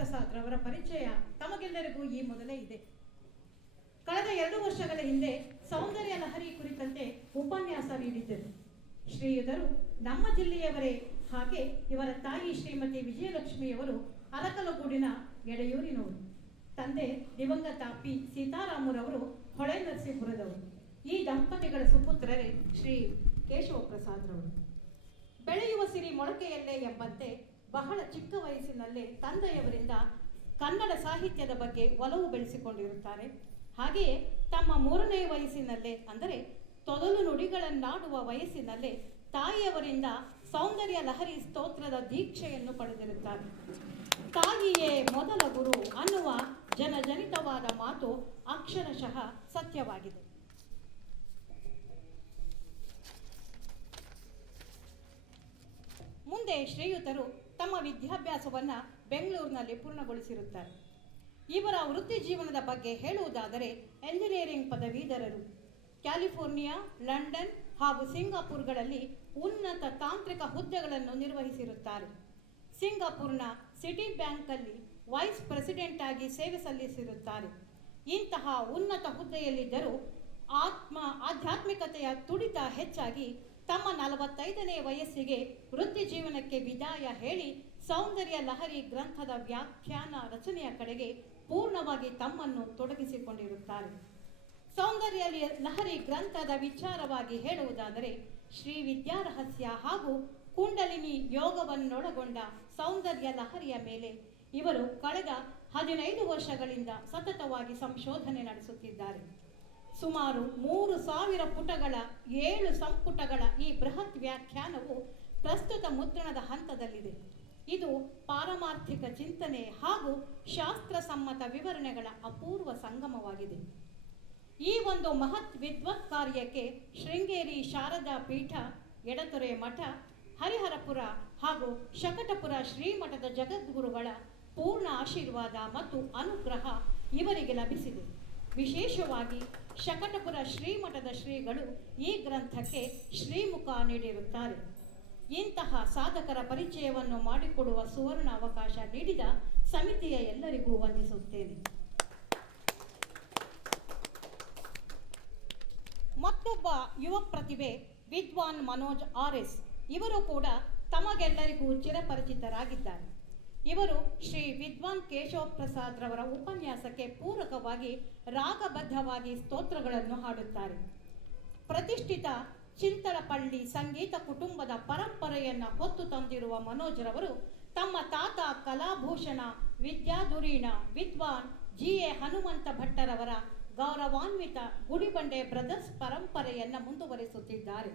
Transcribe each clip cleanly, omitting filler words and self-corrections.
ಕೇಶವಪ್ರಸಾದ್ ರವರ ಪರಿಚಯ ತಮಗೆಲ್ಲರಿಗೂ ಈ ಮೊದಲೇ ಇದೆ. ಕಳೆದ 2 ವರ್ಷಗಳ ಹಿಂದೆ ಸೌಂದರ್ಯ ಲಹರಿ ಕುರಿತಂತೆ ಉಪನ್ಯಾಸ ನೀಡಿದ್ದರು. ಶ್ರೀಯುತರು ನಮ್ಮ ಜಿಲ್ಲೆಯವರೇ. ಹಾಗೆ ಇವರ ತಾಯಿ ಶ್ರೀಮತಿ ವಿಜಯಲಕ್ಷ್ಮಿಯವರು ಅರಕಲಗೂಡಿನ ಎಡೆಯೂರಿನವರು. ತಂದೆ ದಿವಂಗತ ಪಿ ಸೀತಾರಾಮರವರು ಹೊಳೆ ನರಸೀಪುರದವರು. ಈ ದಂಪತಿಗಳ ಸುಪುತ್ರರೇ ಶ್ರೀ ಕೇಶವಪ್ರಸಾದ್ ರವರು. ಬೆಳೆಯುವ ಸಿರಿ ಮೊಳಕೆಯಲ್ಲೇ ಎಂಬಂತೆ ಬಹಳ ಚಿಕ್ಕ ವಯಸ್ಸಿನಲ್ಲೇ ತಂದೆಯವರಿಂದ ಕನ್ನಡ ಸಾಹಿತ್ಯದ ಬಗ್ಗೆ ಒಲವು ಬೆಳೆಸಿಕೊಂಡಿರುತ್ತಾರೆ. ಹಾಗೆಯೇ ತಮ್ಮ 3ನೇ ವಯಸ್ಸಿನಲ್ಲೇ, ಅಂದರೆ ತೊದಲು ನುಡಿಗಳನ್ನಾಡುವ ವಯಸ್ಸಿನಲ್ಲೇ ತಾಯಿಯವರಿಂದ ಸೌಂದರ್ಯ ಲಹರಿ ಸ್ತೋತ್ರದ ದೀಕ್ಷೆಯನ್ನು ಪಡೆದಿರುತ್ತಾರೆ. ತಾಯಿಯೇ ಮೊದಲ ಗುರು ಅನ್ನುವ ಜನಜನಿತವಾದ ಮಾತು ಅಕ್ಷರಶಃ ಸತ್ಯವಾಗಿದೆ. ಮುಂದೆ ಶ್ರೀಯುತರು ತಮ್ಮ ವಿದ್ಯಾಭ್ಯಾಸವನ್ನು ಬೆಂಗಳೂರಿನಲ್ಲಿ ಪೂರ್ಣಗೊಳಿಸಿರುತ್ತಾರೆ. ಇವರ ವೃತ್ತಿ ಜೀವನದ ಬಗ್ಗೆ ಹೇಳುವುದಾದರೆ ಎಂಜಿನಿಯರಿಂಗ್ ಪದವೀಧರರು. ಕ್ಯಾಲಿಫೋರ್ನಿಯಾ, ಲಂಡನ್ ಹಾಗೂ ಸಿಂಗಾಪುರ್ಗಳಲ್ಲಿ ಉನ್ನತ ತಾಂತ್ರಿಕ ಹುದ್ದೆಗಳನ್ನು ನಿರ್ವಹಿಸಿರುತ್ತಾರೆ. ಸಿಂಗಾಪುರ್ನ ಸಿಟಿ ಬ್ಯಾಂಕಲ್ಲಿ ವೈಸ್ ಪ್ರೆಸಿಡೆಂಟ್ ಆಗಿ ಸೇವೆ ಸಲ್ಲಿಸಿರುತ್ತಾರೆ. ಇಂತಹ ಉನ್ನತ ಹುದ್ದೆಯಲ್ಲಿದ್ದರೂ ಆಧ್ಯಾತ್ಮಿಕತೆಯ ತುಡಿತ ಹೆಚ್ಚಾಗಿ ತಮ್ಮ 45ನೇ ವಯಸ್ಸಿಗೆ ವೃತ್ತಿ ಜೀವನಕ್ಕೆ ವಿದಾಯ ಹೇಳಿ ಸೌಂದರ್ಯ ಲಹರಿ ಗ್ರಂಥದ ವ್ಯಾಖ್ಯಾನ ರಚನೆಯ ಕಡೆಗೆ ಪೂರ್ಣವಾಗಿ ತಮ್ಮನ್ನು ತೊಡಗಿಸಿಕೊಂಡಿರುತ್ತಾರೆ. ಸೌಂದರ್ಯ ಲಹರಿ ಗ್ರಂಥದ ವಿಚಾರವಾಗಿ ಹೇಳುವುದಾದರೆ ಶ್ರೀ ವಿದ್ಯಾರಹಸ್ಯ ಹಾಗೂ ಕುಂಡಲಿನಿ ಯೋಗವನ್ನೊಳಗೊಂಡ ಸೌಂದರ್ಯ ಲಹರಿಯ ಮೇಲೆ ಇವರು ಕಳೆದ 15 ವರ್ಷಗಳಿಂದ ಸತತವಾಗಿ ಸಂಶೋಧನೆ ನಡೆಸುತ್ತಿದ್ದಾರೆ. ಸುಮಾರು 3000 ಪುಟಗಳ 7 ಸಂಪುಟಗಳ ಈ ಬೃಹತ್ ವ್ಯಾಖ್ಯಾನವು ಪ್ರಸ್ತುತ ಮುದ್ರಣದ ಹಂತದಲ್ಲಿದೆ. ಇದು ಪಾರಮಾರ್ಥಿಕ ಚಿಂತನೆ ಹಾಗೂ ಶಾಸ್ತ್ರಸಮ್ಮತ ವಿವರಣೆಗಳ ಅಪೂರ್ವ ಸಂಗಮವಾಗಿದೆ. ಈ ಒಂದು ಮಹತ್ ವಿದ್ವತ್ ಕಾರ್ಯಕ್ಕೆ ಶೃಂಗೇರಿ ಶಾರದಾ ಪೀಠ, ಎಡತೊರೆ ಮಠ, ಹರಿಹರಪುರ ಹಾಗೂ ಶಕಟಪುರ ಶ್ರೀಮಠದ ಜಗದ್ಗುರುಗಳ ಪೂರ್ಣ ಆಶೀರ್ವಾದ ಮತ್ತು ಅನುಗ್ರಹ ಇವರಿಗೆ ಲಭಿಸಿದೆ. ವಿಶೇಷವಾಗಿ ಶಕಟಪುರ ಶ್ರೀಮಠದ ಶ್ರೀಗಳು ಈ ಗ್ರಂಥಕ್ಕೆ ಶ್ರೀಮುಖ ನೀಡಿರುತ್ತಾರೆ. ಇಂತಹ ಸಾಧಕರ ಪರಿಚಯವನ್ನು ಮಾಡಿಕೊಡುವ ಸುವರ್ಣ ಅವಕಾಶ ನೀಡಿದ ಸಮಿತಿಯ ಎಲ್ಲರಿಗೂ ವಂದಿಸುತ್ತೇನೆ. ಮತ್ತೊಬ್ಬ ಯುವ ಪ್ರತಿಭೆ ವಿದ್ವಾನ್ ಮನೋಜ್ RS. ಇವರು ಕೂಡ ತಮಗೆಲ್ಲರಿಗೂ ಚಿರಪರಿಚಿತರಾಗಿದ್ದಾರೆ. ಇವರು ಶ್ರೀ ವಿದ್ವಾನ್ ಕೇಶವಪ್ರಸಾದ್ ರವರ ಉಪನ್ಯಾಸಕ್ಕೆ ಪೂರಕವಾಗಿ ರಾಗಬದ್ಧವಾಗಿ ಸ್ತೋತ್ರಗಳನ್ನು ಹಾಡುತ್ತಾರೆ. ಪ್ರತಿಷ್ಠಿತ ಚಿಂತಳಪಳ್ಳಿ ಸಂಗೀತ ಕುಟುಂಬದ ಪರಂಪರೆಯನ್ನು ಹೊತ್ತು ತಂದಿರುವ ಮನೋಜ್ ರವರು ತಮ್ಮ ತಾತ ಕಲಾಭೂಷಣ ವಿದ್ಯಾಧುರೀಣ ವಿದ್ವಾನ್ GA ಹನುಮಂತ ಭಟ್ಟರವರ ಗೌರವಾನ್ವಿತ ಗುಡಿಬಂಡೆ ಬ್ರದರ್ಸ್ ಪರಂಪರೆಯನ್ನು ಮುಂದುವರಿಸುತ್ತಿದ್ದಾರೆ.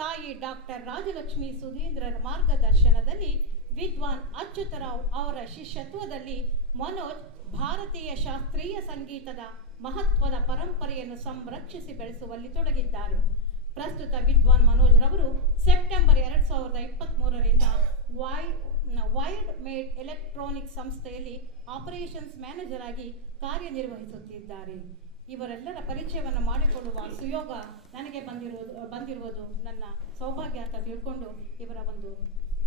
ತಾಯಿ ಡಾಕ್ಟರ್ ರಾಜಲಕ್ಷ್ಮಿ ಸುಧೀಂದ್ರರ ಮಾರ್ಗದರ್ಶನದಲ್ಲಿ ವಿದ್ವಾನ್ ಅಚ್ಯುತರಾವ್ ಅವರ ಶಿಷ್ಯತ್ವದಲ್ಲಿ ಮನೋಜ್ ಭಾರತೀಯ ಶಾಸ್ತ್ರೀಯ ಸಂಗೀತದ ಮಹತ್ವದ ಪರಂಪರೆಯನ್ನು ಸಂರಕ್ಷಿಸಿ ಬೆಳೆಸುವಲ್ಲಿ ತೊಡಗಿದ್ದಾರೆ. ಪ್ರಸ್ತುತ ವಿದ್ವಾನ್ ಮನೋಜ್ ರವರು ಸೆಪ್ಟೆಂಬರ್ 2023ರಿಂದ ವೈಡ್ ಮೇಡ್ ಎಲೆಕ್ಟ್ರಾನಿಕ್ ಸಂಸ್ಥೆಯಲ್ಲಿ ಆಪರೇಷನ್ಸ್ ಮ್ಯಾನೇಜರ್ ಆಗಿ ಕಾರ್ಯನಿರ್ವಹಿಸುತ್ತಿದ್ದಾರೆ. ಇವರೆಲ್ಲರ ಪರಿಚಯವನ್ನು ಮಾಡಿಕೊಳ್ಳುವ ಸುಯೋಗ ನನಗೆ ಬಂದಿರುವುದು ನನ್ನ ಸೌಭಾಗ್ಯ ಅಂತ ತಿಳ್ಕೊಂಡು ಇವರ ಒಂದು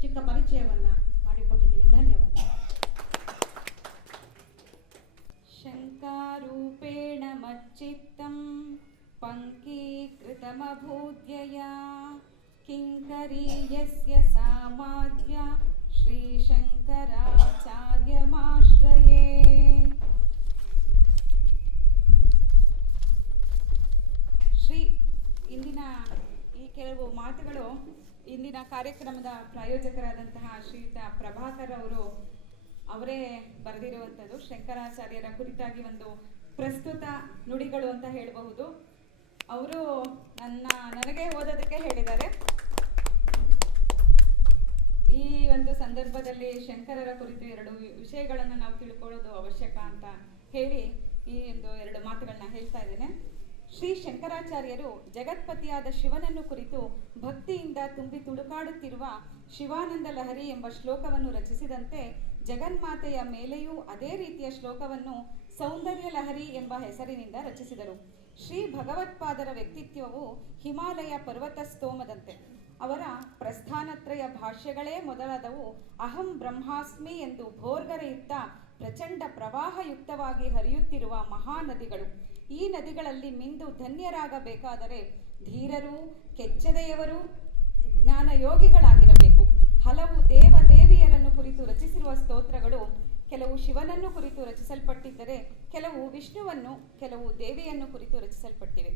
ಚಿಕ್ಕ ಪರಿಚಯವನ್ನು ಮಾಡಿಕೊಟ್ಟಿದ್ದೀನಿ. ಧನ್ಯವಾದ. ಶಂಕಾರೂಪೇಣ ಮಚ್ಚಿತ್ತಂ ಪಂಕೀಕೃತಮಭೂದ್ಯಯಾ ಕಿಂಕರೀಯಸ್ಯ ಸಾಮಾದ್ಯ ಶ್ರೀಶಂಕರಾಚಾರ್ಯಮಾಶ್ರಯೇ. ಇಂದಿನ ಈ ಕೆಲವು ಮಾತುಗಳು ಇಂದಿನ ಕಾರ್ಯಕ್ರಮದ ಪ್ರಾಯೋಜಕರಾದಂತಹ ಶ್ರೀಯುತ ಪ್ರಭಾಕರ್ ಅವರೇ ಬರೆದಿರುವಂಥದ್ದು. ಶಂಕರಾಚಾರ್ಯರ ಕುರಿತಾಗಿ ಒಂದು ಪ್ರಸ್ತುತ ನುಡಿಗಳು ಅಂತ ಹೇಳಬಹುದು. ಅವರು ನನಗೆ ಓದೋದಕ್ಕೆ ಹೇಳಿದ್ದಾರೆ. ಈ ಒಂದು ಸಂದರ್ಭದಲ್ಲಿ ಶಂಕರರ ಕುರಿತು 2 ವಿಷಯಗಳನ್ನು ನಾವು ತಿಳ್ಕೊಳ್ಳೋದು ಅವಶ್ಯಕ ಅಂತ ಹೇಳಿ ಈ ಒಂದು 2 ಮಾತುಗಳನ್ನ ಹೇಳ್ತಾ ಇದ್ದೇನೆ. ಶ್ರೀ ಶಂಕರಾಚಾರ್ಯರು ಜಗತ್ಪತಿಯಾದ ಶಿವನನ್ನು ಕುರಿತು ಭಕ್ತಿಯಿಂದ ತುಂಬಿ ತುಳುಕಾಡುತ್ತಿರುವ ಶಿವಾನಂದ ಲಹರಿ ಎಂಬ ಶ್ಲೋಕವನ್ನು ರಚಿಸಿದಂತೆ ಜಗನ್ಮಾತೆಯ ಮೇಲೆಯೂ ಅದೇ ರೀತಿಯ ಶ್ಲೋಕವನ್ನು ಸೌಂದರ್ಯ ಲಹರಿ ಎಂಬ ಹೆಸರಿನಿಂದ ರಚಿಸಿದರು. ಶ್ರೀ ಭಗವತ್ಪಾದರ ವ್ಯಕ್ತಿತ್ವವು ಹಿಮಾಲಯ ಪರ್ವತ ಸ್ತೋಮದಂತೆ. ಅವರ ಪ್ರಸ್ಥಾನತ್ರಯ ಭಾಷ್ಯಗಳೇ ಮೊದಲಾದವು ಅಹಂ ಬ್ರಹ್ಮಾಸ್ಮಿ ಎಂದು ಭೋರ್ಗರೆಯುತ್ತಾ ಪ್ರಚಂಡ ಪ್ರವಾಹಯುಕ್ತವಾಗಿ ಹರಿಯುತ್ತಿರುವ ಮಹಾನದಿಗಳು. ಈ ನದಿಗಳಲ್ಲಿ ಮಿಂದು ಧನ್ಯರಾಗಬೇಕಾದರೆ ಧೀರರು, ಕೆಚ್ಚದೆಯವರು, ಜ್ಞಾನಯೋಗಿಗಳಾಗಿರಬೇಕು. ಹಲವು ದೇವದೇವಿಯರನ್ನು ಕುರಿತು ರಚಿಸಿರುವ ಸ್ತೋತ್ರಗಳು ಕೆಲವು ಶಿವನನ್ನು ಕುರಿತು ರಚಿಸಲ್ಪಟ್ಟಿದ್ದರೆ ಕೆಲವು ವಿಷ್ಣುವನ್ನು, ಕೆಲವು ದೇವಿಯನ್ನು ಕುರಿತು ರಚಿಸಲ್ಪಟ್ಟಿವೆ.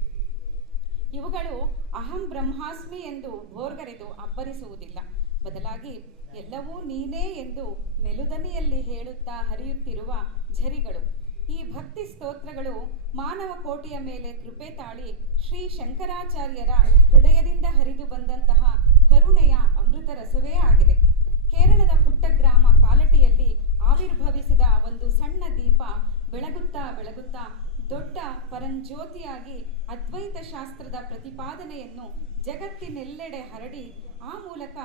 ಇವುಗಳು ಅಹಂ ಬ್ರಹ್ಮಾಸ್ಮಿ ಎಂದು ಭೋರ್ಗರೆದು ಅಬ್ಬರಿಸುವುದಿಲ್ಲ. ಬದಲಾಗಿ ಎಲ್ಲವೂ ನೀನೇ ಎಂದು ಮೆಲುದನಿಯಲ್ಲಿ ಹೇಳುತ್ತಾ ಹರಿಯುತ್ತಿರುವ ಝರಿಗಳು. ಈ ಭಕ್ತಿ ಸ್ತೋತ್ರಗಳು ಮಾನವ ಕೋಟಿಯ ಮೇಲೆ ಕೃಪೆ ತಾಳಿ ಶ್ರೀ ಶಂಕರಾಚಾರ್ಯರ ಹೃದಯದಿಂದ ಹರಿದು ಬಂದಂತಹ ಕರುಣೆಯ ಅಮೃತ ರಸವೇ ಆಗಿದೆ. ಕೇರಳದ ಪುಟ್ಟ ಗ್ರಾಮ ಕಾಲಟಿಯಲ್ಲಿ ಆವಿರ್ಭವಿಸಿದ ಒಂದು ಸಣ್ಣ ದೀಪ ಬೆಳಗುತ್ತಾ ಬೆಳಗುತ್ತಾ ದೊಡ್ಡ ಪರಂಜ್ಯೋತಿಯಾಗಿ ಅದ್ವೈತ ಶಾಸ್ತ್ರದ ಪ್ರತಿಪಾದನೆಯನ್ನು ಜಗತ್ತಿನೆಲ್ಲೆಡೆ ಹರಡಿ ಆ ಮೂಲಕ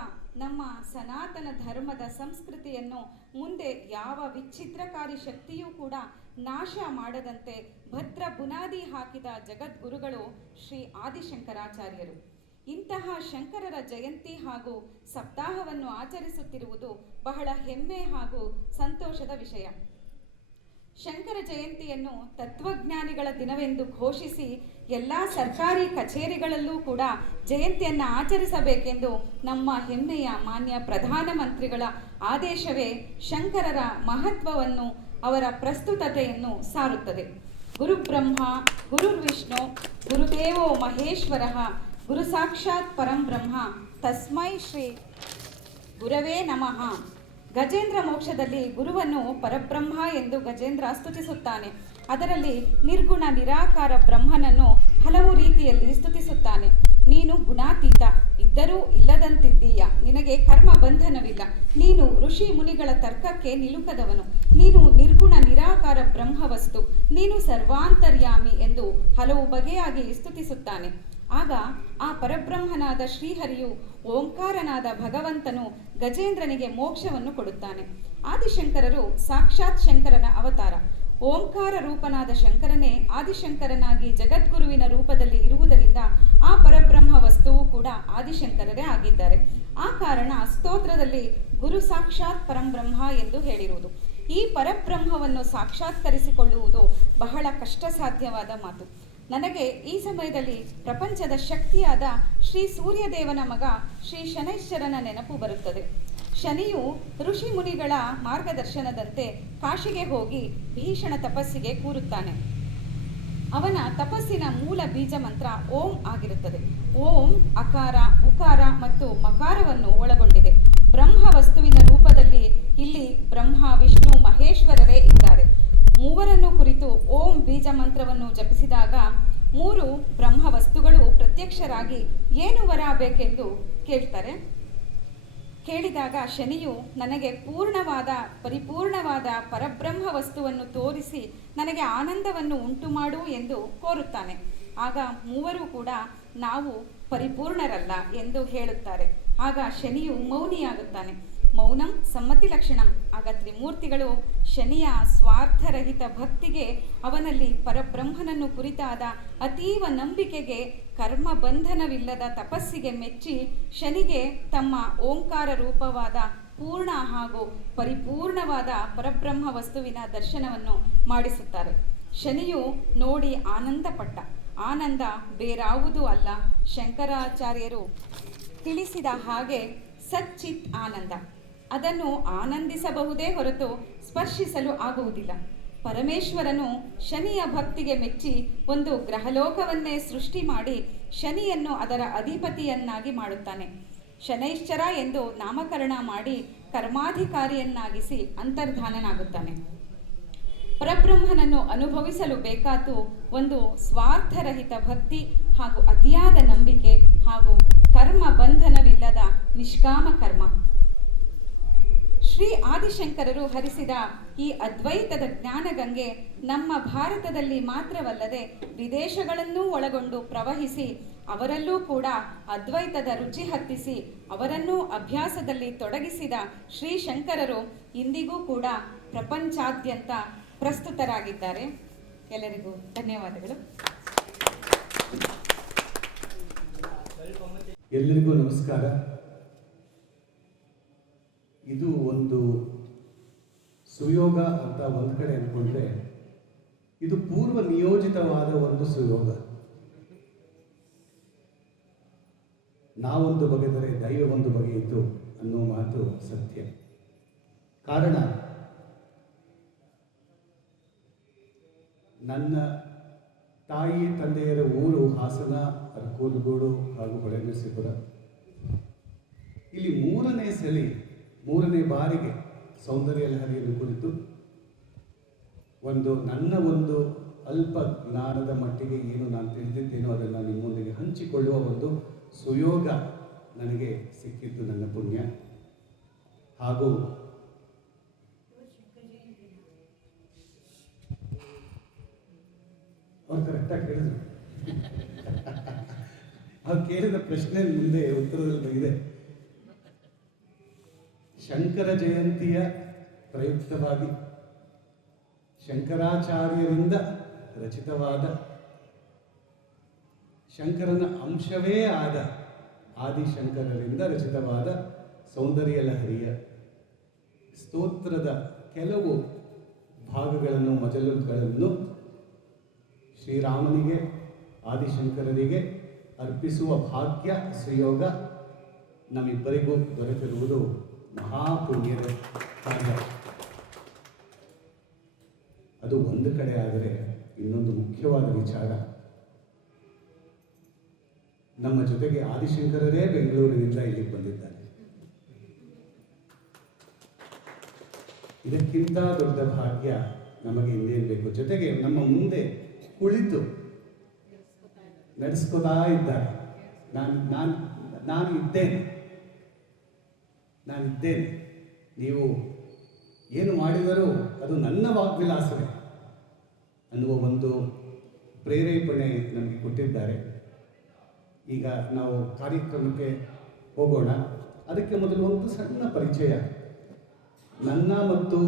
ನಮ್ಮ ಸನಾತನ ಧರ್ಮದ ಸಂಸ್ಕೃತಿಯನ್ನು ಮುಂದೆ ಯಾವ ವಿಚ್ಛಿದ್ರಕಾರಿ ಶಕ್ತಿಯೂ ಕೂಡ ನಾಶ ಮಾಡದಂತೆ ಭದ್ರ ಬುನಾದಿ ಹಾಕಿದ ಜಗದ್ಗುರುಗಳು ಶ್ರೀ ಆದಿಶಂಕರಾಚಾರ್ಯರು. ಇಂತಹ ಶಂಕರರ ಜಯಂತಿ ಹಾಗೂ ಸಪ್ತಾಹವನ್ನು ಆಚರಿಸುತ್ತಿರುವುದು ಬಹಳ ಹೆಮ್ಮೆ ಹಾಗೂ ಸಂತೋಷದ ವಿಷಯ. ಶಂಕರ ಜಯಂತಿಯನ್ನು ತತ್ವಜ್ಞಾನಿಗಳ ದಿನವೆಂದು ಘೋಷಿಸಿ ಎಲ್ಲ ಸರ್ಕಾರಿ ಕಚೇರಿಗಳಲ್ಲೂ ಕೂಡ ಜಯಂತಿಯನ್ನು ಆಚರಿಸಬೇಕೆಂದು ನಮ್ಮ ಹೆಮ್ಮೆಯ ಮಾನ್ಯ ಪ್ರಧಾನಮಂತ್ರಿಗಳ ಆದೇಶವೇ ಶಂಕರರ ಮಹತ್ವವನ್ನು, ಅವರ ಪ್ರಸ್ತುತತೆಯನ್ನು ಸಾರುತ್ತದೆ. ಗುರುಬ್ರಹ್ಮ ಗುರುರ್ವಿಷ್ಣು ಗುರುದೇವೋ ಮಹೇಶ್ವರಃ ಗುರು ಸಾಕ್ಷಾತ್ ಪರಂ ಬ್ರಹ್ಮ ತಸ್ಮೈ ಶ್ರೀ ಗುರವೇ ನಮಃ. ಗಜೇಂದ್ರ ಮೋಕ್ಷದಲ್ಲಿ ಗುರುವನ್ನು ಪರಬ್ರಹ್ಮ ಎಂದು ಗಜೇಂದ್ರ ಸ್ತುತಿಸುತ್ತಾನೆ. ಅದರಲ್ಲಿ ನಿರ್ಗುಣ ನಿರಾಕಾರ ಬ್ರಹ್ಮನನ್ನು ಹಲವು ರೀತಿಯಲ್ಲಿ ಸ್ತುತಿಸುತ್ತಾನೆ. ನೀನು ಗುಣಾತೀತ, ಇದ್ದರೂ ಇಲ್ಲದಂತಿದ್ದೀಯ, ನಿನಗೆ ಕರ್ಮ ಬಂಧನವಿಲ್ಲ, ನೀನು ಋಷಿ ಮುನಿಗಳ ತರ್ಕಕ್ಕೆ ನಿಲುಕದವನು, ನೀನು ನಿರ್ಗುಣ ನಿರಾಕಾರ ಬ್ರಹ್ಮವಸ್ತು, ನೀನು ಸರ್ವಾಂತರ್ಯಾಮಿ ಎಂದು ಹಲವು ಬಗೆಯಾಗಿ ಸ್ತುತಿಸುತ್ತಾನೆ. ಆಗ ಆ ಪರಬ್ರಹ್ಮನಾದ ಶ್ರೀಹರಿಯು ಓಂಕಾರನಾದ ಭಗವಂತನು ಗಜೇಂದ್ರನಿಗೆ ಮೋಕ್ಷವನ್ನು ಕೊಡುತ್ತಾನೆ. ಆದಿಶಂಕರರು ಸಾಕ್ಷಾತ್ ಶಂಕರನ ಅವತಾರ. ಓಂಕಾರ ರೂಪನಾದ ಶಂಕರನೇ ಆದಿಶಂಕರನಾಗಿ ಜಗದ್ಗುರುವಿನ ರೂಪದಲ್ಲಿ ಇರುವುದರಿಂದ ಆ ಪರಬ್ರಹ್ಮ ವಸ್ತುವು ಕೂಡ ಆದಿಶಂಕರರೇ ಆಗಿದ್ದಾರೆ. ಆ ಕಾರಣ ಸ್ತೋತ್ರದಲ್ಲಿ ಗುರು ಸಾಕ್ಷಾತ್ ಪರಂಬ್ರಹ್ಮ ಎಂದು ಹೇಳಿರುವುದು. ಈ ಪರಬ್ರಹ್ಮವನ್ನು ಸಾಕ್ಷಾತ್ಕರಿಸಿಕೊಳ್ಳುವುದು ಬಹಳ ಕಷ್ಟ ಸಾಧ್ಯವಾದ ಮಾತು. ನನಗೆ ಈ ಸಮಯದಲ್ಲಿ ಪ್ರಪಂಚದ ಶಕ್ತಿಯಾದ ಶ್ರೀ ಸೂರ್ಯದೇವನ ಮಗ ಶ್ರೀ ಶನೈಶ್ಚರನ ನೆನಪು ಬರುತ್ತದೆ. ಶನಿಯು ಋಷಿ ಮುನಿಗಳ ಮಾರ್ಗದರ್ಶನದಂತೆ ಕಾಶಿಗೆ ಹೋಗಿ ಭೀಷಣ ತಪಸ್ಸಿಗೆ ಕೂರುತ್ತಾನೆ. ಅವನ ತಪಸ್ಸಿನ ಮೂಲ ಬೀಜ ಮಂತ್ರ ಓಂ ಆಗಿರುತ್ತದೆ. ಓಂ ಅಕಾರ, ಉಕಾರ ಮತ್ತು ಮಕಾರವನ್ನು ಒಳಗೊಂಡಿದೆ. ಬ್ರಹ್ಮ ವಸ್ತುವಿನ ರೂಪದಲ್ಲಿ ಇಲ್ಲಿ ಬ್ರಹ್ಮ, ವಿಷ್ಣು, ಮಹೇಶ್ವರರೇ ಇದ್ದಾರೆ. ಮೂವರನ್ನು ಕುರಿತು ಓಂ ಬೀಜ ಮಂತ್ರವನ್ನು ಜಪಿಸಿದಾಗ ಮೂರು ಬ್ರಹ್ಮ ವಸ್ತುಗಳು ಪ್ರತ್ಯಕ್ಷರಾಗಿ ಏನು ವರ ಬೇಕೆಂದು ಕೇಳ್ತಾರೆ. ಕೇಳಿದಾಗ ಶನಿಯು ನನಗೆ ಪರಿಪೂರ್ಣವಾದ ಪರಬ್ರಹ್ಮ ವಸ್ತುವನ್ನು ತೋರಿಸಿ ನನಗೆ ಆನಂದವನ್ನು ಉಂಟು ಮಾಡು ಎಂದು ಕೋರುತ್ತಾನೆ. ಆಗ ಮೂವರು ಕೂಡ ನಾವು ಪರಿಪೂರ್ಣರಲ್ಲ ಎಂದು ಹೇಳುತ್ತಾರೆ. ಆಗ ಶನಿಯು ಮೌನಿಯಾಗುತ್ತಾನೆ. ಮೌನಂ ಸಮ್ಮತಿ ಲಕ್ಷಣಂ. ಆಗ ತ್ರಿಮೂರ್ತಿಗಳು ಶನಿಯ ಸ್ವಾರ್ಥರಹಿತ ಭಕ್ತಿಗೆ, ಅವನಲ್ಲಿ ಪರಬ್ರಹ್ಮನನ್ನು ಕುರಿತಾದ ಅತೀವ ನಂಬಿಕೆಗೆ, ಕರ್ಮ ಬಂಧನವಿಲ್ಲದ ತಪಸ್ಸಿಗೆ ಮೆಚ್ಚಿ ಶನಿಗೆ ತಮ್ಮ ಓಂಕಾರ ರೂಪವಾದ ಪೂರ್ಣ ಹಾಗೂ ಪರಿಪೂರ್ಣವಾದ ಪರಬ್ರಹ್ಮ ವಸ್ತುವಿನ ದರ್ಶನವನ್ನು ಮಾಡಿಸುತ್ತಾರೆ. ಶನಿಯು ನೋಡಿ ಆನಂದಪಟ್ಟ. ಆನಂದ ಬೇರಾವುದೂ ಅಲ್ಲ, ಶಂಕರಾಚಾರ್ಯರು ತಿಳಿಸಿದ ಹಾಗೆ ಸಚ್ಚಿತ್ ಆನಂದ. ಅದನ್ನು ಆನಂದಿಸಬಹುದೇ ಹೊರತು ಸ್ಪರ್ಶಿಸಲು ಆಗುವುದಿಲ್ಲ. ಪರಮೇಶ್ವರನು ಶನಿಯ ಭಕ್ತಿಗೆ ಮೆಚ್ಚಿ ಒಂದು ಗ್ರಹಲೋಕವನ್ನೇ ಸೃಷ್ಟಿ ಮಾಡಿ ಶನಿಯನ್ನು ಅದರ ಅಧಿಪತಿಯನ್ನಾಗಿ ಮಾಡುತ್ತಾನೆ. ಶನೈಶ್ಚರ ಎಂದು ನಾಮಕರಣ ಮಾಡಿ ಕರ್ಮಾಧಿಕಾರಿಯನ್ನಾಗಿಸಿ ಅಂತರ್ಧಾನನಾಗುತ್ತಾನೆ. ಪರಬ್ರಹ್ಮನನ್ನು ಅನುಭವಿಸಲು ಬೇಕಾದ್ದು ಒಂದು ಸ್ವಾರ್ಥರಹಿತ ಭಕ್ತಿ ಹಾಗೂ ಅತಿಯಾದ ನಂಬಿಕೆ ಹಾಗೂ ಕರ್ಮ ಬಂಧನವಿಲ್ಲದ ನಿಷ್ಕಾಮ ಕರ್ಮ. ಶ್ರೀ ಆದಿಶಂಕರರು ಹರಿಸಿದ ಈ ಅದ್ವೈತದ ಜ್ಞಾನಗಂಗೆ ನಮ್ಮ ಭಾರತದಲ್ಲಿ ಮಾತ್ರವಲ್ಲದೆ ವಿದೇಶಗಳನ್ನೂ ಒಳಗೊಂಡು ಪ್ರವಹಿಸಿ ಅವರಲ್ಲೂ ಕೂಡ ಅದ್ವೈತದ ರುಚಿ ಹತ್ತಿಸಿ ಅವರನ್ನೂ ಅಭ್ಯಾಸದಲ್ಲಿ ತೊಡಗಿಸಿದ ಶ್ರೀ ಶಂಕರರು ಇಂದಿಗೂ ಕೂಡ ಪ್ರಪಂಚಾದ್ಯಂತ ಪ್ರಸ್ತುತರಾಗಿದ್ದಾರೆ. ಎಲ್ಲರಿಗೂ ಧನ್ಯವಾದಗಳು. ಎಲ್ಲರಿಗೂ ನಮಸ್ಕಾರ. ಇದು ಒಂದು ಸುಯೋಗ ಅಂತ ಒಂದು ಕಡೆ ಅಂದ್ಕೊಂಡ್ರೆ, ಇದು ಪೂರ್ವ ನಿಯೋಜಿತವಾದ ಒಂದು ಸುಯೋಗ. ನಾವೊಂದು ಬಗೆದರೆ ದೈವ ಒಂದು ಬಗೆಯಿತು ಅನ್ನೋ ಮಾತು ಸತ್ಯ. ಕಾರಣ, ನನ್ನ ತಾಯಿ ತಂದೆಯರ ಊರು ಹಾಸನ, ಅರಕಲಗೂಡು ಹಾಗೂ ಹೊಳೆನರಸೀಪುರ. ಇಲ್ಲಿ ಮೂರನೇ ಬಾರಿಗೆ ಸೌಂದರ್ಯ ಲಹರಿಯನ್ನು ಕುರಿತು ನನ್ನ ಒಂದು ಅಲ್ಪ ಜ್ಞಾನದ ಮಟ್ಟಿಗೆ ಏನು ನಾನು ತಿಳಿದಿದ್ದೇನೋ ಅದನ್ನು ನಿಮ್ಮೊಂದಿಗೆ ಹಂಚಿಕೊಳ್ಳುವ ಒಂದು ಸುಯೋಗ ನನಗೆ ಸಿಕ್ಕಿದ್ದು, ನನ್ನ ಪುಣ್ಯ. ಹಾಗೂ ಅವ್ರು ಕರೆಕ್ಟಾಗಿ ಕೇಳಿದ್ರು. ಅವ್ರು ಕೇಳಿದ ಪ್ರಶ್ನೆ ಮುಂದೆ ಉತ್ತರದಲ್ಲಿ ಇದೆ. ಶಂಕರ ಜಯಂತಿಯ ಪ್ರಯುಕ್ತವಾಗಿ ಶಂಕರಾಚಾರ್ಯರಿಂದ ರಚಿತವಾದ, ಶಂಕರನ ಅಂಶವೇ ಆದ ಆದಿಶಂಕರರಿಂದ ರಚಿತವಾದ ಸೌಂದರ್ಯ ಲಹರಿಯ ಸ್ತೋತ್ರದ ಕೆಲವು ಭಾಗಗಳನ್ನು, ಮಜಲುಗಳನ್ನು ಶ್ರೀರಾಮನಿಗೆ, ಆದಿಶಂಕರರಿಗೆ ಅರ್ಪಿಸುವ ಭಾಗ್ಯ, ಸುಯೋಗ ನಮ್ಮಿಬ್ಬರಿಗೂ ದೊರೆತಿರುವುದು ಮಹಾಪುಣ್ಯದ ಕಾರ್ಯ. ಅದು ಒಂದು ಕಡೆ ಆದರೆ, ಇನ್ನೊಂದು ಮುಖ್ಯವಾದ ವಿಚಾರ, ನಮ್ಮ ಜೊತೆಗೆ ಆದಿಶಂಕರರೇ ಬೆಂಗಳೂರಿನಿಂದ ಇಲ್ಲಿಗೆ ಬಂದಿದ್ದಾರೆ. ಇದಕ್ಕಿಂತ ದೊಡ್ಡ ಭಾಗ್ಯ ನಮಗೆ ಇನ್ನೇನು ಬೇಕು? ಜೊತೆಗೆ ನಮ್ಮ ಮುಂದೆ ಕುಳಿತು ನಡೆಸ್ಕೋತಾ ಇದ್ದಾರೆ. ನಾನಿದ್ದೇನೆ, ನೀವು ಏನು ಮಾಡಿದರೂ ಅದು ನನ್ನ ವಾಗ್ವಿಲಾಸವೇ ಅನ್ನುವ ಒಂದು ಪ್ರೇರೇಪಣೆ ನಮಗೆ ಕೊಟ್ಟಿದ್ದಾರೆ. ಈಗ ನಾವು ಕಾರ್ಯಕ್ರಮಕ್ಕೆ ಹೋಗೋಣ. ಅದಕ್ಕೆ ಮೊದಲು ಒಂದು ಸಣ್ಣ ಪರಿಚಯ. ನನ್ನ ಮತ್ತು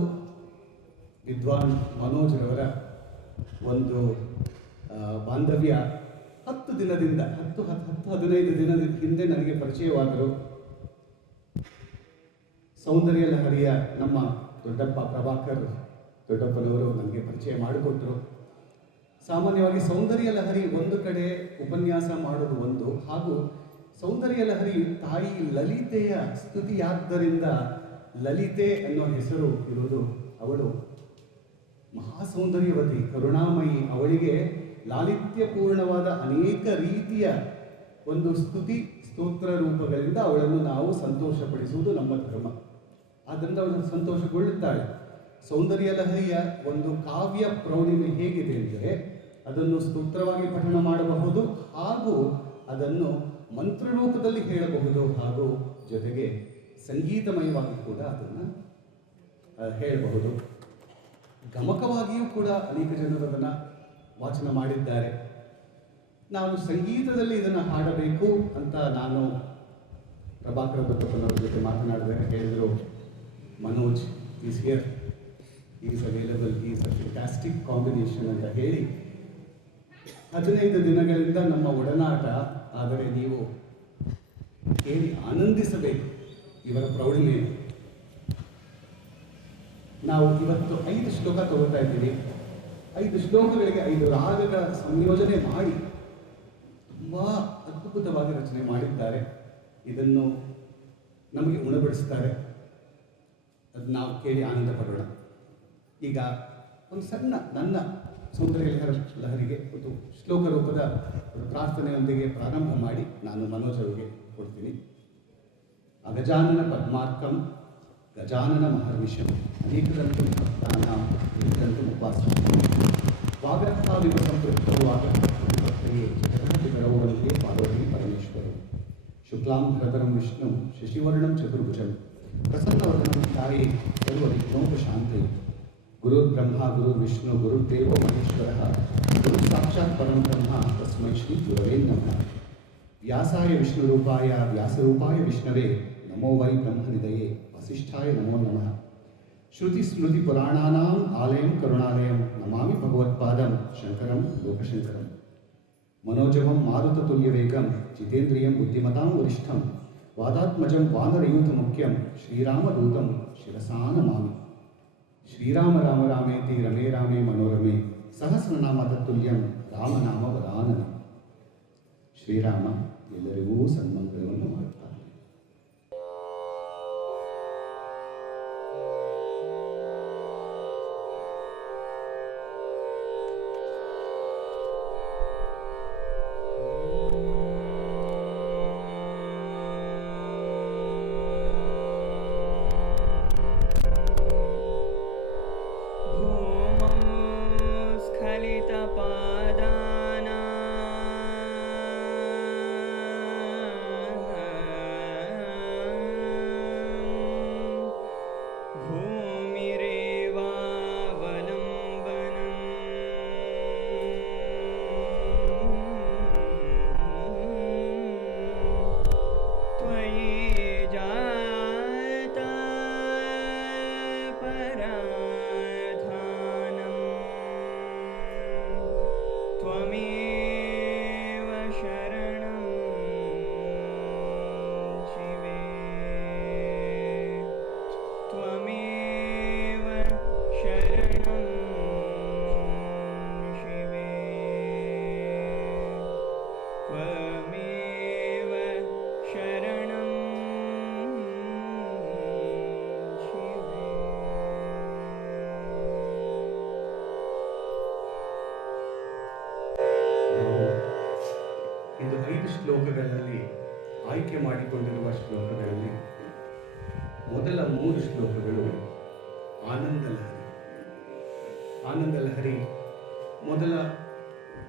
ವಿದ್ವಾನ್ ಮನೋಜ್ರವರ ಒಂದು ಬಾಂಧವ್ಯ 10-15 ದಿನದ ಹಿಂದೆ ನನಗೆ ಪರಿಚಯವಾದರು. ಸೌಂದರ್ಯ ಲಹರಿಯ ನಮ್ಮ ದೊಡ್ಡಪ್ಪ ಪ್ರಭಾಕರ್ ದೊಡ್ಡಪ್ಪನವರು ನನಗೆ ಪರಿಚಯ ಮಾಡಿಕೊಟ್ರು. ಸಾಮಾನ್ಯವಾಗಿ ಸೌಂದರ್ಯ ಲಹರಿ ಒಂದು ಕಡೆ ಉಪನ್ಯಾಸ ಮಾಡೋದು ಒಂದು, ಹಾಗೂ ಸೌಂದರ್ಯ ಲಹರಿ ತಾಯಿ ಲಲಿತೆಯ ಸ್ತುತಿಯಾದ್ದರಿಂದ ಲಲಿತೆ ಅನ್ನೋ ಹೆಸರು ಇರುವುದು. ಅವಳು ಮಹಾಸೌಂದರ್ಯವತಿ, ಕರುಣಾಮಯಿ. ಅವಳಿಗೆ ಲಾಲಿತ್ಯಪೂರ್ಣವಾದ ಅನೇಕ ರೀತಿಯ ಒಂದು ಸ್ತೋತ್ರ ರೂಪಗಳಿಂದ ಅವಳನ್ನು ನಾವು ಸಂತೋಷಪಡಿಸುವುದು ನಮ್ಮ ಧರ್ಮ. ಆದ್ದರಿಂದ ಅವಳು ಸಂತೋಷಗೊಳ್ಳುತ್ತಾಳೆ. ಸೌಂದರ್ಯ ಲಹರಿಯ ಒಂದು ಕಾವ್ಯ ಪ್ರೌಢಿಮೆ ಹೇಗಿದೆ ಎಂದರೆ, ಅದನ್ನು ಸ್ತೋತ್ರವಾಗಿ ಪಠಣ ಮಾಡಬಹುದು, ಹಾಗೂ ಅದನ್ನು ಮಂತ್ರರೂಪದಲ್ಲಿ ಹೇಳಬಹುದು, ಹಾಗೂ ಜೊತೆಗೆ ಸಂಗೀತಮಯವಾಗಿ ಕೂಡ ಅದನ್ನು ಹೇಳಬಹುದು. ಗಮಕವಾಗಿಯೂ ಕೂಡ ಅನೇಕ ಜನರು ಅದನ್ನು ವಾಚನ ಮಾಡಿದ್ದಾರೆ. ನಾನು ಸಂಗೀತದಲ್ಲಿ ಇದನ್ನು ಹಾಡಬೇಕು ಅಂತ ನಾನು ಪ್ರಭಾಕರ ದೊಡ್ಡಪ್ಪನವ್ರ ಜೊತೆ ಮಾತನಾಡಿದಾಗ ಹೇಳಿದರು, Manoj is here, is available, is a fantastic combination ಅಂತ ಹೇಳಿ 15 ದಿನಗಳಿಂದ ನಮ್ಮ ಒಡನಾಟ. ಆದರೆ ನೀವು ಕೇಳಿ ಆನಂದಿಸಬೇಕು ಇವರ ಪ್ರೌಢಿಮೆ. ನಾವು ಇವತ್ತು 5 ಶ್ಲೋಕ ತಗೋತಾ ಇದ್ದೀವಿ. 5 ಶ್ಲೋಕಗಳಿಗೆ 5 ರಾಗಗಳ ಸಂಯೋಜನೆ ಮಾಡಿ ತುಂಬ ಅದ್ಭುತವಾಗಿ ರಚನೆ ಮಾಡಿದ್ದಾರೆ. ಇದನ್ನು ನಮಗೆ ಉಣಬಡಿಸ್ತಾರೆ. ಅದು ನಾವು ಕೇಳಿ ಆನಂದ ಪಡೋಣ. ಈಗ ಒಂದು ಸಣ್ಣ ನನ್ನ ಸೌಂದರ್ಯ ಲಹರಿಗೆ ಒಂದು ಶ್ಲೋಕ ರೂಪದ ಒಂದು ಪ್ರಾರ್ಥನೆಯೊಂದಿಗೆ ಪ್ರಾರಂಭ ಮಾಡಿ ನಾನು ಮನೋಜ್ ಅವರಿಗೆ ಕೊಡ್ತೀನಿ. ಅಗಜಾನನ ಪದ್ಮಾರ್ಕಂ ಗಜಾನನ ಮಹರ್ನಿಶಂ ಅನೇಕದಂತು ಭಕ್ತಾನಾಂ ಏಕದಂತು ಉಪಾಸಂ ವಾಗರ್ಥಾವಿವ ಸಂಪೃಕ್ತೋ ವಾಗರ್ಥಾವಿಭಕ್ತಯೇ ಜಗದ್ವಿವರೌ ವಂದೇ ಪಾರ್ವತಿ ಪರಮೇಶ್ವರಂ ಶುಕ್ಲಾಂಬರಧರಂ ವಿಷ್ಣು ಶಶಿವರ್ಣಂ ಚತುರ್ಭುಜಂ ಪ್ರಸನ್ನವದನಂ ಧ್ಯಾಯೇ ಸರ್ವವಿಘ್ನೋಪಶಾಂತಯೇ. ಗುರುರ್ಬ್ರಹ್ಮ ಗುರುರ್ವಿಷ್ಣು ಗುರುರ್ದೇವೋ ಮಹೇಶ್ವರಃ ಗುರು ಸಾಕ್ಷಾತ್ ಪರಂ ಬ್ರಹ್ಮ ತಸ್ಮೈ ಶ್ರೀ ಗುರವೇ ನಮಃ. ವ್ಯಾಸಾಯ ವಿಷ್ಣುರೂಪಾಯ ವ್ಯಾಸರೂಪಾಯ ವಿಷ್ಣವೇ ನಮೋ ವೈ ಬ್ರಹ್ಮನಿಧಯೇ ವಸಿಷ್ಠಾಯ ನಮೋ ನಮಃ. ಶ್ರುತಿ ಸ್ಮೃತಿ ಪುರಾಣಾನಾಂ ಆಲಯಂ ಕರುಣಾಲಯಂ ನಮಾಮಿ ಭಗವತ್ಪಾದಂ ಶಂಕರಂ ಲೋಕಶಂಕರಂ. मनोजवं मारुततुल्यवेगं जितेन्द्रियं बुद्धिमतां वरिष्ठं वादात्मजं वानरयूथमुख्यं श्रीरामदूतं शिरसा नमामि। श्रीराम राम रामेति रमे रामे मनोरमे सहस्रनाम तत्तुल्यं ರಾಮನಾಮ ವದಾನನೆ. ಶ್ರೀರಾಮ ಎಲ್ಲರಿಗೂ ಸನ್ಮಂಗಳವನ್ನು ಮಾಡುತ್ತಾನೆ. ಇದು 5 ಶ್ಲೋಕಗಳಲ್ಲಿ ಆಯ್ಕೆ ಮಾಡಿಕೊಂಡಿರುವ ಶ್ಲೋಕಗಳಲ್ಲಿ ಮೊದಲ 3 ಶ್ಲೋಕಗಳು ಆನಂದ ಲಹರಿ. ಆನಂದ ಲಹರಿ ಮೊದಲ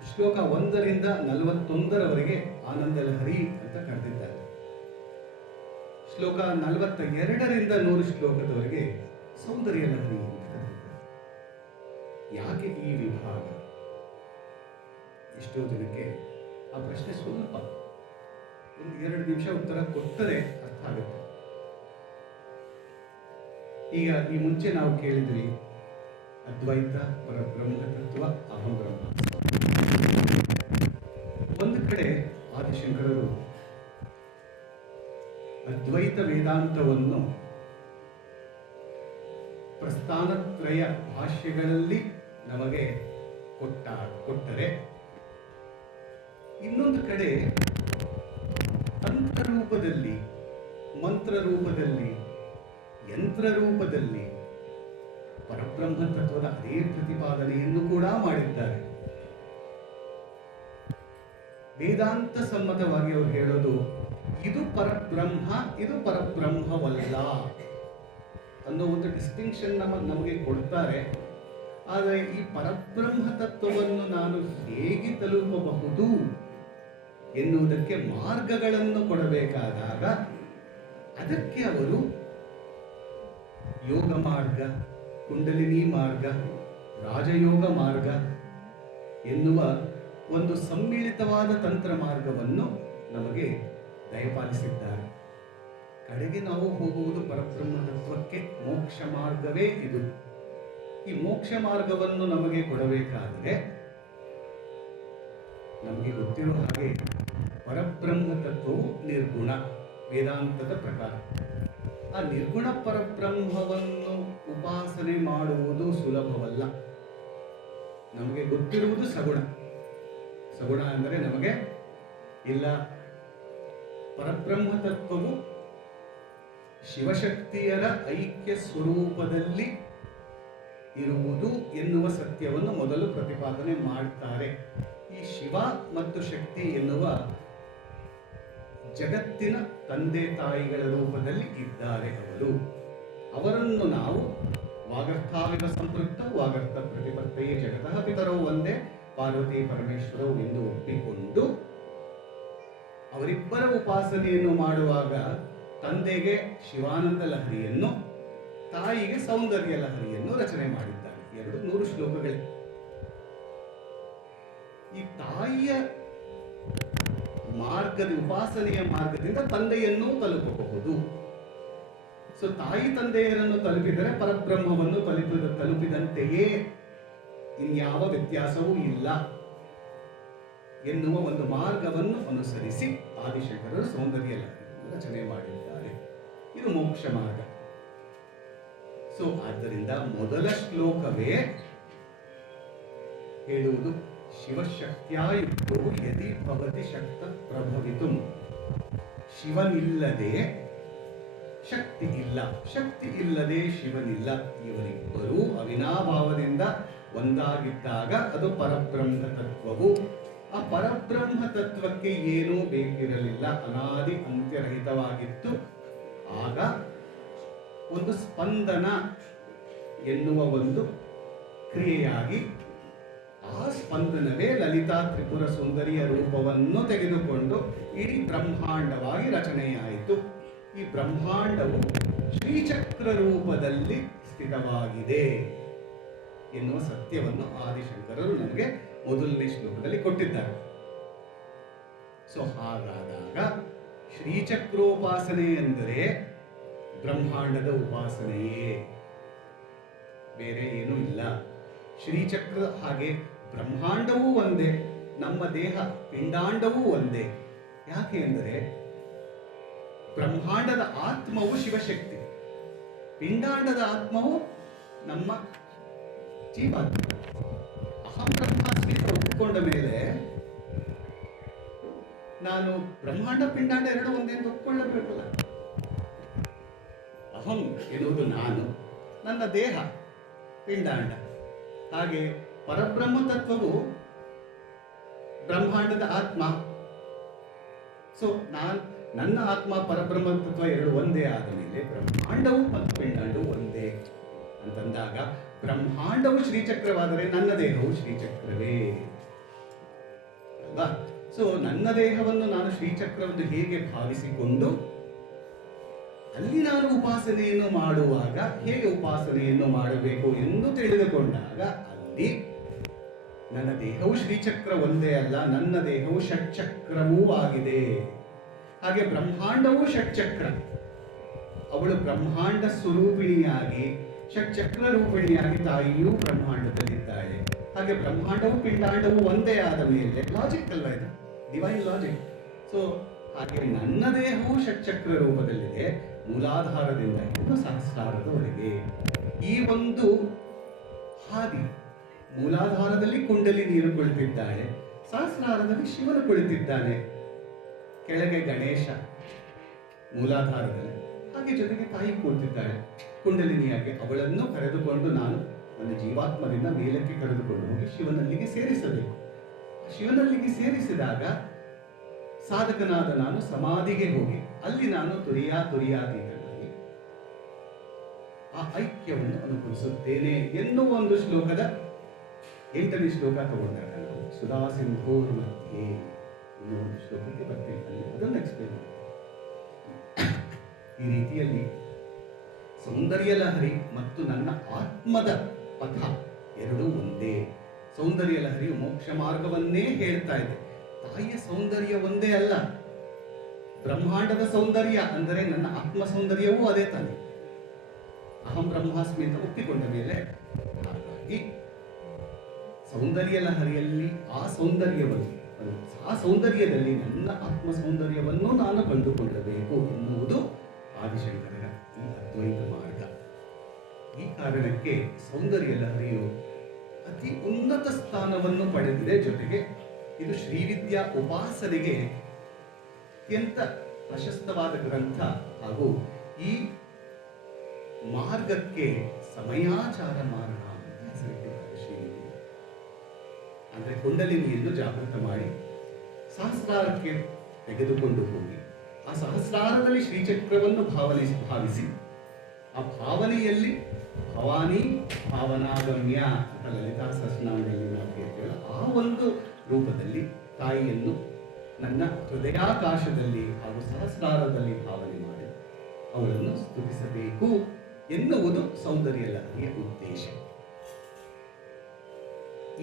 ಶ್ಲೋಕ 1ರಿಂದ 41ರವರೆಗೆ ಆನಂದ ಲಹರಿ ಅಂತ ಕರೆದಿದ್ದಾರೆ. ಶ್ಲೋಕ 42ರಿಂದ 100 ಶ್ಲೋಕದವರೆಗೆ ಸೌಂದರ್ಯ ಲಹರಿ ಅಂತ ಕರೆದಿದ್ದಾರೆ. ಯಾಕೆ ಈ ವಿಭಾಗ? ಎಷ್ಟೋ ಜನಕ್ಕೆ ಆ ಪ್ರಶ್ನೆ ಸ್ವಲ್ಪ 1-2 ನಿಮಿಷ ಉತ್ತರ ಕೊಟ್ಟರೆ ಅರ್ಥ ಆಗುತ್ತೆ. ಈಗ ಈ ಮುಂಚೆ ನಾವು ಕೇಳಿದ್ವಿ ಅದ್ವೈತ, ಪರಬ್ರಹ್ಮ ತತ್ವ, ಅಹಂ ಬ್ರಹ್ಮ. ಒಂದು ಕಡೆ ಆದಿಶಂಕರರು ಅದ್ವೈತ ವೇದಾಂತವನ್ನು ಪ್ರಸ್ಥಾನತ್ರಯ ಭಾಷ್ಯಗಳಲ್ಲಿ ನಮಗೆ ಕೊಟ್ಟರೆ, ಇನ್ನೊಂದು ಕಡೆ ಅಂತರೂಪದಲ್ಲಿ, ಮಂತ್ರ ರೂಪದಲ್ಲಿ, ಯಂತ್ರ ರೂಪದಲ್ಲಿ ಪರಬ್ರಹ್ಮ ತತ್ವದ ಅದೇ ಪ್ರತಿಪಾದನೆಯನ್ನು ಕೂಡ ಮಾಡಿದ್ದಾರೆ. ವೇದಾಂತ ಸಮ್ಮತವಾಗಿ ಅವರು ಹೇಳೋದು ಇದು ಪರಬ್ರಹ್ಮ, ಇದು ಪರಬ್ರಹ್ಮವಲ್ಲ ಅನ್ನೋ ಒಂದು ಡಿಸ್ಟಿಂಕ್ಷನ್ ನಮಗೆ ಕೊಡ್ತಾರೆ. ಆದರೆ ಈ ಪರಬ್ರಹ್ಮ ತತ್ವವನ್ನು ನಾನು ಹೇಗೆ ತಲುಪಬಹುದು ಎನ್ನುವುದಕ್ಕೆ ಮಾರ್ಗಗಳನ್ನು ಕೊಡಬೇಕಾದಾಗ ಅದಕ್ಕೆ ಅವರು ಯೋಗ ಮಾರ್ಗ, ಕುಂಡಲಿನಿ ಮಾರ್ಗ, ರಾಜಯೋಗ ಮಾರ್ಗ ಎನ್ನುವ ಒಂದು ಸಮ್ಮಿಳಿತವಾದ ತಂತ್ರ ಮಾರ್ಗವನ್ನು ನಮಗೆ ದಯಪಾಲಿಸಿದ್ದಾರೆ. ಕಡೆಗೆ ನಾವು ಹೋಗುವುದು ಪರಬ್ರಹ್ಮ ತತ್ವಕ್ಕೆ, ಮೋಕ್ಷ ಮಾರ್ಗವೇ ಇದು. ಈ ಮೋಕ್ಷ ಮಾರ್ಗವನ್ನು ನಮಗೆ ಕೊಡಬೇಕಾದರೆ ನಮಗೆ ಗೊತ್ತಿರೋ ಹಾಗೆ ಪರಬ್ರಹ್ಮ ತತ್ವವು ನಿರ್ಗುಣ ವೇದಾಂತದ ಪ್ರಕಾರ. ಆ ನಿರ್ಗುಣ ಪರಬ್ರಹ್ಮವನ್ನು ಉಪಾಸನೆ ಮಾಡುವುದು ಸುಲಭವಲ್ಲ. ನಮಗೆ ಗೊತ್ತಿರುವುದು ಸಗುಣ. ಸಗುಣ ಅಂದರೆ ನಮಗೆ ಇಲ್ಲ, ಪರಬ್ರಹ್ಮ ತತ್ವವು ಶಿವಶಕ್ತಿಯರ ಐಕ್ಯ ಸ್ವರೂಪದಲ್ಲಿ ಇರುವುದು ಎನ್ನುವ ಸತ್ಯವನ್ನು ಮೊದಲು ಪ್ರತಿಪಾದನೆ ಮಾಡ್ತಾರೆ. ಈ ಶಿವ ಮತ್ತು ಶಕ್ತಿ ಎನ್ನುವ ಜಗತ್ತಿನ ತಂದೆ ತಾಯಿಗಳ ರೂಪದಲ್ಲಿ ಇದ್ದಾರೆ ಅವರನ್ನು ನಾವು ವಾಗರ್ಥಾವಿವ ಸಂಪೃಕ್ತ ವಾಗರ್ಥ ಪ್ರತಿಪತ್ತೆಯೇ ಜಗತಃ ಪಿತರೋ ಒಂದೇ ಪಾರ್ವತಿ ಪರಮೇಶ್ವರವು ಎಂದು ಒಪ್ಪಿಕೊಂಡು ಅವರಿಬ್ಬರ ಉಪಾಸನೆಯನ್ನು ಮಾಡುವಾಗ ತಂದೆಗೆ ಶಿವಾನಂದ ಲಹರಿಯನ್ನು, ತಾಯಿಗೆ ಸೌಂದರ್ಯ ಲಹರಿಯನ್ನು ರಚನೆ ಮಾಡಿದ್ದಾರೆ. 100 ಶ್ಲೋಕಗಳೇ. ಈ ತಾಯಿಯ ಮಾರ್ಗದ, ಉಪಾಸನೆಯ ಮಾರ್ಗದಿಂದ ತಂದೆಯನ್ನು ತಲುಪಬಹುದು. ಸೊ ತಾಯಿ ತಂದೆಯರನ್ನು ತಲುಪಿದರೆ ಪರಬ್ರಹ್ಮವನ್ನು ತಲುಪಿದಂತೆಯೇ, ಇನ್ಯಾವ ವ್ಯತ್ಯಾಸವೂ ಇಲ್ಲ. ಎನ್ನುವ ಒಂದು ಮಾರ್ಗವನ್ನು ಅನುಸರಿಸಿ ಆದಿಶಂಕರರು ಸೌಂದರ್ಯ ಲಹರಿಯನ್ನು ರಚನೆ ಮಾಡಿದ್ದಾರೆ. ಇದು ಮೋಕ್ಷ ಮಾರ್ಗ. ಸೊ ಆದ್ದರಿಂದ ಮೊದಲ ಶ್ಲೋಕವೇ ಹೇಳುವುದು ಶಿವಶಕ್ತ್ಯಾಯುಕ್ತೋ ಯದಿ ಭವತಿ ಶಕ್ತ ಪ್ರಭವಿತು. ಶಿವನಿಲ್ಲದೆ ಶಕ್ತಿ ಇಲ್ಲ, ಶಕ್ತಿ ಇಲ್ಲದೆ ಶಿವನಿಲ್ಲ. ಇವರಿಬ್ಬರೂ ಅವಿನಾಭಾವದಿಂದ ಒಂದಾಗಿದ್ದಾಗ ಅದು ಪರಬ್ರಹ್ಮ ತತ್ವವು. ಆ ಪರಬ್ರಹ್ಮ ತತ್ವಕ್ಕೆ ಏನೂ ಬೇಕಿರಲಿಲ್ಲ, ಅನಾದಿ ಅಂತ್ಯರಹಿತವಾಗಿತ್ತು. ಆಗ ಒಂದು ಸ್ಪಂದನ ಎನ್ನುವ ಒಂದು ಕ್ರಿಯೆಯಾಗಿ ಆ ಸ್ಪಂದನವೇ ಲಲಿತಾ ತ್ರಿಪುರ ಸುಂದರಿಯ ರೂಪವನ್ನು ತೆಗೆದುಕೊಂಡು ಇಡೀ ಬ್ರಹ್ಮಾಂಡವಾಗಿ ರಚನೆಯಾಯಿತು. ಈ ಬ್ರಹ್ಮಾಂಡವು ಶ್ರೀಚಕ್ರ ರೂಪದಲ್ಲಿ ಸ್ಥಿತವಾಗಿದೆ ಎನ್ನುವ ಸತ್ಯವನ್ನು ಆದಿಶಂಕರರು ನಮಗೆ ಮೊದಲನೇ ಶ್ಲೋಕದಲ್ಲಿ ಕೊಟ್ಟಿದ್ದಾರೆ. ಸೊ ಹಾಗಾದಾಗ ಶ್ರೀಚಕ್ರೋಪಾಸನೆ ಎಂದರೆ ಬ್ರಹ್ಮಾಂಡದ ಉಪಾಸನೆಯೇ, ಬೇರೆ ಏನೂ ಇಲ್ಲ. ಶ್ರೀಚಕ್ರ ಹಾಗೆ ಬ್ರಹ್ಮಾಂಡವೂ ಒಂದೇ, ನಮ್ಮ ದೇಹ ಪಿಂಡಾಂಡವೂ ಒಂದೇ. ಯಾಕೆ ಎಂದರೆ ಬ್ರಹ್ಮಾಂಡದ ಆತ್ಮವು ಶಿವಶಕ್ತಿ, ಪಿಂಡಾಂಡದ ಆತ್ಮವು ನಮ್ಮ ಜೀವಾತ್ಮ. ಅಹಂ ಬ್ರಹ್ಮಾಸ್ಮಿ ಒಪ್ಪಿಕೊಂಡ ಮೇಲೆ ನಾನು ಬ್ರಹ್ಮಾಂಡ ಪಿಂಡಾಂಡ ಎರಡು ಒಂದೇ ಅಂತ ಒಪ್ಕೊಳ್ಳಬೇಕಲ್ಲ. ಅಹಂ ಎನ್ನುವುದು ನಾನು, ನನ್ನ ದೇಹ ಪಿಂಡಾಂಡ. ಹಾಗೆ ಪರಬ್ರಹ್ಮ ತತ್ವವು ಬ್ರಹ್ಮಾಂಡದ ಆತ್ಮ. ಸೊ ನನ್ನ ಆತ್ಮ ಪರಬ್ರಹ್ಮ ತತ್ವ ಎರಡು ಒಂದೇ ಆದ ಮೇಲೆ ಬ್ರಹ್ಮಾಂಡವು ಮತ್ತು ಪಿಂಡಾಂಡವು ಒಂದೇ ಅಂತಂದಾಗ ಬ್ರಹ್ಮಾಂಡವು ಶ್ರೀಚಕ್ರವಾದರೆ ನನ್ನ ದೇಹವು ಶ್ರೀಚಕ್ರವೇ ಅಲ್ವಾ? ಸೊ ನನ್ನ ದೇಹವನ್ನು ನಾನು ಶ್ರೀಚಕ್ರವನ್ನು ಹೇಗೆ ಭಾವಿಸಿಕೊಂಡು ಅಲ್ಲಿ ನಾನು ಉಪಾಸನೆಯನ್ನು ಮಾಡುವಾಗ ಹೇಗೆ ಉಪಾಸನೆಯನ್ನು ಮಾಡಬೇಕು ಎಂದು ತಿಳಿದುಕೊಂಡಾಗ ಅಲ್ಲಿ ನನ್ನ ದೇಹವು ಶ್ರೀಚಕ್ರ ಒಂದೇ ಅಲ್ಲ, ನನ್ನ ದೇಹವು ಷಟ್ಚಕ್ರವೂ ಆಗಿದೆ. ಹಾಗೆ ಬ್ರಹ್ಮಾಂಡವೂ ಷಟ್ಚಕ್ರ. ಅವಳು ಬ್ರಹ್ಮಾಂಡ ಸ್ವರೂಪಿಣಿಯಾಗಿ ಷಟ್ಚಕ್ರ ರೂಪಿಣಿಯಾಗಿ ತಾಯಿಯೂ ಬ್ರಹ್ಮಾಂಡದಲ್ಲಿದ್ದಾಳೆ. ಹಾಗೆ ಬ್ರಹ್ಮಾಂಡವು ಪಿಂಡಾಂಡವು ಒಂದೇ ಆದ ಮೇಲೆ ಲಾಜಿಕ್ ಅಲ್ವಾ ಇದು, ಡಿವೈನ್ ಲಾಜಿಕ್. ಸೊ ಹಾಗೆ ನನ್ನ ದೇಹವು ಷಟ್ಚಕ್ರ ರೂಪದಲ್ಲಿದೆ, ಮೂಲಾಧಾರದಿಂದ ಹಿಡಿದು ಸಹಸ್ರಾರದವರೆಗೆ. ಈ ಒಂದು ಹಾದಿ, ಮೂಲಾಧಾರದಲ್ಲಿ ಕುಂಡಲಿ ನೀರು ಕುಳಿತಿದ್ದಾಳೆ, ಸಹಸ್ರಾರದಲ್ಲಿ ಶಿವನು ಕುಳಿತಿದ್ದಾನೆ, ಕೆಳಗೆ ಗಣೇಶ ಮೂಲಾಧಾರದಲ್ಲಿ, ಹಾಗೆ ಜೊತೆಗೆ ತಾಯಿ ಕೂತಿದ್ದಾಳೆ ಕುಂಡಲಿನಿಯಾಗಿ. ಅವಳನ್ನು ಕರೆದುಕೊಂಡು ನಾನು ನನ್ನ ಜೀವಾತ್ಮದಿಂದ ಮೇಲಕ್ಕೆ ಕರೆದುಕೊಂಡು ಹೋಗಿ ಶಿವನಲ್ಲಿಗೆ ಸೇರಿಸಬೇಕು. ಶಿವನಲ್ಲಿಗೆ ಸೇರಿಸಿದಾಗ ಸಾಧಕನಾದ ನಾನು ಸಮಾಧಿಗೆ ಹೋಗಿ ಅಲ್ಲಿ ನಾನು ತುರಿಯಾತೀತನಾಗಿ ಆ ಐಕ್ಯವನ್ನು ಅನುಭವಿಸುತ್ತೇನೆ ಎನ್ನುವ ಒಂದು ಶ್ಲೋಕದ 8ನೇ ಶ್ಲೋಕ ತಗೊಂಡಾಗ ನಾವು ಸುಧಾ ಸಿಂಧೂರ್ ಮಧ್ಯೆ ಎನ್ನುವ ಒಂದು ಶ್ಲೋಕಕ್ಕೆ ಬರ್ತೇನೆ. ಅದನ್ನು ಎಕ್ಸ್ಪ್ಲೇನ್ ಮಾಡ್ತೇನೆ. ಈ ರೀತಿಯಲ್ಲಿ ಸೌಂದರ್ಯ ಲಹರಿ ಮತ್ತು ನನ್ನ ಆತ್ಮದ ಪಥ ಎರಡೂ ಒಂದೇ. ಸೌಂದರ್ಯ ಲಹರಿಯು ಮೋಕ್ಷ ಮಾರ್ಗವನ್ನೇ ಹೇಳ್ತಾ ಇದೆ. ತಾಯಿಯ ಸೌಂದರ್ಯ ಒಂದೇ ಅಲ್ಲ, ಬ್ರಹ್ಮಾಂಡದ ಸೌಂದರ್ಯ ಅಂದರೆ ನನ್ನ ಆತ್ಮ ಸೌಂದರ್ಯವೂ ಅದೇ ತಾನೆ. ಅಹಂ ಬ್ರಹ್ಮಾಸ್ಮಿ ಅಂತ ಒಪ್ಪಿಕೊಂಡ ಮೇಲೆ ಹಾಗಾಗಿ ಸೌಂದರ್ಯ ಲಹರಿಯಲ್ಲಿ ಆ ಸೌಂದರ್ಯದಲ್ಲಿ ನನ್ನ ಆತ್ಮ ಸೌಂದರ್ಯವನ್ನು ನಾನು ಕಂಡುಕೊಳ್ಳಬೇಕು ಎನ್ನುವುದು ಆದಿಶಂಕರರ ಈ ಅದ್ವೈತ ಮಾರ್ಗ. ಈ ಕಾರಣಕ್ಕೆ ಸೌಂದರ್ಯ ಲಹರಿಯು ಅತಿ ಉನ್ನತ ಸ್ಥಾನವನ್ನು ಪಡೆದಿದೆ. ಜೊತೆಗೆ ಇದು ಶ್ರೀವಿದ್ಯಾ ಉಪಾಸನೆಗೆ ಅತ್ಯಂತ ಪ್ರಶಸ್ತವಾದ ಗ್ರಂಥ ಹಾಗೂ ಈ ಮಾರ್ಗಕ್ಕೆ ಸಮಯಾಚಾರ ಮಾರ್ಗ ಅಂತ ಹೆಸರಿಟ್ಟಿದ್ದಾರೆ ಶ್ರೀವಿದ್ಯೆ. ಅಂದರೆ ಕುಂಡಲಿನಿಯನ್ನು ಜಾಗೃತ ಮಾಡಿ ಸಹಸ್ರಾರಕ್ಕೆ ತೆಗೆದುಕೊಂಡು ಹೋಗಿ ಆ ಸಹಸ್ರಾರದಲ್ಲಿ ಶ್ರೀಚಕ್ರವನ್ನು ಭಾವಿಸಿ ಆ ಭಾವನೆಯಲ್ಲಿ ಭವಾನಿ ಭಾವನಾಗಮ್ಯ ಅಂತ ಲಲಿತಾ ಸಹಸ್ರನಾಮದಲ್ಲಿ ನಾವು ಹೇಳ್ತೇವೆ. ಆ ಒಂದು ರೂಪದಲ್ಲಿ ತಾಯಿಯನ್ನು ನನ್ನ ಹೃದಯಾಕಾಶದಲ್ಲಿ ಹಾಗೂ ಸಹಸ್ರಾರದಲ್ಲಿ ಭಾವನೆ ಮಾಡಿ ಅವಳನ್ನು ಸ್ತುತಿಸಬೇಕು ಎನ್ನುವುದು ಸೌಂದರ್ಯ ಲಹರಿಯ ಉದ್ದೇಶ.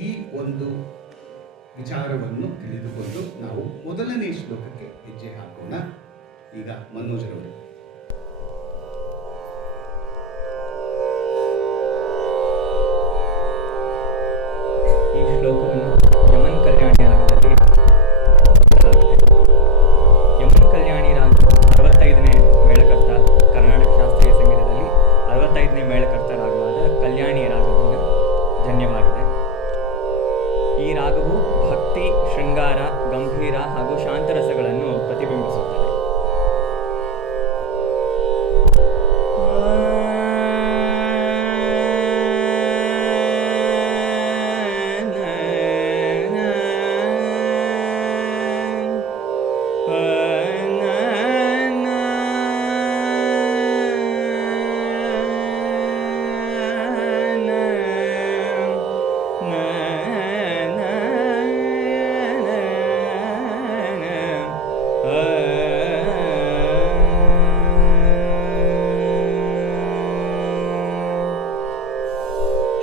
ಈ ಒಂದು ವಿಚಾರವನ್ನು ತಿಳಿದುಕೊಂಡು ನಾವು ಮೊದಲನೇ ಶ್ಲೋಕಕ್ಕೆ ಹೆಜ್ಜೆ ಹಾಕೋಣ. ಈಗ ಮನೋಜರವರು ಈ ಶ್ಲೋಕವನ್ನು ಯಮನ್ ಕಲ್ಯಾಣಿ ರಾಗದಲ್ಲಿ ಕಲ್ಯಾಣಿ ರಾಗವನ್ನು ಜನ್ಯವಾಗಿದೆ. ಈ ರಾಗವು ಭಕ್ತಿ, ಶೃಂಗಾರ, ಗಂಭೀರ ಹಾಗೂ ಶಾಂತರಸಗಳನ್ನು ಪ್ರತಿಬಿಂಬಿಸುತ್ತದೆ.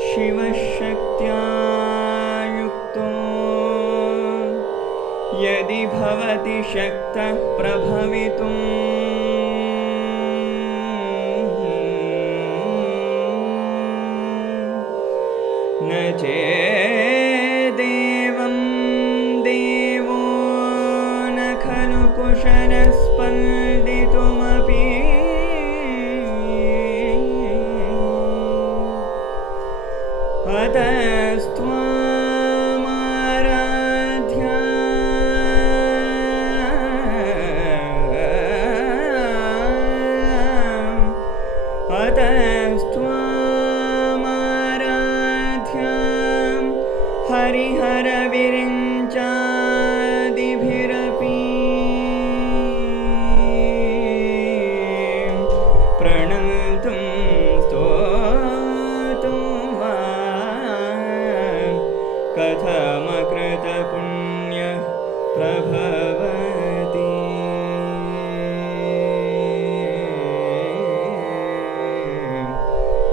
शिवशक्त्या युक्तो यदि भवति शक्तः प्रभवितुम् न चेदेवं देवो न खलु कुशलस्पन्दितुमपि अतस्त्वामाराध्या हरिहरविरिञ्चादिभिरपि प्रणन्तुं स्तोतुं वा कथमकृतपुण्यः प्रभवति।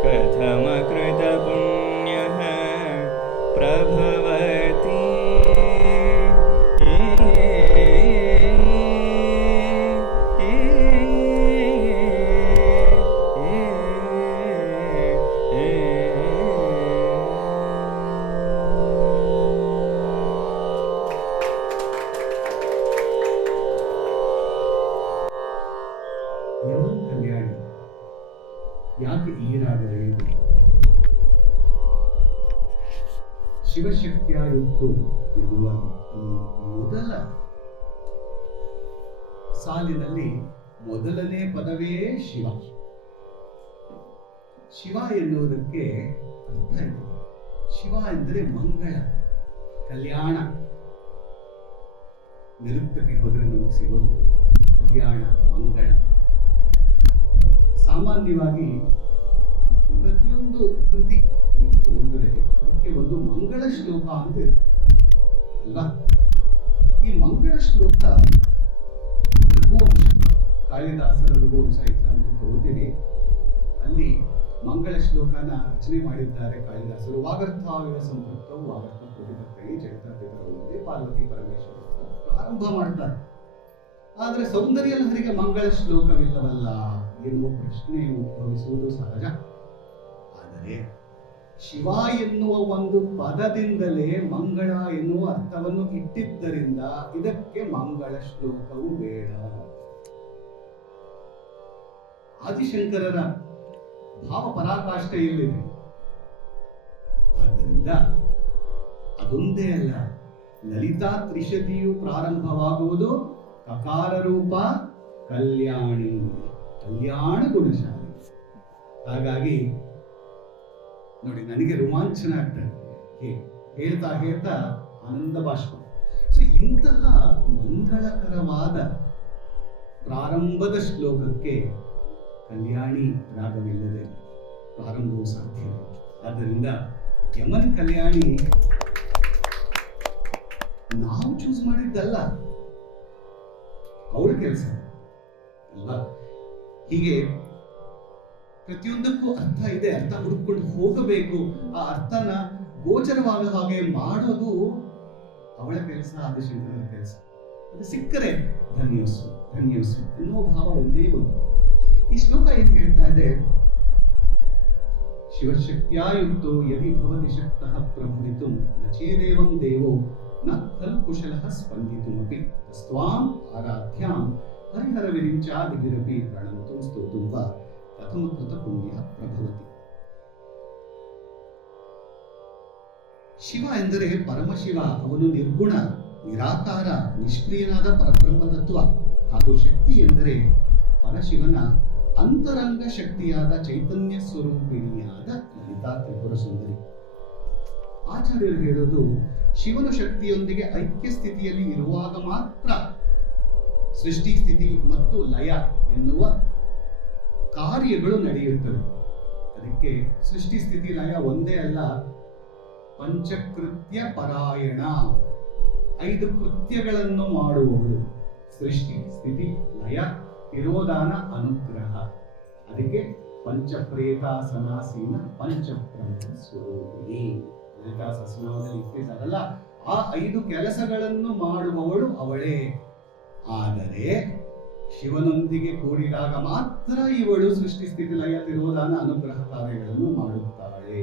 कथमकृतपुण्यः प्रभवति। ಯಮನ್ ಕಲ್ಯಾಣಿ ಯಾಕೆ ಈ ರಾಗಗಳಿವೆ? ಶಿವಶಕ್ತಿಯ ಯುಕ್ತು ಎನ್ನುವ ಈ ಮೊದಲ ಸಾಲಿನಲ್ಲಿ ಮೊದಲನೇ ಪದವೇ ಶಿವ. ಶಿವ ಎನ್ನುವುದಕ್ಕೆ ಅರ್ಥ ಇದೆ. ಶಿವ ಎಂದರೆ ಮಂಗಳ, ಕಲ್ಯಾಣ. ನಿರುಕ್ತಕ್ಕೆ ಹೋದರೆ ನಮಗೆ ಸಿಗೋದು ಕಲ್ಯಾಣ, ಮಂಗಳ. ಸಾಮಾನ್ಯವಾಗಿ ಪ್ರತಿಯೊಂದು ಕೃತಿ ನೀವು ತಗೊಂಡ್ರೆ ಅದಕ್ಕೆ ಒಂದು ಮಂಗಳ ಶ್ಲೋಕ ಅಂತ ಇರುತ್ತೆ ಅಲ್ವಾ? ಈ ಮಂಗಳ ಶ್ಲೋಕ ರಘುವಂಶ, ಕಾಳಿದಾಸರ ರಘುವಂಶ ಎಕ್ಸಾಂಪಲ್ ತಗೋತೀವಿ. ಅಲ್ಲಿ ಮಂಗಳ ಶ್ಲೋಕನ ರಚನೆ ಮಾಡಿದ್ದಾರೆ ಕಾಳಿದಾಸರು. ವಾಗರ್ಥಾವಿವ ಸಂಪೃಕ್ತವು ವಾಗರ್ಥ ಪ್ರತಿಪತ್ತೈ ಜಗತ್ತಾಪಿತರವೊಂದೇ ಪಾರ್ವತಿ ಪರಮೇಶ್ವರ ಪ್ರಾರಂಭ ಮಾಡ್ತಾರೆ. ಆದರೆ ಸೌಂದರ್ಯ ಲಹರಿಗೆ ಮಂಗಳ ಶ್ಲೋಕವಿಲ್ಲವಲ್ಲ ಎನ್ನುವ ಪ್ರಶ್ನೆ ಉದ್ಭವಿಸುವುದು ಸಹಜ. ಆದರೆ ಶಿವ ಎನ್ನುವ ಒಂದು ಪದದಿಂದಲೇ ಮಂಗಳ ಎನ್ನುವ ಅರ್ಥವನ್ನು ಇಟ್ಟಿದ್ದರಿಂದ ಇದಕ್ಕೆ ಮಂಗಳ ಶ್ಲೋಕವು ಬೇಡ. ಆದಿಶಂಕರರ ಭಾವ ಪರಾಕಾಷ್ಠೆ ಇಲ್ಲಿದೆ. ಆದ್ದರಿಂದ ಅದೊಂದೇ ಅಲ್ಲ, ಲಲಿತಾ ತ್ರಿಶತಿಯು ಪ್ರಾರಂಭವಾಗುವುದು ಕಕಾರ ರೂಪ ಕಲ್ಯಾಣಿ, ಕಲ್ಯಾಣ ಗುಣಶಾಲಿ. ಹಾಗಾಗಿ ನೋಡಿ, ನನಗೆ ರೋಮಾಂಚನ ಆಗ್ತದೆ ಹೇಳ್ತಾ ಹೇಳ್ತಾ ಆನಂದ ಬಾಷ್ಪ. ಸೊ ಇಂತಹ ಮಂಗಳಕರವಾದ ಪ್ರಾರಂಭದ ಶ್ಲೋಕಕ್ಕೆ ಕಲ್ಯಾಣಿ ರಾಗವಿಲ್ಲದೆ ಪ್ರಾರಂಭವು ಸಾಧ್ಯ. ಆದ್ದರಿಂದ ಯಮನ್ ಕಲ್ಯಾಣಿ ನಾವು ಚೂಸ್ ಮಾಡಿದ್ದಲ್ಲ, ಅವಳ ಕೆಲಸ ಅಲ್ವಾ? ಹೀಗೆ ಪ್ರತಿಯೊಂದಕ್ಕೂ ಅರ್ಥ ಇದೆ, ಅರ್ಥ ಹುಡುಕೊಂಡು ಹೋಗಬೇಕು. ಆ ಅರ್ಥನ ಗೋಚರವಾದ ಹಾಗೆ ಮಾಡೋದು ಅವಳ ಕೆಲಸ, ಆದಿಶಂಕರನ ಕೆಲಸ. ಅದು ಸಿಕ್ಕರೆ ಧನ್ಯೋಸ್ಮಿ ಧನ್ಯೋಸ್ಮಿ ಎನ್ನುವ ಭಾವ ಒಂದೇ ಒಂದು. ಈ ಶ್ಲೋಕ ಏನ್ ಹೇಳ್ತಾ ಇದೆ? ಶಿವಶಕ್ತ್ಯಾಯುಕ್ತೋ ಯದಿ ಭವತಿ ಶಕ್ತಃ ಪ್ರಭವಿತುಂ ನ ಚೇದೇವಂ ದೇವೋ ನ ಖಲು ಕುಶಲಃ ಸ್ಪಂದಿತುಮಪಿ ತಸ್ತ್ವಾಂ ಆರಾಧ್ಯಾಂ ಹರಿಹರ ವಿರಿಂಚಾದಿಭಿರಪಿ ಪ್ರಣಂತುಂ ಸ್ತೋತುಂ ವಾ ಕಥಮಕೃತ ಪುಣ್ಯ ಪ್ರಭವತಿ. ಶಿವ ಎಂದರೆ ಪರಮಶಿವ. ಅವನು ನಿರ್ಗುಣ, ನಿರಾಕಾರ, ನಿಷ್ಕ್ರಿಯನಾದ ಪರಬ್ರಹ್ಮ ತತ್ವ. ಹಾಗೂ ಶಕ್ತಿ ಎಂದರೆ ಪರಶಿವನ ಅಂತರಂಗ ಶಕ್ತಿಯಾದ ಚೈತನ್ಯ ಸ್ವರೂಪಿಣಿಯಾದ ಲಲಿತಾ ತ್ರಿಪುರ ಸುಂದರಿ. ಆಚಾರ್ಯರು ಹೇಳೋದು, ಶಿವನ ಶಕ್ತಿಯೊಂದಿಗೆ ಐಕ್ಯ ಸ್ಥಿತಿಯಲ್ಲಿ ಇರುವಾಗ ಮಾತ್ರ ಸೃಷ್ಟಿ, ಸ್ಥಿತಿ ಮತ್ತು ಲಯ ಎನ್ನುವ ಕಾರ್ಯಗಳು ನಡೆಯುತ್ತವೆ. ಅದಕ್ಕೆ ಸೃಷ್ಟಿ, ಸ್ಥಿತಿ, ಲಯ ಒಂದೇ ಅಲ್ಲ, ಪಂಚಕೃತ್ಯ ಪರಾಯಣ, 5 ಕೃತ್ಯಗಳನ್ನು ಮಾಡುವವಳು. ಸೃಷ್ಟಿ, ಸ್ಥಿತಿ, ಲಯ, ತಿರೋಧಾನ, ಅನುಗ್ರಹ. ಅದಕ್ಕೆ ಪಂಚಪ್ರೇತಾಸನಾಸೀನ ಪಂಚಬ್ರಹ್ಮ ಸ್ವರೂಪಿಣಿ. ಲಲಿತಾ ಸಹಸ್ರನಾಮದಲ್ಲಿ ಇಟ್ಟಿದ್ದಾರಲ್ಲ, ಆ 5 ಕೆಲಸಗಳನ್ನು ಮಾಡುವವಳು ಅವಳೇ. ಆದರೆ ಶಿವನೊಂದಿಗೆ ಕೂಡಿದಾಗ ಮಾತ್ರ ಇವಳು ಸೃಷ್ಟಿ, ಸ್ಥಿತಿ, ಲಯ, ತಿರೋಧಾನ, ಅನುಗ್ರಹ ಕಾರ್ಯಗಳನ್ನು ಮಾಡುತ್ತಾಳೆ.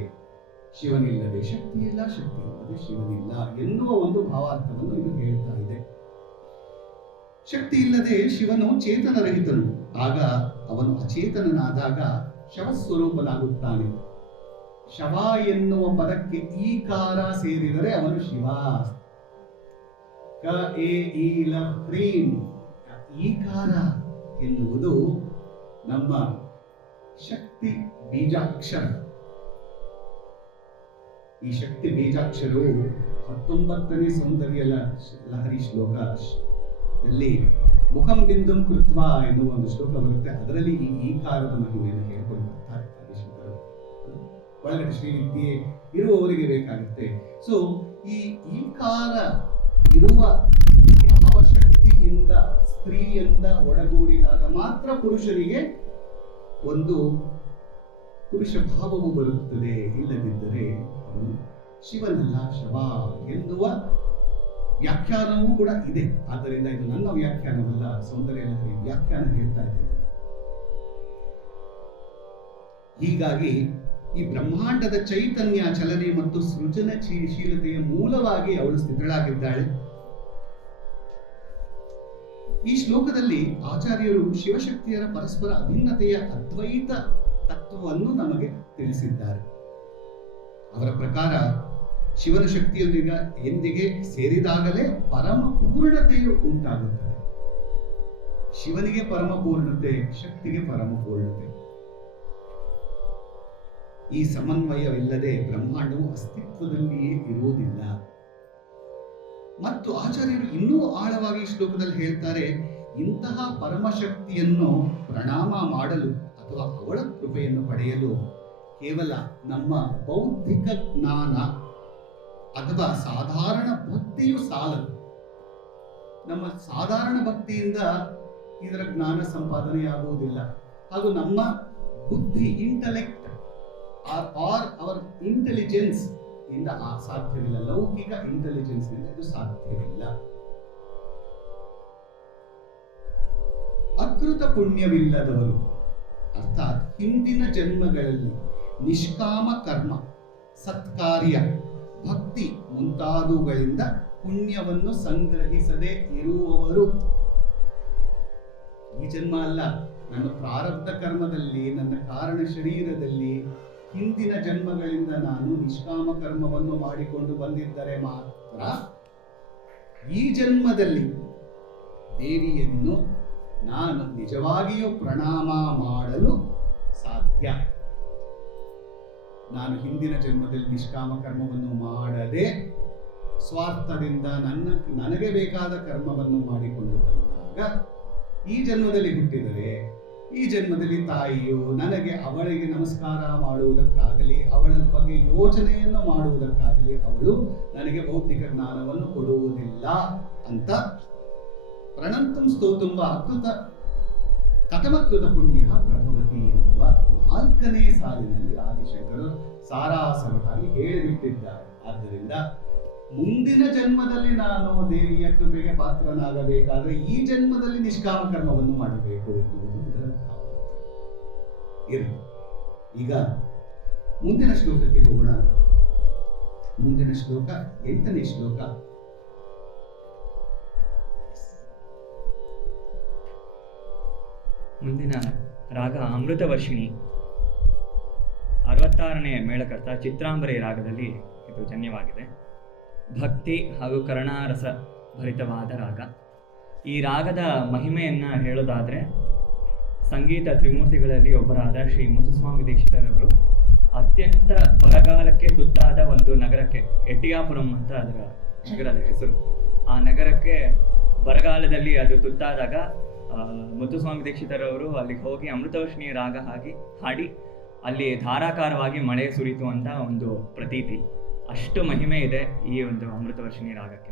ಶಿವನಿಲ್ಲದೆ ಶಕ್ತಿ ಇಲ್ಲ, ಶಕ್ತಿ ಇಲ್ಲದೆ ಶಿವನಿಲ್ಲ ಎನ್ನುವ ಒಂದು ಭಾವಾರ್ಥವನ್ನು ಇದು ಹೇಳ್ತಾ ಇದೆ. ಶಕ್ತಿ ಇಲ್ಲದೆ ಶಿವನು ಚೇತನರಹಿತನು. ಆಗ ಅವನು ಅಚೇತನನಾದಾಗ ಶವಸ್ವರೂಪನಾಗುತ್ತಾನೆ. ಶವ ಎನ್ನುವ ಪದಕ್ಕೆ ಈಕಾರ ಸೇರಿದರೆ ಅವನು ಶಿವ. ಕ ಎ ಈ ಲ ಹ್ರೀಂ. ಈಕಾರ ಎನ್ನುವುದು ನಮ್ಮ ಶಕ್ತಿ ಬೀಜಾಕ್ಷರ. ಈ ಶಕ್ತಿ ಬೀಜಾಕ್ಷರವು 19ನೇ ಸೌಂದರ್ಯ ಲಹರಿ ಶ್ಲೋಕದಲ್ಲಿ ಮುಖಂ ಬಿಂದುಂ ಕೃತ್ವ ಎನ್ನುವ ಒಂದು ಶ್ಲೋಕ ಬರುತ್ತೆ. ಅದರಲ್ಲಿ ಈ ಈಕಾರದ ಮಹಿಮೆಯನ್ನು ಹೇಳ್ಕೊಂಡು ಬರ್ತಾರೆ ಆದಿಶಂಕರರು. ಒಳಗಡೆ ಶ್ರೀವಿದ್ಯೆ ಇರುವವರಿಗೆ ಬೇಕಾಗುತ್ತೆ. ಸೊ ಈ ಈಕಾರ ಇರುವ ಯಾವ ಶಕ್ತಿಯಿಂದ ಸ್ತ್ರೀಯಿಂದ ಒಡಗೂಡಿದಾಗ ಮಾತ್ರ ಪುರುಷರಿಗೆ ಒಂದು ಪುರುಷ ಭಾವವು ಬರುತ್ತದೆ. ಇಲ್ಲದಿದ್ದರೆ ಅವನು ಶಿವನಲ್ಲ, ಶವ ಎನ್ನುವ ವ್ಯಾಖ್ಯಾನವೂ ಕೂಡ ಇದೆ. ಆದ್ದರಿಂದ ಇದು ನನ್ನ ವ್ಯಾಖ್ಯಾನವಲ್ಲ, ಸೌಂದರ್ಯ ಲಹರಿ ವ್ಯಾಖ್ಯಾನ ಹೇಳ್ತಾ ಇದೆ. ಹೀಗಾಗಿ ಈ ಬ್ರಹ್ಮಾಂಡದ ಚೈತನ್ಯ, ಚಲನೆ ಮತ್ತು ಸೃಜನಶೀಲತೆಯ ಮೂಲವಾಗಿ ಅವಳು ಸ್ಥಿತಳಾಗಿದ್ದಾಳೆ. ಈ ಶ್ಲೋಕದಲ್ಲಿ ಆಚಾರ್ಯರು ಶಿವಶಕ್ತಿಯರ ಪರಸ್ಪರ ಅಭಿನ್ನತೆಯ ಅದ್ವೈತ ತತ್ವವನ್ನು ನಮಗೆ ತಿಳಿಸಿದ್ದಾರೆ. ಅವರ ಪ್ರಕಾರ ಶಿವನ ಶಕ್ತಿಯೊಂದಿಗೆ ಎಂದಿಗೆ ಸೇರಿದಾಗಲೇ ಪರಮ ಪೂರ್ಣತೆಯು ಉಂಟಾಗುತ್ತದೆ. ಶಿವನಿಗೆ ಪರಮ ಪೂರ್ಣತೆ, ಶಕ್ತಿಗೆ ಪರಮ ಪೂರ್ಣತೆ. ಈ ಸಮನ್ವಯವಿಲ್ಲದೆ ಬ್ರಹ್ಮಾಂಡವು ಅಸ್ತಿತ್ವದಲ್ಲಿಯೇ ಇರುವುದಿಲ್ಲ. ಮತ್ತು ಆಚಾರ್ಯರು ಇನ್ನೂ ಆಳವಾಗಿ ಶ್ಲೋಕದಲ್ಲಿ ಹೇಳ್ತಾರೆ, ಇಂತಹ ಪರಮಶಕ್ತಿಯನ್ನು ಪ್ರಣಾಮ ಮಾಡಲು ಅಥವಾ ಅವಳ ಕೃಪೆಯನ್ನು ಪಡೆಯಲು ಕೇವಲ ನಮ್ಮ ಬೌದ್ಧಿಕ ಜ್ಞಾನ ಅಥವಾ ಸಾಧಾರಣ ಭಕ್ತಿಯು ಸಾಲದು. ನಮ್ಮ ಸಾಧಾರಣ ಭಕ್ತಿಯಿಂದ ಇದರ ಜ್ಞಾನ ಸಂಪಾದನೆಯಾಗುವುದಿಲ್ಲ. ಹಾಗೂ ನಮ್ಮ ಬುದ್ಧಿ, ಇಂಟೆಲೆಕ್ಟ್ ಆರ್ ಅವರ್ ಇಂಟೆಲಿಜೆನ್ಸ್ ಇಂದ ಸಾಧ್ಯವಿಲ್ಲ. ಲೌಕಿಕ ಇಂಟೆಲಿಜೆನ್ಸ್ ಇಂದ ಇದು ಸಾಧ್ಯವಿಲ್ಲ. ಅಕೃತ ಪುಣ್ಯವಿಲ್ಲದವರು, ಅರ್ಥಾತ್ ಹಿಂದಿನ ಜನ್ಮಗಳಲ್ಲಿ ನಿಷ್ಕಾಮ ಕರ್ಮ, ಸತ್ಕಾರ್ಯ, ಭಕ್ತಿ ಮುಂತಾದವುಗಳಿಂದ ಪುಣ್ಯವನ್ನು ಸಂಗ್ರಹಿಸದೆ ಇರುವವರು, ಈ ಜನ್ಮ ಅಲ್ಲ, ನನ್ನ ಪ್ರಾರಬ್ಧ ಕರ್ಮದಲ್ಲಿ, ನನ್ನ ಕಾರಣ ಶರೀರದಲ್ಲಿ ಹಿಂದಿನ ಜನ್ಮಗಳಿಂದ ನಾನು ನಿಷ್ಕಾಮ ಕರ್ಮವನ್ನು ಮಾಡಿಕೊಂಡು ಬಂದಿದ್ದರೆ ಮಾತ್ರ ಈ ಜನ್ಮದಲ್ಲಿ ದೇವಿಯನ್ನು ನಾನು ನಿಜವಾಗಿಯೂ ಪ್ರಣಾಮ ಮಾಡಲು ಸಾಧ್ಯ. ನಾನು ಹಿಂದಿನ ಜನ್ಮದಲ್ಲಿ ನಿಷ್ಕಾಮ ಕರ್ಮವನ್ನು ಮಾಡದೆ ಸ್ವಾರ್ಥದಿಂದ ನನಗೆ ಬೇಕಾದ ಕರ್ಮವನ್ನು ಮಾಡಿಕೊಂಡು ಬಂದಾಗ ಈ ಜನ್ಮದಲ್ಲಿ ಹುಟ್ಟಿದರೆ, ಈ ಜನ್ಮದಲ್ಲಿ ತಾಯಿಯು ನನಗೆ ಅವಳಿಗೆ ನಮಸ್ಕಾರ ಮಾಡುವುದಕ್ಕಾಗಲಿ, ಅವಳ ಬಗ್ಗೆ ಯೋಚನೆಯನ್ನು ಮಾಡುವುದಕ್ಕಾಗಲಿ ಅವಳು ನನಗೆ ಭೌತಿಕ ಜ್ಞಾನವನ್ನು ಕೊಡುವುದಿಲ್ಲ ಅಂತ ಪ್ರಣಂತಂ ಸ್ತೋತುಂಬ ಅಕೃತ ಕಥಮಕೃತ ಪುಣ್ಯ ಪ್ರಭವತಿ ಎನ್ನುವ 4ನೇ ಸಾಲಿನಲ್ಲಿ ಆದಿಶಂಕರರು ಸಾರಾಸವಾಗಿ ಹೇಳಿಬಿಟ್ಟಿದ್ದಾರೆ. ಆದ್ದರಿಂದ ಮುಂದಿನ ಜನ್ಮದಲ್ಲಿ ನಾನು ದೇವಿಯ ಕೃಪೆಗೆ ಪಾತ್ರನಾಗಬೇಕಾದ್ರೆ ಈ ಜನ್ಮದಲ್ಲಿ ನಿಷ್ಕಾಮ ಕರ್ಮವನ್ನು ಮಾಡಬೇಕು ಎನ್ನುವುದು ಇದರ ಭಾವ. ಇರಲಿ, ಈಗ ಮುಂದಿನ ಶ್ಲೋಕಕ್ಕೆ ಹೋಗೋಣ. ಮುಂದಿನ ಶ್ಲೋಕ 8ನೇ ಶ್ಲೋಕ. ಮುಂದಿನ ರಾಗ ಅಮೃತ ವರ್ಷಿಣಿ. 66ನೇ ಮೇಳಕರ್ತ ಚಿತ್ರಾಂಬರಿ ರಾಗದಲ್ಲಿ ಇದು ಜನ್ಯವಾಗಿದೆ. ಭಕ್ತಿ ಹಾಗೂ ಕರುಣಾರಸ ಭರಿತವಾದ ರಾಗ. ಈ ರಾಗದ ಮಹಿಮೆಯನ್ನು ಹೇಳೋದಾದರೆ, ಸಂಗೀತ ತ್ರಿಮೂರ್ತಿಗಳಲ್ಲಿ ಒಬ್ಬರಾದ ಶ್ರೀ ಮುತ್ತುಸ್ವಾಮಿ ದೀಕ್ಷಿತರವರು ಅತ್ಯಂತ ಬರಗಾಲಕ್ಕೆ ತುತ್ತಾದ ಒಂದು ನಗರಕ್ಕೆ, ಎಟ್ಟಿಯಾಪುರಂ ಅಂತ ಅದರ ನಗರದ ಹೆಸರು, ಆ ನಗರಕ್ಕೆ ಬರಗಾಲದಲ್ಲಿ ಅದು ತುತ್ತಾದಾಗ ಮುತ್ತುಸ್ವಾಮಿ ದೀಕ್ಷಿತರವರು ಅಲ್ಲಿಗೆ ಹೋಗಿ ಅಮೃತವರ್ಷಿಣಿ ರಾಗ ಹಾಡಿ ಅಲ್ಲಿ ಧಾರಾಕಾರವಾಗಿ ಮಳೆ ಸುರಿತು ಅಂತ ಒಂದು ಪ್ರತೀತಿ. ಅಷ್ಟು ಮಹಿಮೆ ಇದೆ ಈ ಒಂದು ಅಮೃತವರ್ಷಿಣಿ ರಾಗಕ್ಕೆ.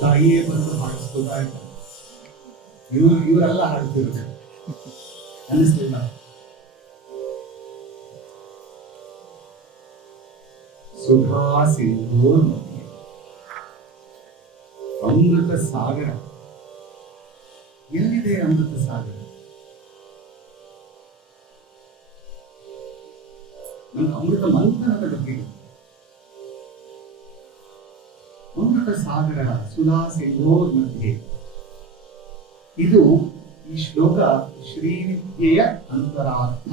ತಾಯಿಯೇ ಬಂದು ಹಾಡಿಸ್ಕೊತಾ ಇದ್ದಾರೆ. ಇವರೆಲ್ಲ ಹಾಡ್ತಿರೋದು ಅನ್ನಿಸ್ಲಿಲ್ಲ. ಸುಧಾ ಸಿಂಧೂರ್ ನದಿ, ಅಮೃತ ಸಾಗರ. ಎಲ್ಲಿದೆ ಅಮೃತ ಸಾಗರ? ನಮ್ಗೆ ಅಮೃತ ಮಂಥನದ ಬಗ್ಗೆ ಅಮೃತ ಸಾಗರ ಸುಧಾ ಸಿಂಧೋರ್ ಮಧ್ಯೆ. ಇದು ಈ ಶ್ಲೋಕ ಶ್ರೀವಿದ್ಯೆಯ ಅಂತರಾರ್ಥ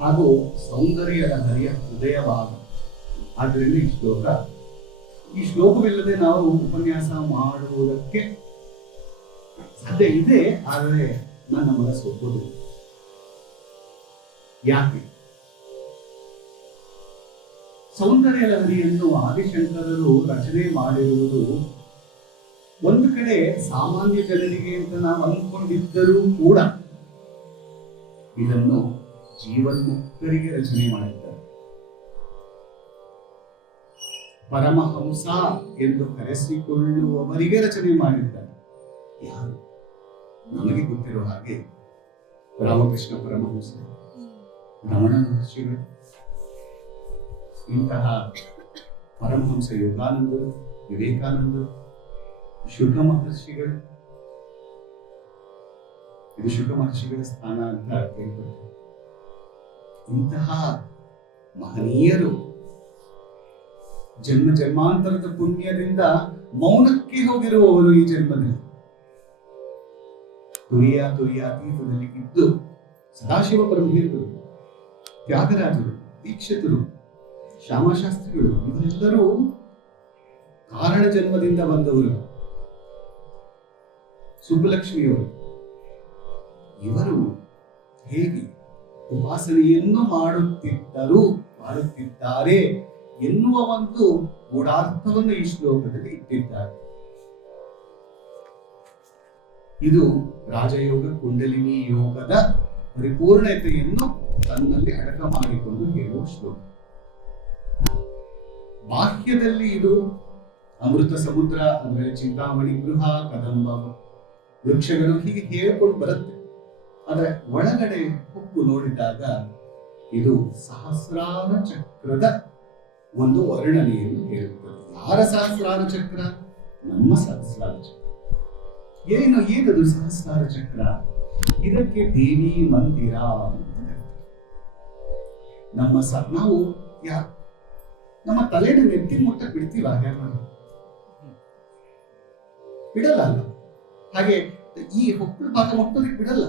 ಹಾಗೂ ಸೌಂದರ್ಯದ ಹರಿಯ ಹೃದಯ ಭಾಗ. ಆದ್ದರಿಂದ ಈ ಶ್ಲೋಕವಿಲ್ಲದೆ ನಾವು ಉಪನ್ಯಾಸ ಮಾಡುವುದಕ್ಕೆ ಸಾಧ್ಯ ಇದೆ, ಆದರೆ ನನ್ನ ಮನಸ್ಸು ಒಪ್ಪುವುದಿಲ್ಲ. ಯಾಕೆ? ಸೌಂದರ್ಯ ಲಹರಿಯನ್ನು ಆದಿಶಂಕರರು ರಚನೆ ಮಾಡಿರುವುದು ಒಂದು ಕಡೆ ಸಾಮಾನ್ಯ ಜನರಿಗೆ ಅಂತ ನಾವು ಅಂದ್ಕೊಂಡಿದ್ದರೂ ಕೂಡ ಇದನ್ನು ಜೀವನ್ಮುಕ್ತರಿಗೆ ರಚನೆ ಮಾಡಿದ್ದಾರೆ. ಪರಮಹಂಸ ಎಂದು ಕರೆಸಿಕೊಳ್ಳುವವರಿಗೆ ರಚನೆ ಮಾಡಿದ್ದಾರೆ. ಯಾರು? ನಮಗೆ ಗೊತ್ತಿರುವ ಹಾಗೆ ರಾಮಕೃಷ್ಣ ಪರಮಹಂಸ, ರಮಣ ಮಹರ್ಷಿಗಳು, ಇಂತಹ ಪರಮಹಂಸ ಯೋಗಾನಂದರು, ವಿವೇಕಾನಂದರು, ಶುಕ ಮಹರ್ಷಿಗಳು. ಇದು ಶುಕ ಮಹರ್ಷಿಗಳ ಸ್ಥಾನ ಅಂತ ಕೇಳ್ಪಟ್ಟೆ. ಇಂತಹ ಮಹನೀಯರು ಜನ್ಮ ಜನ್ಮಾಂತರದ ಪುಣ್ಯದಿಂದ ಮೌನಕ್ಕೆ ಹೋಗಿರುವವರು ಈ ಜನ್ಮದಲ್ಲಿ ತುರಿಯಾತೀತದಲ್ಲಿ ಇದ್ದು ಸದಾಶಿವ ಬ್ರಹ್ಮೇಂದ್ರರು, ತ್ಯಾಗರಾಜರು, ದೀಕ್ಷಿತರು, ಶ್ಯಾಮಶಾಸ್ತ್ರಿಗಳು ಇವರೆಲ್ಲರೂ ಕಾರಣ ಜನ್ಮದಿಂದ ಬಂದವರು. ಸುಬ್ಬಲಕ್ಷ್ಮಿಯವರು ಇವರು ಹೇಗೆ ಉಪಾಸನೆಯನ್ನು ಮಾಡುತ್ತಿದ್ದಾರೆ ಎನ್ನುವ ಒಂದು ಗೂಢಾರ್ಥವನ್ನು ಈ ಶ್ಲೋಕದಲ್ಲಿ ಇಟ್ಟಿದ್ದಾರೆ. ಇದು ರಾಜಯೋಗ ಕುಂಡಲಿನಿ ಯೋಗದ ಪರಿಪೂರ್ಣತೆಯನ್ನು ತನ್ನಲ್ಲಿ ಅಡಕ ಮಾಡಿಕೊಂಡು ಹೇಳುವ ಶ್ಲೋಕ. ಬಾಹ್ಯದಲ್ಲಿ ಇದು ಅಮೃತ ಸಮುದ್ರ ಅಂದ್ರೆ ಚಿಂತಾಮಣಿ ಗೃಹ, ಕದಂಬ ವೃಕ್ಷಗಳು ಹೀಗೆ ಹೇಳಿಕೊಂಡು ಬರುತ್ತೆ. ಆದ್ರೆ ಒಳಗಡೆ ಹೊಕ್ಕು ನೋಡಿದಾಗ ಇದು ಸಹಸ್ರಾರ ಚಕ್ರದ ಒಂದು ವರ್ಣನೆಯನ್ನು ಹೇಳುತ್ತದೆ. ಯಾರ ಸಹಸ್ರಾರ ಚಕ್ರ? ನಮ್ಮ ಸಹಸ್ರಾರ ಚಕ್ರ. ಏನದು ಸಹಸ್ರಾರ ಚಕ್ರ? ಇದಕ್ಕೆ ದೇವಿ ಮಂದಿರ ಅಂತ ನಾವು ನಮ್ಮ ತಲೆನ ನೆತ್ತಿ ಮುಟ್ಟ ಬಿಡ್ತೀವ? ಬಿಡಲ್ಲ ಅಲ್ಲ. ಹಾಗೆ ಈ ಹೊಕ್ಕಳ ಭಾಗ ಮುಟ್ಟೋದಕ್ಕೆ ಬಿಡಲ್ಲ,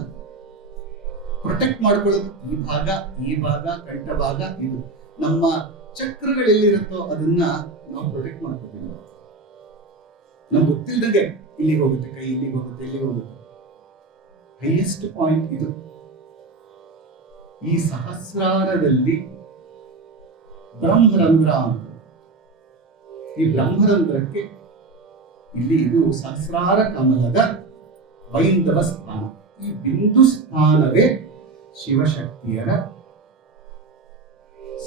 ಪ್ರೊಟೆಕ್ಟ್ ಮಾಡ್ಕೊಳ್ಳೋದು. ಈ ಭಾಗ ಕಂಠ ಭಾಗ, ಇದು ನಮ್ಮ ಚಕ್ರಗಳೆಲ್ಲಿರುತ್ತೋ ಅದನ್ನ ನಾವು ಪ್ರೊಟೆಕ್ಟ್ ಮಾಡ್ಕೋತೀವಿ. ನಮ್ಗೆ ಗೊತ್ತಿಲ್ದಂಗೆ ಇಲ್ಲಿಗೆ ಹೋಗುತ್ತೆ ಕೈ, ಇಲ್ಲಿಗೆ ಹೋಗುತ್ತೆ. ಹೈಯೆಸ್ಟ್ ಪಾಯಿಂಟ್ ಇದು. ಈ ಸಹಸ್ರಾರದಲ್ಲಿ ಬ್ರಹ್ಮರಂಧ್ರ ಅಂತ. ಈ ಬ್ರಹ್ಮರಂಧ್ರಕ್ಕೆ ಇಲ್ಲಿ ಇದು ಸಹಸ್ರಾರ ಕಮಲದ ಬೈಂದವ ಸ್ಥಾನ. ಈ ಬಿಂದು ಸ್ಥಾನವೇ ಶಿವಶಕ್ತಿಯರ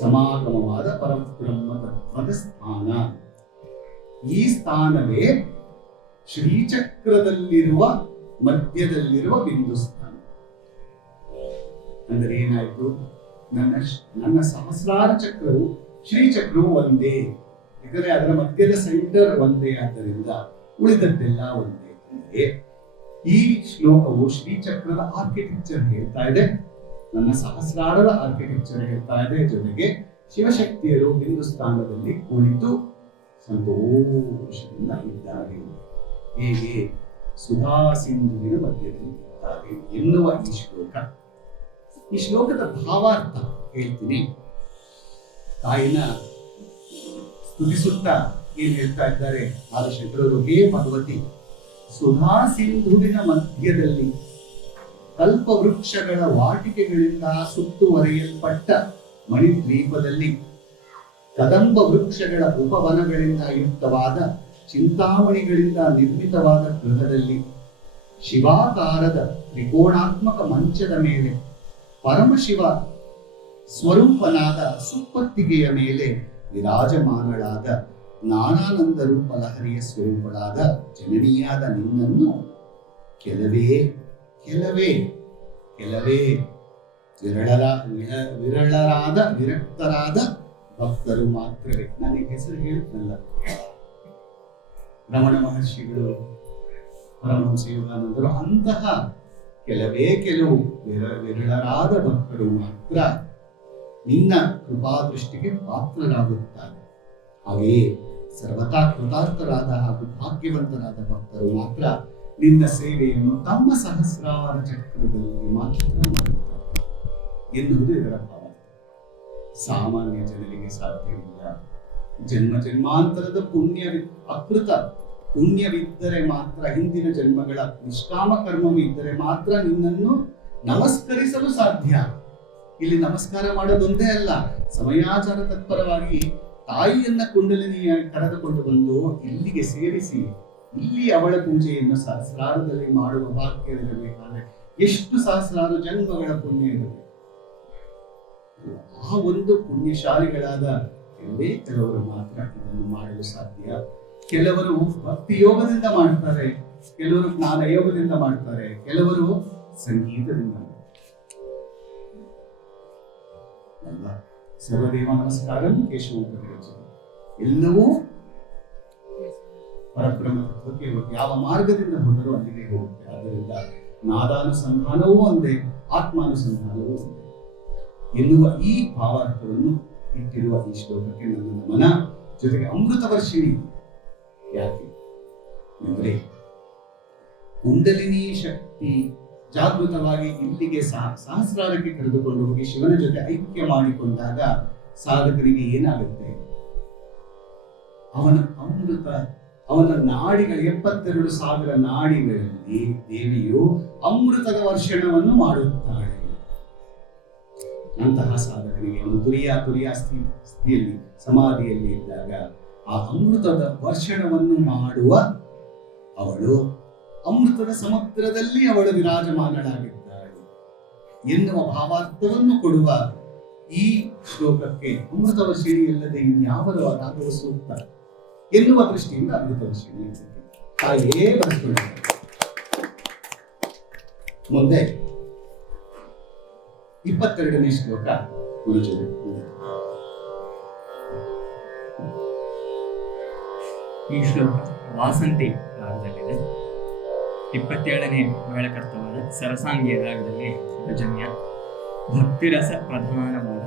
ಸಮಾಗಮವಾದ ಪರಬ್ರಹ್ಮ ತತ್ವದ ಸ್ಥಾನ. ಈ ಸ್ಥಾನವೇ ಶ್ರೀಚಕ್ರದಲ್ಲಿರುವ ಮಧ್ಯದಲ್ಲಿರುವ ಬಿಂದು ಸ್ಥಾನ. ಅಂದರೆ ಏನಾಯ್ತು? ನನ್ನ ಸಹಸ್ರಾರ ಚಕ್ರವು ಶ್ರೀಚಕ್ರವು ಒಂದೇ, ಯಾಕಂದ್ರೆ ಅದರ ಮಧ್ಯದ ಸೆಂಟರ್ ಒಂದೇ. ಆದ್ದರಿಂದ ಉಳಿದದ್ದೆಲ್ಲ ಒಂದೇ. ಅಂದ್ರೆ ಈ ಶ್ಲೋಕವು ಶ್ರೀಚಕ್ರದ ಆರ್ಕಿಟೆಕ್ಚರ್ ಹೇಳ್ತಾ ಇದೆ, ನನ್ನ ಸಹಸ್ರಾರದ ಆರ್ಕಿಟೆಕ್ಚರ್ ಹೇಳ್ತಾ ಇದೆ. ಜೊತೆಗೆ ಶಿವಶಕ್ತಿಯರು ಹಿಂದೂಸ್ಥಾನದಲ್ಲಿ ಕುಳಿತು ಸಂತೋಷದಿಂದ ಇದ್ದಾರೆ. ಹೇಗೆ? ಸುಧಾ ಸಿಂಧುವಿನ ಮಧ್ಯದಲ್ಲಿ ಇದ್ದಾರೆ ಎನ್ನುವ ಈ ಶ್ಲೋಕ. ಈ ಶ್ಲೋಕದ ಭಾವಾರ್ಥ ಹೇಳ್ತೀನಿ. ತಾಯಿನ ಸ್ತುತಿಸುತ್ತಾ ಏನ್ ಹೇಳ್ತಾ ಇದ್ದಾರೆ ಆದಿಶಂಕರರು? ಹೇ ಭಗವತಿ, ಸುಧಾ ಸಿಂಧುವಿನ ಮಧ್ಯದಲ್ಲಿ ಕಲ್ಪ ವೃಕ್ಷಗಳ ವಾಟಿಕೆಗಳಿಂದ ಸುತ್ತುವರಿಯಲ್ಪಟ್ಟ ಮಣಿದ್ವೀಪದಲ್ಲಿ ಕದಂಬ ವೃಕ್ಷಗಳ ಉಪವನಗಳಿಂದ ಯುಕ್ತವಾದ ಚಿಂತಾಮಣಿಗಳಿಂದ ನಿರ್ಮಿತವಾದ ಗೃಹದಲ್ಲಿ ಶಿವಾಕಾರದ ತ್ರಿಕೋಣಾತ್ಮಕ ಮಂಚದ ಮೇಲೆ ಪರಮಶಿವ ಸ್ವರೂಪನಾದ ಸುಪ್ಪತ್ತಿಗೆಯ ಮೇಲೆ ವಿರಾಜಮಾನಳಾದ ಜ್ಞಾನಾನಂದ ರೂಪ ಲಹರಿಯ ಸ್ವರೂಪಳಾದ ಜನನೀಯಾದ ನಿನ್ನನ್ನು ಕೆಲವೇ ವಿರಳರಾದ ವಿರಕ್ತರಾದ ಭಕ್ತರು ಮಾತ್ರವೇ. ನನಗೆ ಹೆಸರು ಹೇಳುತ್ತಲ್ಲ, ರಮಣ ಮಹರ್ಷಿಗಳು, ಪರಮಹಂಸ ಯೋಗಾನಂದರು, ಅಂತಹ ಕೆಲವು ವಿರಳರಾದ ಭಕ್ತರು ಮಾತ್ರ ನಿನ್ನ ಕೃಪಾದೃಷ್ಟಿಗೆ ಪಾತ್ರರಾಗುತ್ತಾರೆ. ಹಾಗೆಯೇ ಸರ್ವತಾ ಕೃತಾರ್ಥರಾದ ಹಾಗೂ ಭಾಗ್ಯವಂತರಾದ ಭಕ್ತರು ಮಾತ್ರ ನಿನ್ನ ಸೇವೆಯನ್ನು ತಮ್ಮ ಸಹಸ್ರಾರ ಚಕ್ರದಲ್ಲಿ ಮಾತ್ರ ಮಾಡುತ್ತಾರೆ ಎನ್ನುವುದು ಇದರ ಭಾವ. ಸಾಮಾನ್ಯ ಜನರಿಗೆ ಸಾಧ್ಯವಿಲ್ಲ. ಜನ್ಮ ಜನ್ಮಾಂತರದ ಅಕೃತ ಪುಣ್ಯವಿದ್ದರೆ ಮಾತ್ರ, ಹಿಂದಿನ ಜನ್ಮಗಳ ನಿಷ್ಕಾಮ ಕರ್ಮವು ಇದ್ದರೆ ಮಾತ್ರ ನಿನ್ನನ್ನು ನಮಸ್ಕರಿಸಲು ಸಾಧ್ಯ. ಇಲ್ಲಿ ನಮಸ್ಕಾರ ಮಾಡೋದೊಂದೇ ಅಲ್ಲ, ಸಮಯಾಚಾರ ತತ್ಪರವಾಗಿ ತಾಯಿಯನ್ನ ಕುಂಡಲಿನಿಯ ಕರೆದುಕೊಂಡು ಬಂದು ಇಲ್ಲಿಗೆ ಸೇರಿಸಿ ಇಲ್ಲಿ ಅವಳ ಪೂಜೆಯನ್ನು ಸಹಸ್ರಾರದಲ್ಲಿ ಮಾಡುವ ಭಾಗ್ಯವಿರಬೇಕಾದ್ರೆ ಎಷ್ಟು ಸಹಸ್ರಾರು ಜನ್ಮಗಳ ಪುಣ್ಯ ಇರಬೇಕು. ಆ ಒಂದು ಪುಣ್ಯಶಾಲಿಗಳಾದ ಕೆಲವರು ಮಾತ್ರ ಇದನ್ನು ಮಾಡಲು ಸಾಧ್ಯ. ಕೆಲವರು ಭಕ್ತಿ ಯೋಗದಿಂದ ಮಾಡ್ತಾರೆ, ಕೆಲವರು ಜ್ಞಾನ ಯೋಗದಿಂದ ಮಾಡ್ತಾರೆ, ಕೆಲವರು ಸಂಗೀತದಿಂದ ಅಲ್ವಾ. ಸರ್ವದೇವ ನಮಸ್ಕಾರಂ ಕೇಶವ ಎಲ್ಲವೂ ಪರಬ್ರಹ್ಮ ತತ್ವಕ್ಕೆ ಯಾವ ಮಾರ್ಗದಿಂದ ಹೋದರೂ ಅಲ್ಲಿಗೆ ಹೋಗುತ್ತೆ. ಆದ್ದರಿಂದ ನಾದಾನುಸಂಧಾನವೂ ಒಂದೇ, ಆತ್ಮಾನುಸಂಧಾನವೂ ಒಂದೇ ಎನ್ನುವ ಈ ಭಾವಾರ್ಥವನ್ನು ಇಟ್ಟಿರುವ ಈ ಶ್ಲೋಕಕ್ಕೆ ನನ್ನ ನಮನ. ಜೊತೆಗೆ ಅಮೃತ ವರ್ಷಿಣಿ ಯಾಕೆ ಅಂದ್ರೆ ಕುಂಡಲಿನಿ ಶಕ್ತಿ ಜಾಗೃತವಾಗಿ ಇಲ್ಲಿಗೆ ಸಹಸ್ರಾರಕ್ಕೆ ಕರೆದುಕೊಂಡು ಹೋಗಿ ಶಿವನ ಜೊತೆ ಐಕ್ಯ ಮಾಡಿಕೊಂಡಾಗ ಸಾಧಕರಿಗೆ ಏನಾಗುತ್ತೆ? ಅವನ ನಾಡಿಗಳ 72,000 ನಾಡಿಗಳಲ್ಲಿ ದೇವಿಯು ಅಮೃತದ ವರ್ಷಣವನ್ನು ಮಾಡುತ್ತಾಳೆ. ಅಂತಹ ಸಾಧಕರಿಗೆ ಅವನು ತುರಿಯ ಸ್ಥಿತಿಯಲ್ಲಿ ಸಮಾಧಿಯಲ್ಲಿ ಇದ್ದಾಗ ಆ ಅಮೃತದ ವರ್ಷಣವನ್ನು ಮಾಡುವ ಅವಳು ಅಮೃತದ ಸಮುದ್ರದಲ್ಲಿ ಅವಳು ವಿರಾಜಮಾನಳಾಗಿದ್ದಾಳೆ ಎನ್ನುವ ಭಾವಾರ್ಥವನ್ನು ಕೊಡುವ ಈ ಶ್ಲೋಕಕ್ಕೆ ಅಮೃತ ವರ್ಷಿಣಿ ಇಲ್ಲದೆ ಇನ್ಯಾವರು ಆರಾಧವ ಸೂಕ್ತ ಎನ್ನುವ ದೃಷ್ಟಿಯಿಂದ ಅಮೃತ ವರ್ಷಿಣಿ ಹಾಗೆಯೇ ಬರೆದುಕೊಂಡಿದ್ದಾರೆ. ಮುಂದೆ 22ನೇ ಶ್ಲೋಕ ಗುರುಜರು. ಈ ಶ್ಲೋಕ ವಾಸಂತಿ ರಾಗದಲ್ಲಿದೆ. 27ನೇ ಮೇಳಕರ್ತವಾದ ಸರಸಾಂಗಿ ರಾಗದಲ್ಲಿ ರಜನ್ಯ ಭಕ್ತಿರಸ ಪ್ರಧಾನವಾದ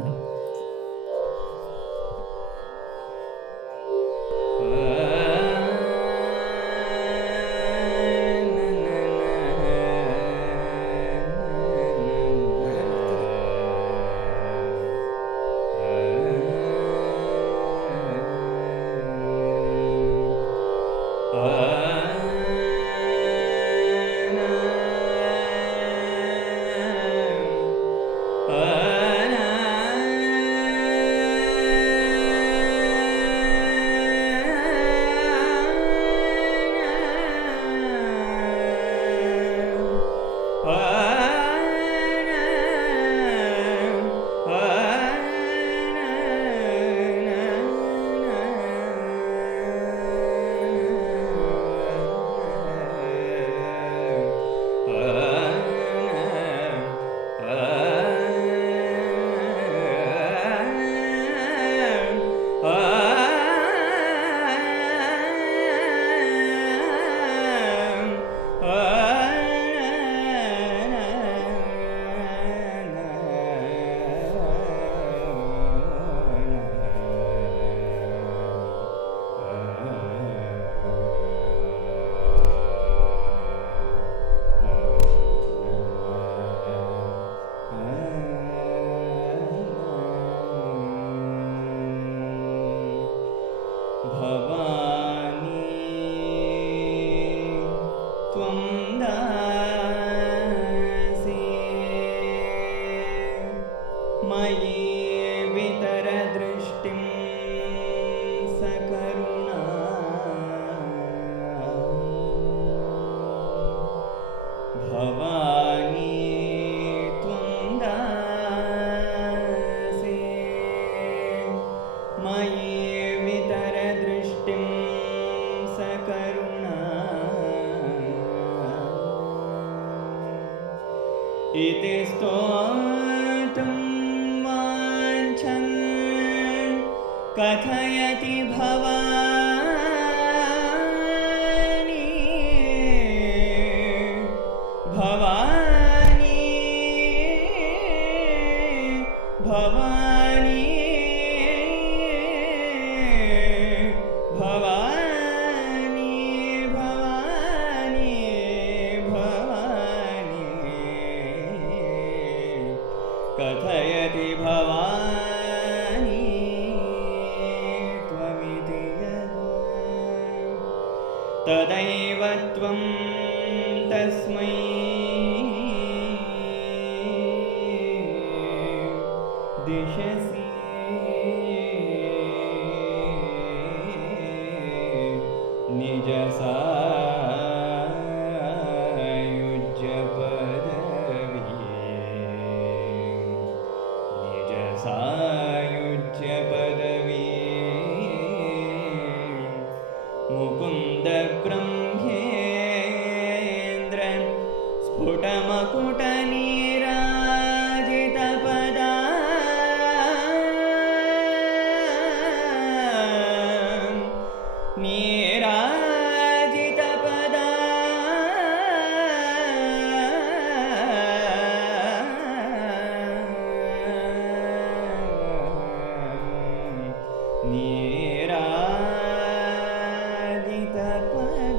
इति स्तोत्रं वाञ्छन् कथयति भवानी भवानी भवानी ತದೈವ ತ್ವಂ ತಸ್ಮೈ ದಿಶಸಿ ನಿಜ ಸಾಯುಜ್ಯ ಪದವಿಯೇ ನಿಜ ಸಾಯುಜ್ಯ ಪದವಿಯೇ ಮುಕುಂದ ಬ್ರಹ್ಮೇಂದ್ರ ಸ್ಫುಟ ಮಕುಟ ನೀರಾಜಿತ ಪದ ನೀರಾಜಿತ ಪದ ನೀರಾಜಿತ ಪದ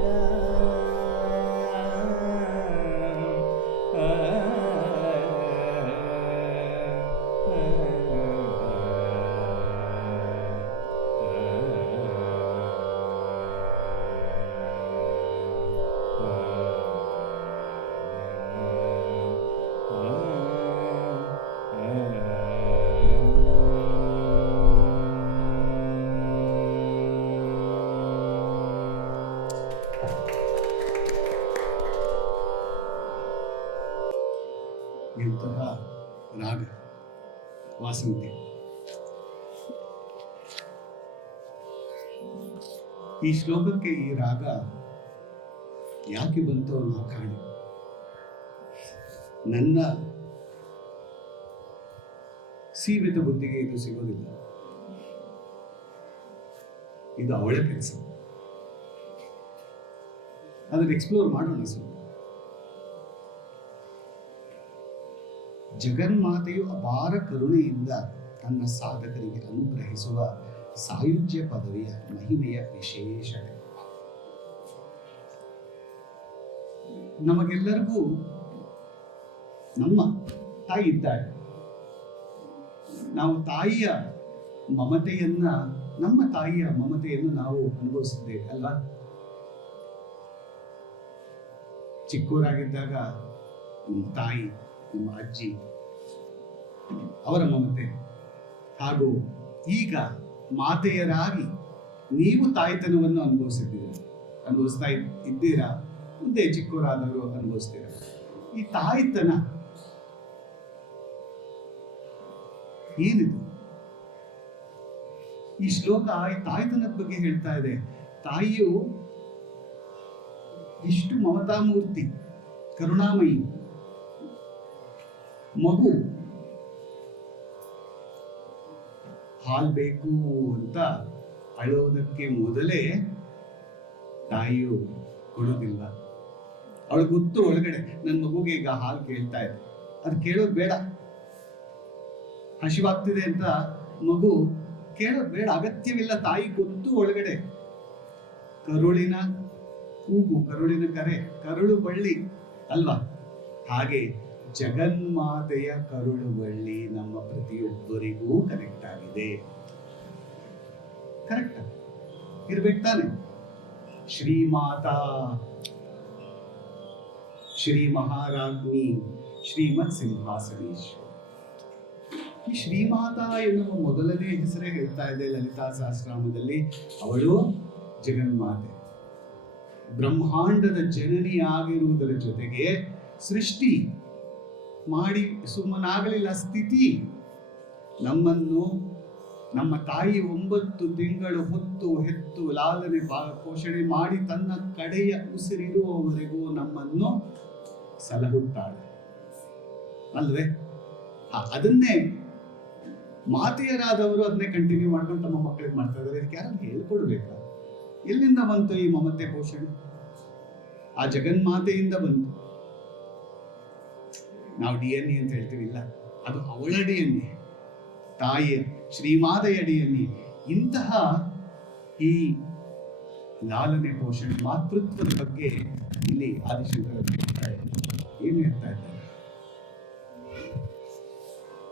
ಇಂತಹ ರಾಗ ವಾಸಂತಿ. ಈ ಶ್ಲೋಕಕ್ಕೆ ಈ ರಾಗ ಯಾಕೆ ಬಂತು ಅನ್ನೋ ಕಾರಣ ನನ್ನ ಸೀಮಿತ ಬುದ್ಧಿಗೆ ಇದು ಸಿಗೋದಿಲ್ಲ. ಇದು ಅವಳ ಕೆಲಸ. ಅದನ್ನು ಎಕ್ಸ್ಪ್ಲೋರ್ ಮಾಡೋಣ ಸ್ವಲ್ಪ. ಜಗನ್ಮಾತೆಯು ಅಪಾರ ಕರುಣೆಯಿಂದ ತನ್ನ ಸಾಧಕರಿಗೆ ಅನುಗ್ರಹಿಸುವ ಸಾಯುಜ್ಯ ಪದವಿಯ ಮಹಿಮೆಯ ವಿಶೇಷತೆ. ನಮಗೆಲ್ಲರಿಗೂ ನಮ್ಮ ತಾಯಿ ಇದ್ದಾಳೆ. ನಾವು ತಾಯಿಯ ಮಮತೆಯನ್ನ, ನಮ್ಮ ತಾಯಿಯ ಮಮತೆಯನ್ನು ನಾವು ಅನುಭವಿಸಿದ್ದೇವೆ ಅಲ್ವಾ? ಚಿಕ್ಕವರಾಗಿದ್ದಾಗ ನಮ್ಮ ತಾಯಿ, ನಮ್ಮ ಅಜ್ಜಿ, ಅವರ ಮಮತೆ, ಹಾಗೂ ಈಗ ಮಾತೆಯರಾಗಿ ನೀವು ತಾಯ್ತನವನ್ನು ಅನುಭವಿಸ್ತಾ ಇದ್ದೀರಾ. ಮುಂದೆ ಚಿಕ್ಕವರಾದವರು ಅನುಭವಿಸ್ತೀರಾ. ಈ ತಾಯ್ತನ ಏನಿದು? ಈ ಶ್ಲೋಕ ಈ ತಾಯ್ತನದ ಬಗ್ಗೆ ಹೇಳ್ತಾ ಇದೆ. ತಾಯಿಯು ಎಷ್ಟು ಮಮತಾಮೂರ್ತಿ, ಕರುಣಾಮಯಿ. ಮಗು ಹಾಲು ಬೇಕು ಅಂತ ಅಳೋದಕ್ಕೆ ಮೊದಲೇ ತಾಯಿಯು ಕೊಡೋದಿಲ್ಲ. ಅವಳು ಗೊತ್ತು ಒಳಗಡೆ ನನ್ನ ಮಗುಗೆ ಈಗ ಹಾಲು ಕೇಳ್ತಾ ಇದೆ, ಅದು ಕೇಳೋದು ಬೇಡ. ಹಸಿವಾಗ್ತಿದೆ ಅಂತ ಮಗು ಕೇಳೋದು ಬೇಡ, ಅಗತ್ಯವಿಲ್ಲ. ತಾಯಿ ಗೊತ್ತು ಒಳಗಡೆ. ಕರುಳಿನ ಕೂಗು, ಕರುಳಿನ ಕರೆ, ಕರುಳು ಬಳ್ಳಿ ಅಲ್ವಾ? ಹಾಗೆ ಜಗನ್ಮಾತೆಯ ಕರುಳು ಬಳ್ಳಿ ನಮ್ಮ ಪ್ರತಿಯೊಬ್ಬರಿಗೂ ಕನೆಕ್ಟ್ ಆಗಿದೆ. ಕರೆಕ್ಟ್ ಇರ್ಬೇಕು ತಾನೆ? ಶ್ರೀಮಾತಾ, ಶ್ರೀ ಮಹಾರಾಜ್ಞಿ, ಶ್ರೀಮತ್ ಸಿಂಹಾಸನೇಶ್ವರ. ಈ ಶ್ರೀಮಾತಾ ಎನ್ನುವ ಮೊದಲನೇ ಹೆಸರೇ ಹೇಳ್ತಾ ಇದೆ ಲಲಿತಾ ಸಹಸ್ರನಾಮದಲ್ಲಿ. ಅವಳು ಜಗನ್ಮಾತೆ, ಬ್ರಹ್ಮಾಂಡದ ಜನನಿ ಆಗಿರುವುದರ ಜೊತೆಗೆ ಸೃಷ್ಟಿ ಮಾಡಿ ಸುಮ್ಮನಾಗಲಿಲ್ಲ. ಸ್ಥಿತಿ, ನಮ್ಮನ್ನು ನಮ್ಮ ತಾಯಿ 9 ತಿಂಗಳು ಹೊತ್ತು ಹೆತ್ತು ಲಾಲನೆ ಪೋಷಣೆ ಮಾಡಿ ತನ್ನ ಕಡೆಯ ಉಸಿರಿರುವವರೆಗೂ ನಮ್ಮನ್ನು ಸಲಹುತ್ತಾಳೆ ಅಲ್ವೇ? ಅದನ್ನೇ ಮಾತೆಯರಾದವರು ಅದನ್ನೇ ಕಂಟಿನ್ಯೂ ಮಾಡ್ಕೊಂಡು ತಮ್ಮ ಮಕ್ಕಳಿಗೆ ಮಾಡ್ತಾ ಇದ್ದಾರೆ. ಇದಕ್ಕೆ ಯಾರು ಹೇಳ್ಕೊಡ್ಬೇಕಾ? ಎಲ್ಲಿಂದ ಬಂತು ಈ ಮಮತೆ ಪೋಷಣೆ? ಆ ಜಗನ್ಮಾತೆಯಿಂದ ಬಂತು. ನಾವು DNA ಅಂತ ಹೇಳ್ತೀವಿ, ಇಲ್ಲ, ಅದು ಅವಳ DNA, ತಾಯಿಯ ಶ್ರೀಮಾತೆಯ DNA. ಇಂತಹ ಈ ಲಾಲನೆ ಪೋಷಣೆ, ಮಾತೃತ್ವದ ಬಗ್ಗೆ ಇಲ್ಲಿ ಆದಿಶಂಕರ ಏನು ಹೇಳ್ತಾ ಇದ್ದಾರೆ?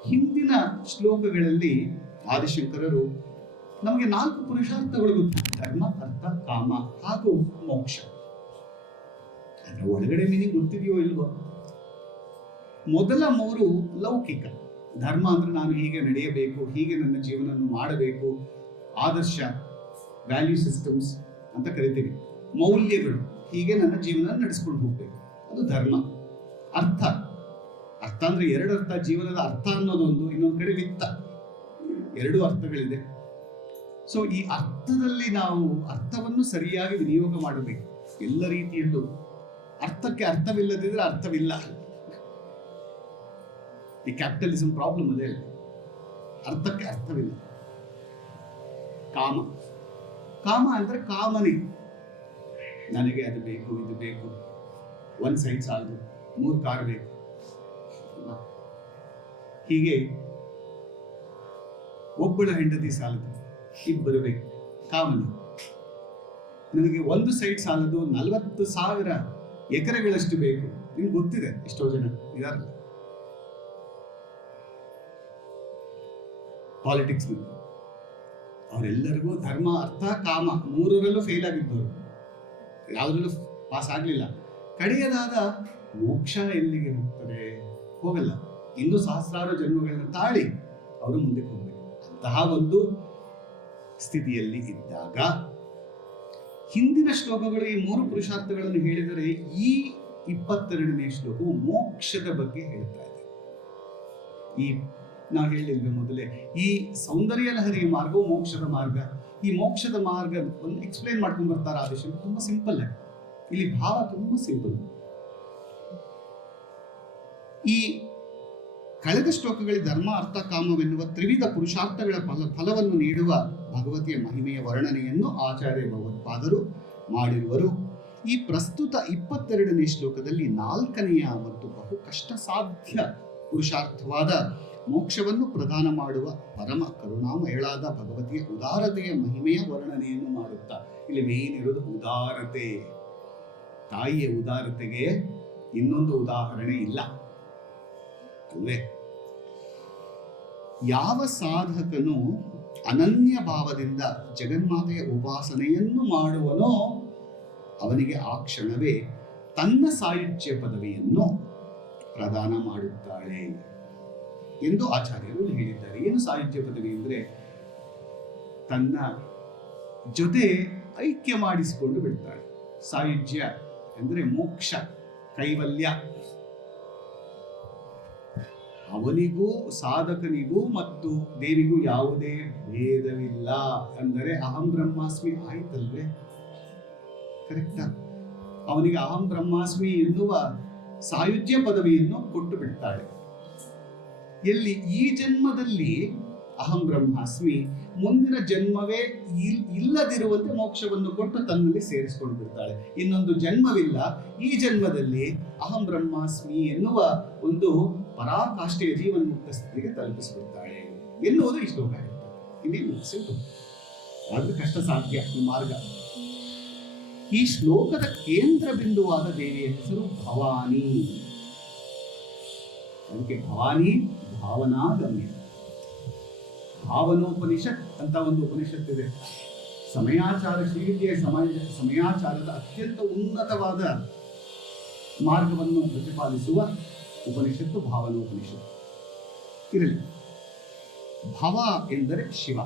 ಹಿಂದಿನ ಶ್ಲೋಕಗಳಲ್ಲಿ ಆದಿಶಂಕರರು ನಮಗೆ 4 ಪುರುಷಾರ್ಥಗಳು ಗೊತ್ತು: ಧರ್ಮ, ಅರ್ಥ, ಕಾಮ ಹಾಗೂ ಮೋಕ್ಷ. ಅದರ ಒಳಗಡೆ ಮೀನಿಂಗ್ ಗೊತ್ತಿದೆಯೋ ಇಲ್ವೋ? ಮೊದಲ 3 ಲೌಕಿಕ. ಧರ್ಮ ಅಂದ್ರೆ ನಾನು ಹೀಗೆ ನಡೆಯಬೇಕು, ಹೀಗೆ ನನ್ನ ಜೀವನವನ್ನು ಮಾಡಬೇಕು, ಆದರ್ಶ, ವ್ಯಾಲ್ಯೂ ಸಿಸ್ಟಮ್ಸ್ ಅಂತ ಕರಿತೀವಿ, ಮೌಲ್ಯಗಳು, ಹೀಗೆ ನನ್ನ ಜೀವನ ನಡೆಸ್ಕೊಂಡು ಹೋಗ್ಬೇಕು, ಅದು ಧರ್ಮ. ಅರ್ಥ ಅಂದ್ರೆ 2 ಅರ್ಥ. ಜೀವನದ ಅರ್ಥ ಅನ್ನೋದೊಂದು, ಇನ್ನೊಂದು ಕಡೆ ವಿತ್ತ. 2 ಅರ್ಥಗಳಿದೆ. ಸೊ ಈ ಅರ್ಥದಲ್ಲಿ ನಾವು ಅರ್ಥವನ್ನು ಸರಿಯಾಗಿ ವಿನಿಯೋಗ ಮಾಡಬೇಕು ಎಲ್ಲ ರೀತಿಯಲ್ಲೂ. ಅರ್ಥಕ್ಕೆ ಅರ್ಥವಿಲ್ಲದಿದ್ರೆ ಅರ್ಥವಿಲ್ಲ. ಈ ಕ್ಯಾಪಿಟಲಿಸಂ ಪ್ರಾಬ್ಲಮ್ ಅದೇ, ಅರ್ಥಕ್ಕೆ ಅರ್ಥವಿಲ್ಲ. ಕಾಮ ಅಂದ್ರೆ ಕಾಮನೆ. ನನಗೆ ಅದು ಬೇಕು, ಇದು ಬೇಕು, 1 ಸೈಡ್ ಸಾಲದು, 3 ಕಾರ್ ಬೇಕು, ಹೀಗೆ ಒಬ್ಬಳ ಹೆಂಡತಿ ಸಾಲದು, ಇಬ್ಬರು ಬೇಕು, ಕಾಮನೆ. ನನಗೆ 1 ಸೈಡ್ ಸಾಲದು, 40,000 ಎಕರೆಗಳಷ್ಟು ಬೇಕು. ನಿಮ್ಗೆ ಗೊತ್ತಿದೆ ಎಷ್ಟೋ ಜನ ಇದಾರಲ್ಲ ಪಾಲಿಟಿಕ್ಸ್, ಅವರೆಲ್ಲರಿಗೂ ಧರ್ಮ, ಅರ್ಥ, ಕಾಮ 3ರಲ್ಲೂ ಫೇಲ್ ಆಗಿದ್ದವರು, ಯಾವುದ್ರಲ್ಲೂ ಪಾಸ್ ಆಗಲಿಲ್ಲ. ಕಡೆಯದಾದ ಮೋಕ್ಷ ಎಲ್ಲಿಗೆ ಹೋಗ್ತಾರೆ? ಹೋಗಲ್ಲ. ಇನ್ನು ಸಹಸ್ರಾರು ಜನ್ಮಗಳನ್ನ ತಾಳಿ ಅವರು ಮುಂದಕ್ಕೆ ಹೋಗ್ಬೇಕು. ಅಂತಹ ಒಂದು ಸ್ಥಿತಿಯಲ್ಲಿ ಇದ್ದಾಗ ಹಿಂದಿನ ಶ್ಲೋಕಗಳು ಈ 3 ಪುರುಷಾರ್ಥಗಳನ್ನು ಹೇಳಿದರೆ, ಈ 22ನೇ ಶ್ಲೋಕವು ಮೋಕ್ಷದ ಬಗ್ಗೆ ಹೇಳ್ತಾ ಇದೆ. ಈ ನಾವು ಹೇಳಿದ್ವಿ ಮೊದಲೇ, ಈ ಸೌಂದರ್ಯ ಲಹರಿಯ ಮಾರ್ಗವು ಮೋಕ್ಷದ ಮಾರ್ಗ. ಈ ಮೋಕ್ಷದ ಮಾರ್ಗ ಒಂದು ಎಕ್ಸ್ಪ್ಲೇನ್ ಮಾಡ್ಕೊಂಡು ಬರ್ತಾರೆ ಆದೇಶ. ತುಂಬಾ ಸಿಂಪಲ್ ಆಗಿ, ಇಲ್ಲಿ ಭಾವ ತುಂಬಾ ಸಿಂಪಲ್. ಈ ಕಳೆದ ಶ್ಲೋಕಗಳಲ್ಲಿ ಧರ್ಮ, ಅರ್ಥ, ಕಾಮವೆನ್ನುವ ತ್ರಿವಿಧ ಪುರುಷಾರ್ಥಗಳ ಫಲವನ್ನು ನೀಡುವ ಭಗವತಿಯ ಮಹಿಮೆಯ ವರ್ಣನೆಯನ್ನು ಆಚಾರ್ಯ ಭಗವತ್ಪಾದರು ಮಾಡಿರುವರು. ಈ ಪ್ರಸ್ತುತ 22ನೇ ಶ್ಲೋಕದಲ್ಲಿ 4ನೆಯ ಮತ್ತು ಬಹು ಕಷ್ಟ ಸಾಧ್ಯ ಪುರುಷಾರ್ಥವಾದ ಮೋಕ್ಷವನ್ನು ಪ್ರದಾನ ಮಾಡುವ ಪರಮ ಕರುಣಾಮಯಳಾದ ಭಗವತಿಯ ಉದಾರತೆಯ ಮಹಿಮೆಯ ವರ್ಣನೆಯನ್ನು ಮಾಡುತ್ತಾ, ಇಲ್ಲಿ ಮೇನ್ ಇರೋದು ಉದಾರತೆ. ತಾಯಿಯ ಉದಾರತೆಗೆ ಇನ್ನೊಂದು ಉದಾಹರಣೆ ಇಲ್ಲ ಅಲ್ವೇ? ಯಾವ ಸಾಧಕನು ಅನನ್ಯ ಭಾವದಿಂದ ಜಗನ್ಮಾತೆಯ ಉಪಾಸನೆಯನ್ನು ಮಾಡುವನೋ ಅವನಿಗೆ ಆ ಕ್ಷಣವೇ ತನ್ನ ಸಾಯುಜ್ಯ ಪದವಿಯನ್ನು ಪ್ರದಾನ ಮಾಡುತ್ತಾಳೆ ಎಂದು ಆಚಾರ್ಯರು ಹೇಳಿದ್ದಾರೆ. ಏನು ಸಾಯುಜ್ಯ ಪದವಿ ಅಂದ್ರೆ, ತನ್ನ ಜೊತೆ ಐಕ್ಯ ಮಾಡಿಸಿಕೊಂಡು ಬಿಡ್ತಾಳೆ. ಸಾಯುಜ್ಯ ಅಂದ್ರೆ ಮೋಕ್ಷ, ಕೈವಲ್ಯ. ಅವನಿಗೂ ಸಾಧಕನಿಗೂ ಮತ್ತು ದೇವಿಗೂ ಯಾವುದೇ ಭೇದವಿಲ್ಲ. ಅಂದರೆ ಅಹಂ ಬ್ರಹ್ಮಾಸ್ಮಿ ಆಯ್ತಲ್ವೇ? ಕರೆಕ್ಟಾ? ಅವನಿಗೆ ಅಹಂ ಬ್ರಹ್ಮಾಸ್ಮಿ ಎನ್ನುವ ಸಾಯುಜ್ಯ ಪದವಿಯನ್ನು ಕೊಟ್ಟು ಬಿಡ್ತಾಳೆ. ಎಲ್ಲಿ? ಈ ಜನ್ಮದಲ್ಲಿ ಅಹಂ ಬ್ರಹ್ಮಾಸ್ಮಿ, ಮುಂದಿನ ಜನ್ಮವೇ ಇಲ್ಲದಿರುವಂತೆ ಮೋಕ್ಷವನ್ನು ಕೊಟ್ಟು ತನ್ನಲ್ಲಿ ಸೇರಿಸಿಕೊಂಡು ಬಿಡ್ತಾಳೆ. ಇನ್ನೊಂದು ಜನ್ಮವಿಲ್ಲ, ಈ ಜನ್ಮದಲ್ಲಿ ಅಹಂ ಬ್ರಹ್ಮಾಸ್ಮಿ ಎನ್ನುವ ಒಂದು ಪರಾಕಾಷ್ಠೆಯ ಜೀವನ ಮುಕ್ತ ಸ್ಥಿತಿಗೆ ತಲುಪಿಸಿಬಿಡ್ತಾಳೆ ಎನ್ನುವುದು ಈ ಶ್ಲೋಕ ಹೇಳ್ತಾರೆ. ಇನ್ನೇನು ಸಿಂಪಲ್, ಆದ್ರೆ ಕಷ್ಟ ಸಾಧ್ಯ ಈ ಮಾರ್ಗ. ಈ ಶ್ಲೋಕದ ಕೇಂದ್ರ ಬಿಂದುವಾದ ದೇವಿಯ ಹೆಸರು ಭವಾನಿ. ಅದಕ್ಕೆ ಭವಾನಿ ಭಾವನಾಗಮ್ಯ. ಭಾವನೋಪನಿಷತ್ ಅಂತ ಒಂದು ಉಪನಿಷತ್ತಿದೆ. ಸಮಯಾಚಾರ, ಶ್ರೀವಿದ್ಯೆಯ ಸಮಯಾಚಾರದ ಅತ್ಯಂತ ಉನ್ನತವಾದ ಮಾರ್ಗವನ್ನು ಪ್ರತಿಪಾದಿಸುವ ಉಪನಿಷತ್ತು ಭಾವನೋಪನಿಷತ್ತು. ಇರಲಿ, ಭವ ಎಂದರೆ ಶಿವ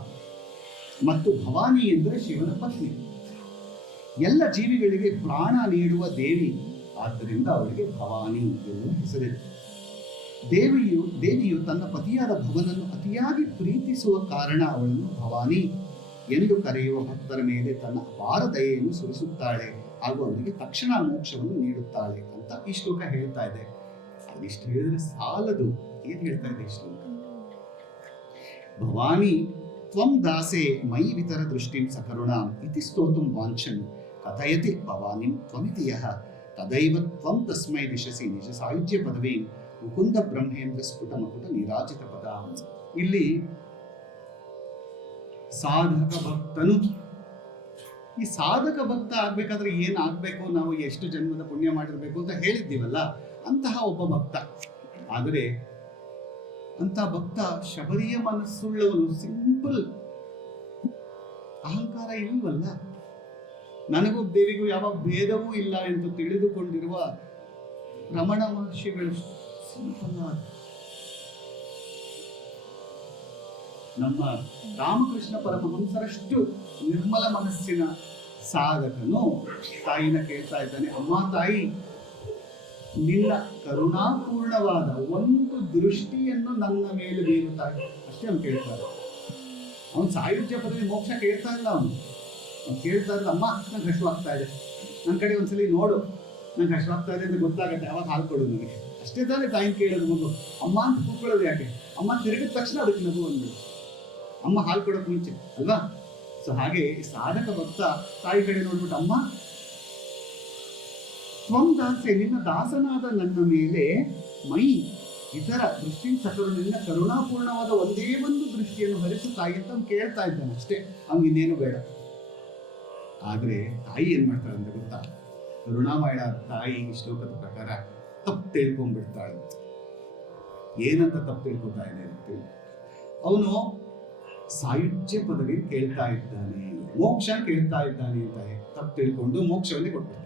ಮತ್ತು ಭವಾನಿ ಎಂದರೆ ಶಿವನ ಪತ್ನಿ. ಎಲ್ಲ ಜೀವಿಗಳಿಗೆ ಪ್ರಾಣ ನೀಡುವ ದೇವಿ, ಆದ್ದರಿಂದ ಅವಳಿಗೆ ಭವಾನಿ ಎನ್ನುವ ಹೆಸರಿದೆ. ದೇವಿಯು ತನ್ನ ಪತಿಯಾದ ಭವನನ್ನು ಅತಿಯಾಗಿ ಪ್ರೀತಿಸುವ ಕಾರಣ ಅವಳನ್ನು ಭವಾನಿ ಎಂದು ಕರೆಯುವ ಭಕ್ತರ ಮೇಲೆ ತನ್ನ ಅಪಾರ ದಯೆಯನ್ನು ಸುರಿಸುತ್ತಾಳೆ ಹಾಗೂ ಅವರಿಗೆ ತಕ್ಷಣ ಮೋಕ್ಷವನ್ನು ನೀಡುತ್ತಾಳೆ ಅಂತ ಈ ಶ್ಲೋಕ ಹೇಳ್ತಾ ಇದೆ. ಅದಿಷ್ಟು ಹೇಳಿದ್ರೆ ಸಾಲದು. ಏನ್ ಹೇಳ್ತಾ ಇದೆ ಈ ಶ್ಲೋಕ? ಭವಾನಿ ತ್ವಂ ದಾಸೆ ಮೈ ವಿತರ ದೃಷ್ಟಿಂ ಸಕರುಣಾಂ ಇತಿ ಸ್ತೋತುಂ ವಾಂಛನ್ ಕಥಯತಿ ಭವಾನಿಂ ತ್ವಮಿತಿ ಯಃ ತದೈವ ತ್ವಂ ತಸ್ಮೈ ದಿಶಸಿ ನಿಜ ಸಾಯುಜ್ಯ ಪದವೀಂ ಮುಕುಂದ ಬ್ರಹ್ಮೇಂದ್ರ ಸ್ಫುಟ ಮಕುಟ ನಿರಾಜಿತ ಪದ. ಇಲ್ಲಿ ಸಾಧಕ ಭಕ್ತನು, ಈ ಸಾಧಕ ಭಕ್ತ ಆಗ್ಬೇಕಾದ್ರೆ ಏನ್ ಆಗ್ಬೇಕು, ನಾವು ಎಷ್ಟು ಜನ್ಮದ ಪುಣ್ಯ ಮಾಡಿರ್ಬೇಕು ಅಂತ ಹೇಳಿದ್ದೀವಲ್ಲ, ಅಂತಹ ಒಬ್ಬ ಭಕ್ತ. ಆದರೆ ಅಂತ ಭಕ್ತ ಶಬರಿಯ ಮನಸ್ಸುಳ್ಳವನು, ಸಿಂಪಲ್. ಅಹಂಕಾರ ಇಲ್ವಲ್ಲ. ನನಗೂ ದೇವಿಗೂ ಯಾವ ಭೇದವೂ ಇಲ್ಲ ಎಂದು ತಿಳಿದುಕೊಂಡಿರುವ ರಮಣ ಮಹರ್ಷಿಗಳು ಸಂಪನ್ನವಾದ ನಮ್ಮ ರಾಮಕೃಷ್ಣ ಪರಮಹಂಸರಷ್ಟು ನಿರ್ಮಲ ಮನಸ್ಸಿನ ಸಾಧಕನು ತಾಯಿನ ಕೇಳ್ತಾ ಇದ್ದಾನೆ, ಅಮ್ಮ ತಾಯಿ, ನಿನ್ನ ಕರುಣಾಪೂರ್ಣವಾದ ಒಂದು ದೃಷ್ಟಿಯನ್ನು ನನ್ನ ಮೇಲೆ ಬೀರುತ್ತಾನೆ. ಅಷ್ಟೇ ಅವ್ನು ಕೇಳ್ತಾರೆ. ಅವನು ಸಾಯುಜ್ಯ ಪದವಿ ಮೋಕ್ಷ ಕೇಳ್ತಾ ಇಲ್ಲ. ಅವ್ನು ಕೇಳ್ತಾ ಇಲ್ಲ, ಅಮ್ಮ ನಂಗೆ ಹಶ್ವಾಗ್ತಾ ಇದೆ, ನನ್ನ ಕಡೆ ಒಂದ್ಸಲಿ ನೋಡು, ನಂಗೆ ಹಶ್ವಾಗ್ತಾ ಇದೆ ಅಂತ ಗೊತ್ತಾಗತ್ತೆ, ಅವಾಗ ಹಾಲು ಕೊಡು ನನಗೆ. ಅಷ್ಟೇ ತಾನೇ ತಾಯಿನ ಕೇಳೋದು ಮಗು. ಅಮ್ಮ ಅಂತ ಕೂತ್ಕೊಳ್ಳೋದು ಯಾಕೆ? ಅಮ್ಮ ತಿರುಗಿದ ತಕ್ಷಣ ಅದಕ್ಕೆ ನಗು ಅಂದ್ಬಿಡು, ಅಮ್ಮ ಹಾಲು ಕೊಡೋಕೆ ಮುಂಚೆ ಅಲ್ವಾ? ಸೊ ಹಾಗೆ ಸಾಧಕ ಭಕ್ತ ತಾಯಿ ಕಡೆ ನೋಡ್ಬಿಟ್ಟು, ಅಮ್ಮ ತ್ವಂ ದಾಸೆ, ನಿನ್ನ ದಾಸನಾದ ನನ್ನ ಮೇಲೆ ಮೈ ಇತರ ದೃಷ್ಟಿ ಸಕರು, ನಿನ್ನ ಕರುಣಾಪೂರ್ಣವಾದ ಒಂದೇ ಒಂದು ದೃಷ್ಟಿಯನ್ನು ಹರಿಸು ತಾಯಿ ಅಂತ ಅವ್ನು ಕೇಳ್ತಾ ಇದ್ದಾನೆ. ಅಷ್ಟೇ, ಅವ್ನು ಇನ್ನೇನು ಬೇಡ. ಆದ್ರೆ ತಾಯಿ ಏನ್ ಮಾಡ್ತಾಳೆ ಅಂತ ಗೊತ್ತಾ? ಕರುಣಾಮಯ ತಾಯಿ ಈ ಶ್ಲೋಕದ ಪ್ರಕಾರ ತಪ್ಪು ತಿಳ್ಕೊಂಡ್ಬಿಡ್ತಾಳೆ. ಏನಂತ ತಪ್ಪು ತಿಳ್ಕೊತಾ ಇದೆ ಅಂತೇಳಿ, ಅವನು ಸಾಯುಜ್ಯ ಪದವಿ ಕೇಳ್ತಾ ಇದ್ದಾನೆ, ಮೋಕ್ಷ ಕೇಳ್ತಾ ಇದ್ದಾನೆ ಅಂತ ತಪ್ಪು ತಿಳ್ಕೊಂಡು ಮೋಕ್ಷವನ್ನೇ ಕೊಟ್ಬಿಡ್ತಾನೆ.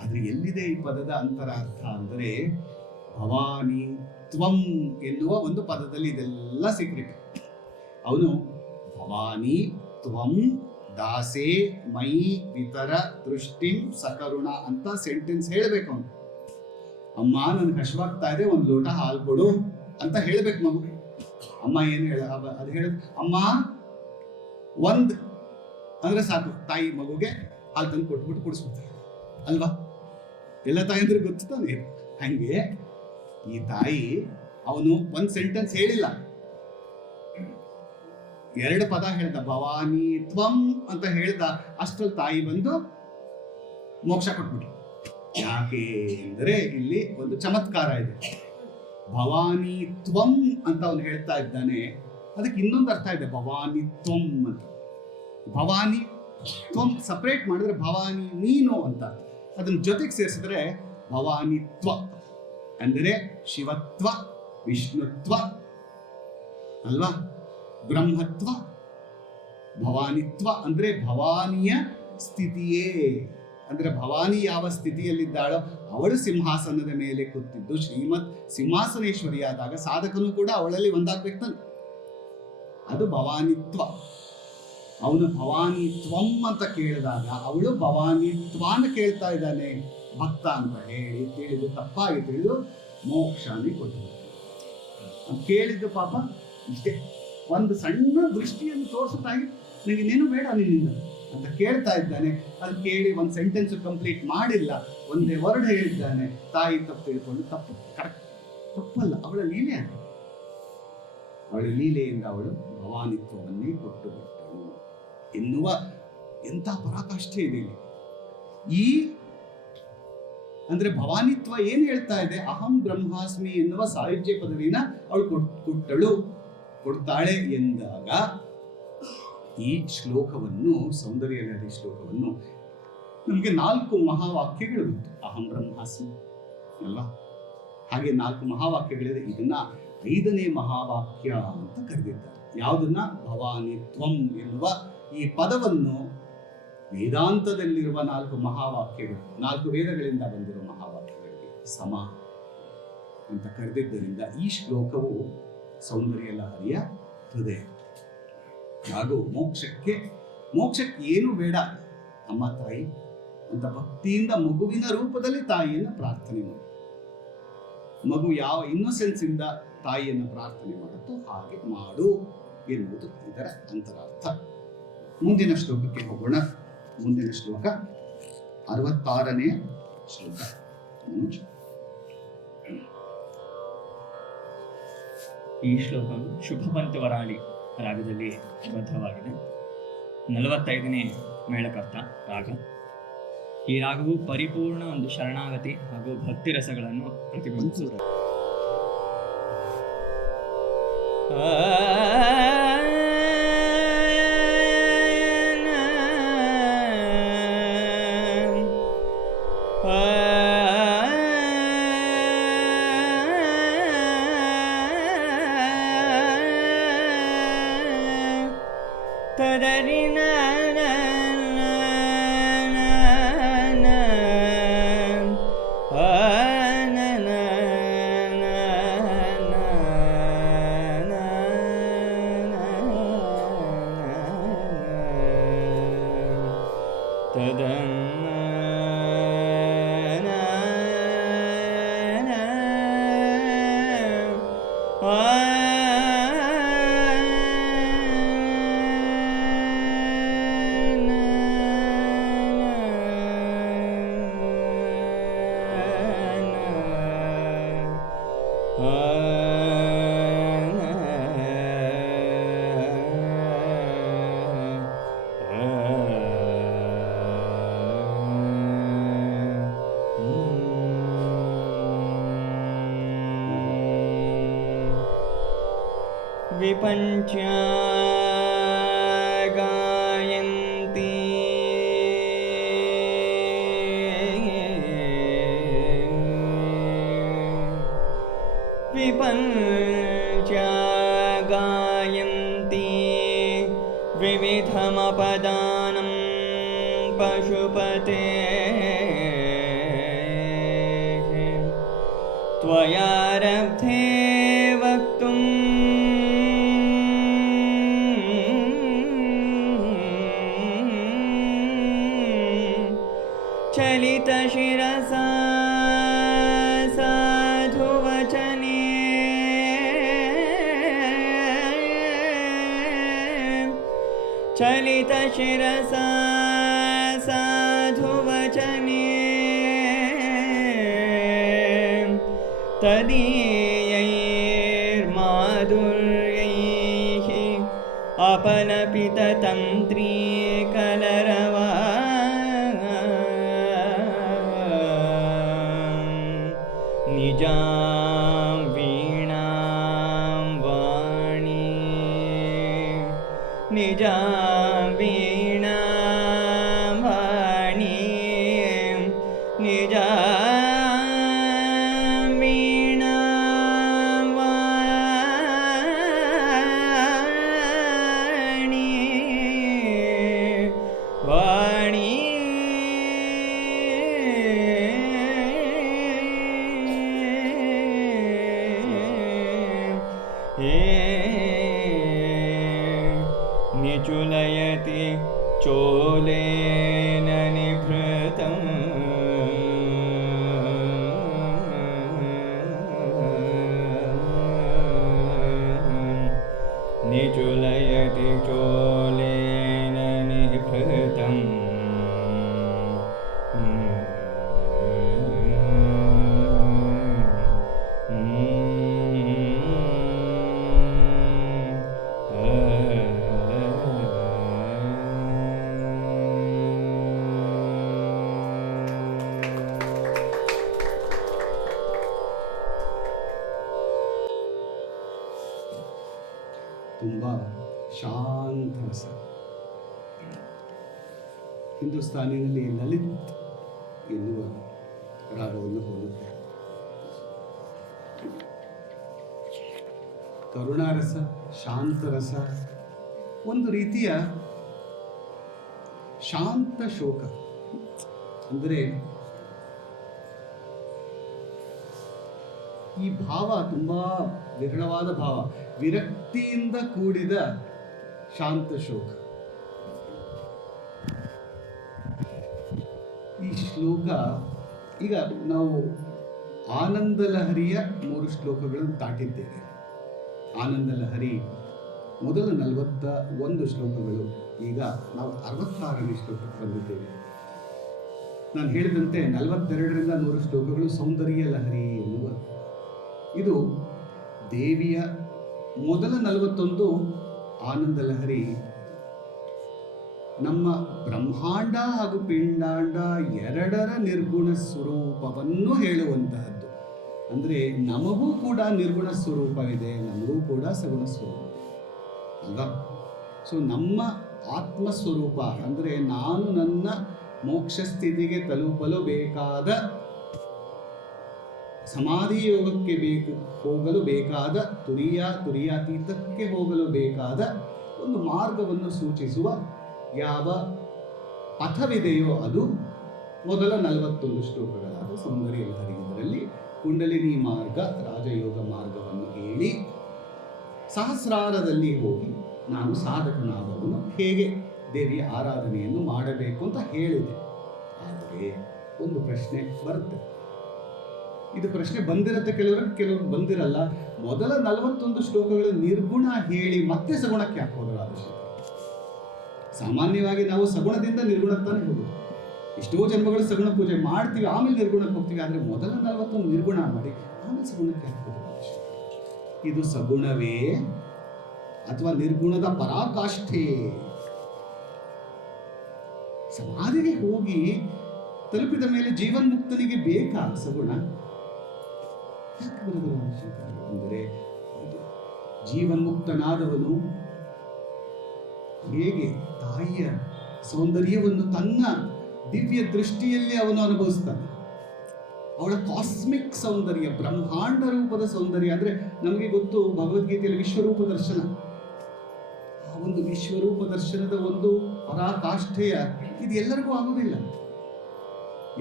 ಆದ್ರೆ ಎಲ್ಲಿದೆ ಈ ಪದದ ಅಂತರಾರ್ಥ ಅಂದರೆ, ಭವಾನಿ ತ್ವಂ ಎನ್ನುವ ಒಂದು ಪದದಲ್ಲಿ ಇದೆಲ್ಲ ಸೀಕ್ರೆಟ್. ಅವನು ಭವಾನಿ ತ್ವಂ ದಾಸೆ ಮೈ ವಿತರ ದೃಷ್ಟಿಂ ಸಕರುಣ ಅಂತ ಸೆಂಟೆನ್ಸ್ ಹೇಳ್ಬೇಕು ಅವನು. ಅಮ್ಮ ನನ್ಗೆ ಹಶ್ವಾಗ್ತಾ ಇದೆ, ಒಂದು ಲೋಟ ಹಾಲು ಕೊಡು ಅಂತ ಹೇಳ್ಬೇಕು ಮಗು. ಅಮ್ಮ ಏನು ಅದು ಹೇಳ, ಅಮ್ಮ ಒಂದ್ ಅಂದ್ರೆ ಸಾಕು, ತಾಯಿ ಮಗುಗೆ ಹಾಲು ತಂದು ಕೊಟ್ಬಿಟ್ಟು ಕುಡಿಸ್ಬಿಡ್ತಾರೆ ಅಲ್ವಾ? ಎಲ್ಲ ತಾಯಿ ಗೊತ್ತು ತಾನೆ. ಹಂಗೆ ಈ ತಾಯಿ ಅವನು ಒಂದ್ ಸೆಂಟೆನ್ಸ್ ಹೇಳಿಲ್ಲ, ಎರಡು ಪದ ಹೇಳ್ದ, ಭವಾನಿ ತ್ವಂ ಅಂತ ಹೇಳ್ದ. ಅಷ್ಟ್ರಲ್ಲಿ ತಾಯಿ ಬಂದು ಮೋಕ್ಷ ಕೊಟ್ಬಿಟ್ರು. ಯಾಕೆ ಅಂದರೆ ಇಲ್ಲಿ ಒಂದು ಚಮತ್ಕಾರ ಇದೆ. ಭವಾನಿ ತ್ವಂ ಅಂತ ಅವನು ಹೇಳ್ತಾ ಇದ್ದಾನೆ, ಅದಕ್ಕೆ ಇನ್ನೊಂದು ಅರ್ಥ ಇದೆ, ಭವಾನಿ ತ್ವಂ ಅಂತ. ಭವಾನಿ ತ್ವಂ ಸಪರೇಟ್ ಮಾಡಿದ್ರೆ ಭವಾನಿ ನೀನು ಅಂತ, ಅದನ್ನ ಜೊತೆಗೆ ಸೇರಿಸಿದ್ರೆ ಭವಾನಿತ್ವ ಅಂದರೆ ಶಿವತ್ವ, ವಿಷ್ಣುತ್ವ ಅಲ್ವಾ, ಬ್ರಹ್ಮತ್ವ. ಭವಾನಿತ್ವ ಅಂದ್ರೆ ಭವಾನಿಯ ಸ್ಥಿತಿಯೇ, ಅಂದ್ರೆ ಭವಾನಿ ಯಾವ ಸ್ಥಿತಿಯಲ್ಲಿದ್ದಾಳೋ ಅವಳು ಸಿಂಹಾಸನದ ಮೇಲೆ ಕೂತಿದ್ದು ಶ್ರೀಮತ್ ಸಿಂಹಾಸನೇಶ್ವರಿಯಾದಾಗ ಸಾಧಕನು ಕೂಡ ಅವಳಲ್ಲಿ ಒಂದಾಗ್ಬೇಕು. ಅದು ಭವಾನಿತ್ವ. ಅವನು ಭವಾನಿತ್ವಂ ಅಂತ ಕೇಳಿದಾಗ ಅವಳು ಭವಾನಿತ್ವಾನ ಕೇಳ್ತಾ ಇದ್ದಾನೆ ಭಕ್ತ ಅಂತ ಹೇಳಿ ತಿಳಿದು, ತಪ್ಪಾಗಿ ತಿಳಿದು ಮೋಕ್ಷಾನಿ ಕೊಟ್ಟು ಕೇಳಿದ್ದು ಪಾಪ ಇಷ್ಟೇ. ಒಂದು ಸಣ್ಣ ದೃಷ್ಟಿಯನ್ನು ತೋರಿಸುತ್ತಾಗಿ ನನಗೆ ಇನ್ನೇನು ಬೇಡ ನಿನ್ನಿಂದ ಅಂತ ಕೇಳ್ತಾ ಇದ್ದಾನೆ. ಅದು ಕೇಳಿ ಒಂದು ಸೆಂಟೆನ್ಸ್ ಕಂಪ್ಲೀಟ್ ಮಾಡಿಲ್ಲ, ಒಂದೇ ವರ್ಡ್ ಹೇಳಿದ್ದಾನೆ. ತಾಯಿ ತಪ್ಪು ತಿಳ್ಕೊಂಡು, ತಪ್ಪು ಕರೆಕ್ಟ್ ತಪ್ಪಲ್ಲ, ಅವಳ ಲೀಲೆ ಅದು. ಅವಳ ಲೀಲೆಯಿಂದ ಅವಳು ಭವಾನಿತ್ವವನ್ನೇ ಕೊಟ್ಟು ಬಿಟ್ಟಳು ಎನ್ನುವ ಎಂಥ ಪರಾಕಾಷ್ಠೆ ಇದೆ ಇಲ್ಲಿ. ಈ ಅಂದ್ರೆ ಭವಾನಿತ್ವ ಏನ್ ಹೇಳ್ತಾ ಇದೆ, ಅಹಂ ಬ್ರಹ್ಮಾಸ್ಮಿ ಎನ್ನುವ ಸಾಯುಜ್ಯ ಪದವಿನ ಅವಳು ಕೊಡ್ತಾಳೆ ಎಂದಾಗ ಈ ಶ್ಲೋಕವನ್ನು, ಸೌಂದರ್ಯಲಹರಿ ಶ್ಲೋಕವನ್ನು ನಮಗೆ 4 ಮಹಾವಾಕ್ಯಗಳು ಬಿತ್ತು. ಅಹಂ ಬ್ರಹ್ಮಾಸ್ಮಿ ಅಲ್ವಾ? ಹಾಗೆ 4 ಮಹಾವಾಕ್ಯಗಳಿದೆ. ಇದನ್ನ 5ನೇ ಮಹಾವಾಕ್ಯ ಅಂತ ಕರೆದಿದ್ದಾರೆ. ಯಾವುದನ್ನ? ಭವಾನಿತ್ವಂ ಎನ್ನುವ ಈ ಪದವನ್ನು ವೇದಾಂತದಲ್ಲಿರುವ 4 ಮಹಾವಾಕ್ಯಗಳು, 4 ವೇದಗಳಿಂದ ಬಂದಿರುವ ಮಹಾವಾಕ್ಯಗಳಿಗೆ ಸಮ ಅಂತ ಕರೆದಿದ್ದರಿಂದ ಈ ಶ್ಲೋಕವು ಸೌಂದರ್ಯಲಹರಿಯ ಹೃದಯ. ಹಾಗೂ ಮೋಕ್ಷಕ್ಕೆ ಏನು ಬೇಡ ಅಮ್ಮ ತಾಯಿ ಅಂತ ಭಕ್ತಿಯಿಂದ ಮಗುವಿನ ರೂಪದಲ್ಲಿ ತಾಯಿಯನ್ನು ಪ್ರಾರ್ಥನೆ ಮಾಡಿ, ಮಗು ಯಾವ ಇನ್ನೋಸೆನ್ಸ್ ಇಂದ ತಾಯಿಯನ್ನು ಪ್ರಾರ್ಥನೆ ಮಾಡುತ್ತೋ ಹಾಗೆ ಮಾಡು ಎನ್ನುವುದು ಇದರ ಅಂತರಾರ್ಥ. ಮುಂದಿನ ಶ್ಲೋಕಕ್ಕೆ ಹೋಗೋಣ. ಮುಂದಿನ ಶ್ಲೋಕ 66ನೇ ಶ್ಲೋಕ. ಈ ಶ್ಲೋಕವು ಶುಭಪಂಚವರಾಳಿ ರಾಗದಲ್ಲಿ ಬದ್ಧವಾಗಿದೆ. 45ನೇ ಮೇಳಕರ್ತ ರಾಗ. ಈ ರಾಗವು ಪರಿಪೂರ್ಣ ಒಂದು ಶರಣಾಗತಿ ಹಾಗೂ ಭಕ್ತಿ ರಸಗಳನ್ನು ಪ್ರತಿಬಿಂಬಿಸುತ್ತದೆ. ತದರಿನ विपञ्चा गायन्ति विपञ्चा गायन्ति विविधमपदानं पशुपते त्वयारब्धे वक्तुं चलितशिरसा साधुवचने चलितशिरसा साधुवचने तदीयैर्माधुर्यैः अपलपिततन्त्री कलरवा निजां वीणां वाणी निजां वीणां वाणी निजां वीणां वाणी वाणी निचुलयति चोलेन निभृतं निचुलयति चोलेन निभृतं ತುಂಬ ಶಾಂತ ರಸ. ಹಿಂದೂಸ್ತಾನಿನಲ್ಲಿ ಲಲಿತ್ ಎನ್ನುವ ರಾಗವನ್ನು ಹೋಲುತ್ತೆ. ಕರುಣಾರಸ, ಶಾಂತರಸ, ಒಂದು ರೀತಿಯ ಶಾಂತ ಶೋಕ. ಅಂದರೆ ಈ ಭಾವ ತುಂಬ ವಿರಳವಾದ ಭಾವ, ವಿರಕ್ತಿಯಿಂದ ಕೂಡಿದ ಶಾಂತ ಶೋಕ. ಈ ಶ್ಲೋಕ ಈಗ ನಾವು ಆನಂದ ಲಹರಿಯ 3 ಶ್ಲೋಕಗಳನ್ನು ದಾಟಿದ್ದೇವೆ. ಆನಂದ ಲಹರಿ ಮೊದಲ 41 ಶ್ಲೋಕಗಳು, ಈಗ ನಾವು 66ನೇ ಶ್ಲೋಕಕ್ಕೆ ಬಂದಿದ್ದೇವೆ. ನಾನು ಹೇಳಿದಂತೆ 42ರಿಂದ 100 ಶ್ಲೋಕಗಳು ಸೌಂದರ್ಯ ಲಹರಿ ಎನ್ನುವ, ಇದು ದೇವಿಯ ಮೊದಲ 41 ಆನಂದ ಲಹರಿ ನಮ್ಮ ಬ್ರಹ್ಮಾಂಡ ಹಾಗೂ ಪಿಂಡಾಂಡ ಎರಡರ ನಿರ್ಗುಣ ಸ್ವರೂಪವನ್ನು ಹೇಳುವಂತಹದ್ದು. ಅಂದರೆ ನಮಗೂ ಕೂಡ ನಿರ್ಗುಣ ಸ್ವರೂಪವಿದೆ, ನಮಗೂ ಕೂಡ ಸಗುಣ ಸ್ವರೂಪ ಅಲ್ವಾ? ಸೊ ನಮ್ಮ ಆತ್ಮಸ್ವರೂಪ ಅಂದರೆ ನಾನು ನನ್ನ ಮೋಕ್ಷ ಸ್ಥಿತಿಗೆ ತಲುಪಲು ಬೇಕಾದ, ಸಮಾಧಿ ಯೋಗಕ್ಕೆ ಹೋಗಲು ಬೇಕಾದ, ತುರಿಯಾತೀತಕ್ಕೆ ಹೋಗಲು ಬೇಕಾದ ಒಂದು ಮಾರ್ಗವನ್ನು ಸೂಚಿಸುವ ಯಾವ ಪಥವಿದೆಯೋ ಅದು ಮೊದಲ 41 ಶ್ಲೋಕಗಳಾದ ಸೌಂದರ್ಯ ಲಹರಿ. ಇದರಲ್ಲಿ ಕುಂಡಲಿನಿ ಮಾರ್ಗ, ರಾಜಯೋಗ ಮಾರ್ಗವನ್ನು ಹೇಳಿ ಸಹಸ್ರಾರದಲ್ಲಿ ಹೋಗಿ ನಾನು ಸಾಧಕನಾದವನು ಹೇಗೆ ದೇವಿಯ ಆರಾಧನೆಯನ್ನು ಮಾಡಬೇಕು ಅಂತ ಹೇಳಿದೆ. ಆದರೆ ಒಂದು ಪ್ರಶ್ನೆ ಬರುತ್ತೆ, ಇದು ಪ್ರಶ್ನೆ ಬಂದಿರುತ್ತೆ ಕೆಲವರು ಬಂದಿರಲ್ಲ. ಮೊದಲ 41 ಶ್ಲೋಕಗಳು ನಿರ್ಗುಣ ಹೇಳಿ ಮತ್ತೆ ಸಗುಣಕ್ಕೆ ಹಾಕೋದ್ರ ಅವಶ್ಯಕ. ಸಾಮಾನ್ಯವಾಗಿ ನಾವು ಸಗುಣದಿಂದ ನಿರ್ಗುಣಕ್ಕೆ ತಾನೇ ಹೋಗೋದು. ಎಷ್ಟೋ ಜನ್ಮಗಳು ಸಗುಣ ಪೂಜೆ ಮಾಡ್ತೀವಿ, ಆಮೇಲೆ ನಿರ್ಗುಣಕ್ಕೆ ಹೋಗ್ತೀವಿ. ಆದರೆ ಮೊದಲ 41 ನಿರ್ಗುಣ ಮಾಡಿ ಆಮೇಲೆ ಸಗುಣಕ್ಕೆ ಹಾಕೋದ್ರ ಅವಶ್ಯಕ. ಇದು ಸಗುಣವೇ ಅಥವಾ ನಿರ್ಗುಣದ ಪರಾಕಾಷ್ಠೆಯೇ? ಸಮಾಧಿಗೆ ಹೋಗಿ ತಲುಪಿದ ಮೇಲೆ ಜೀವನ್ಮುಕ್ತನಿಗೆ ಬೇಕಾ ಸಗುಣ? ಅಂದರೆ ಜೀವನ್ಮುಕ್ತನಾದವನು ಹೇಗೆ ತಾಯಿಯ ಸೌಂದರ್ಯವನ್ನು ತನ್ನ ದಿವ್ಯ ದೃಷ್ಟಿಯಲ್ಲಿ ಅವನು ಅನುಭವಿಸ್ತಾನೆ. ಅವಳ ಕಾಸ್ಮಿಕ್ ಸೌಂದರ್ಯ, ಬ್ರಹ್ಮಾಂಡ ರೂಪದ ಸೌಂದರ್ಯ. ಅಂದ್ರೆ ನಮಗೆ ಗೊತ್ತು ಭಗವದ್ಗೀತೆಯಲ್ಲಿ ವಿಶ್ವರೂಪ ದರ್ಶನ. ಆ ಒಂದು ವಿಶ್ವರೂಪ ದರ್ಶನದ ಒಂದು ಪರಾಕಾಷ್ಠೆಯ ಇದು ಎಲ್ಲರಿಗೂ ಆಗುವುದಿಲ್ಲ.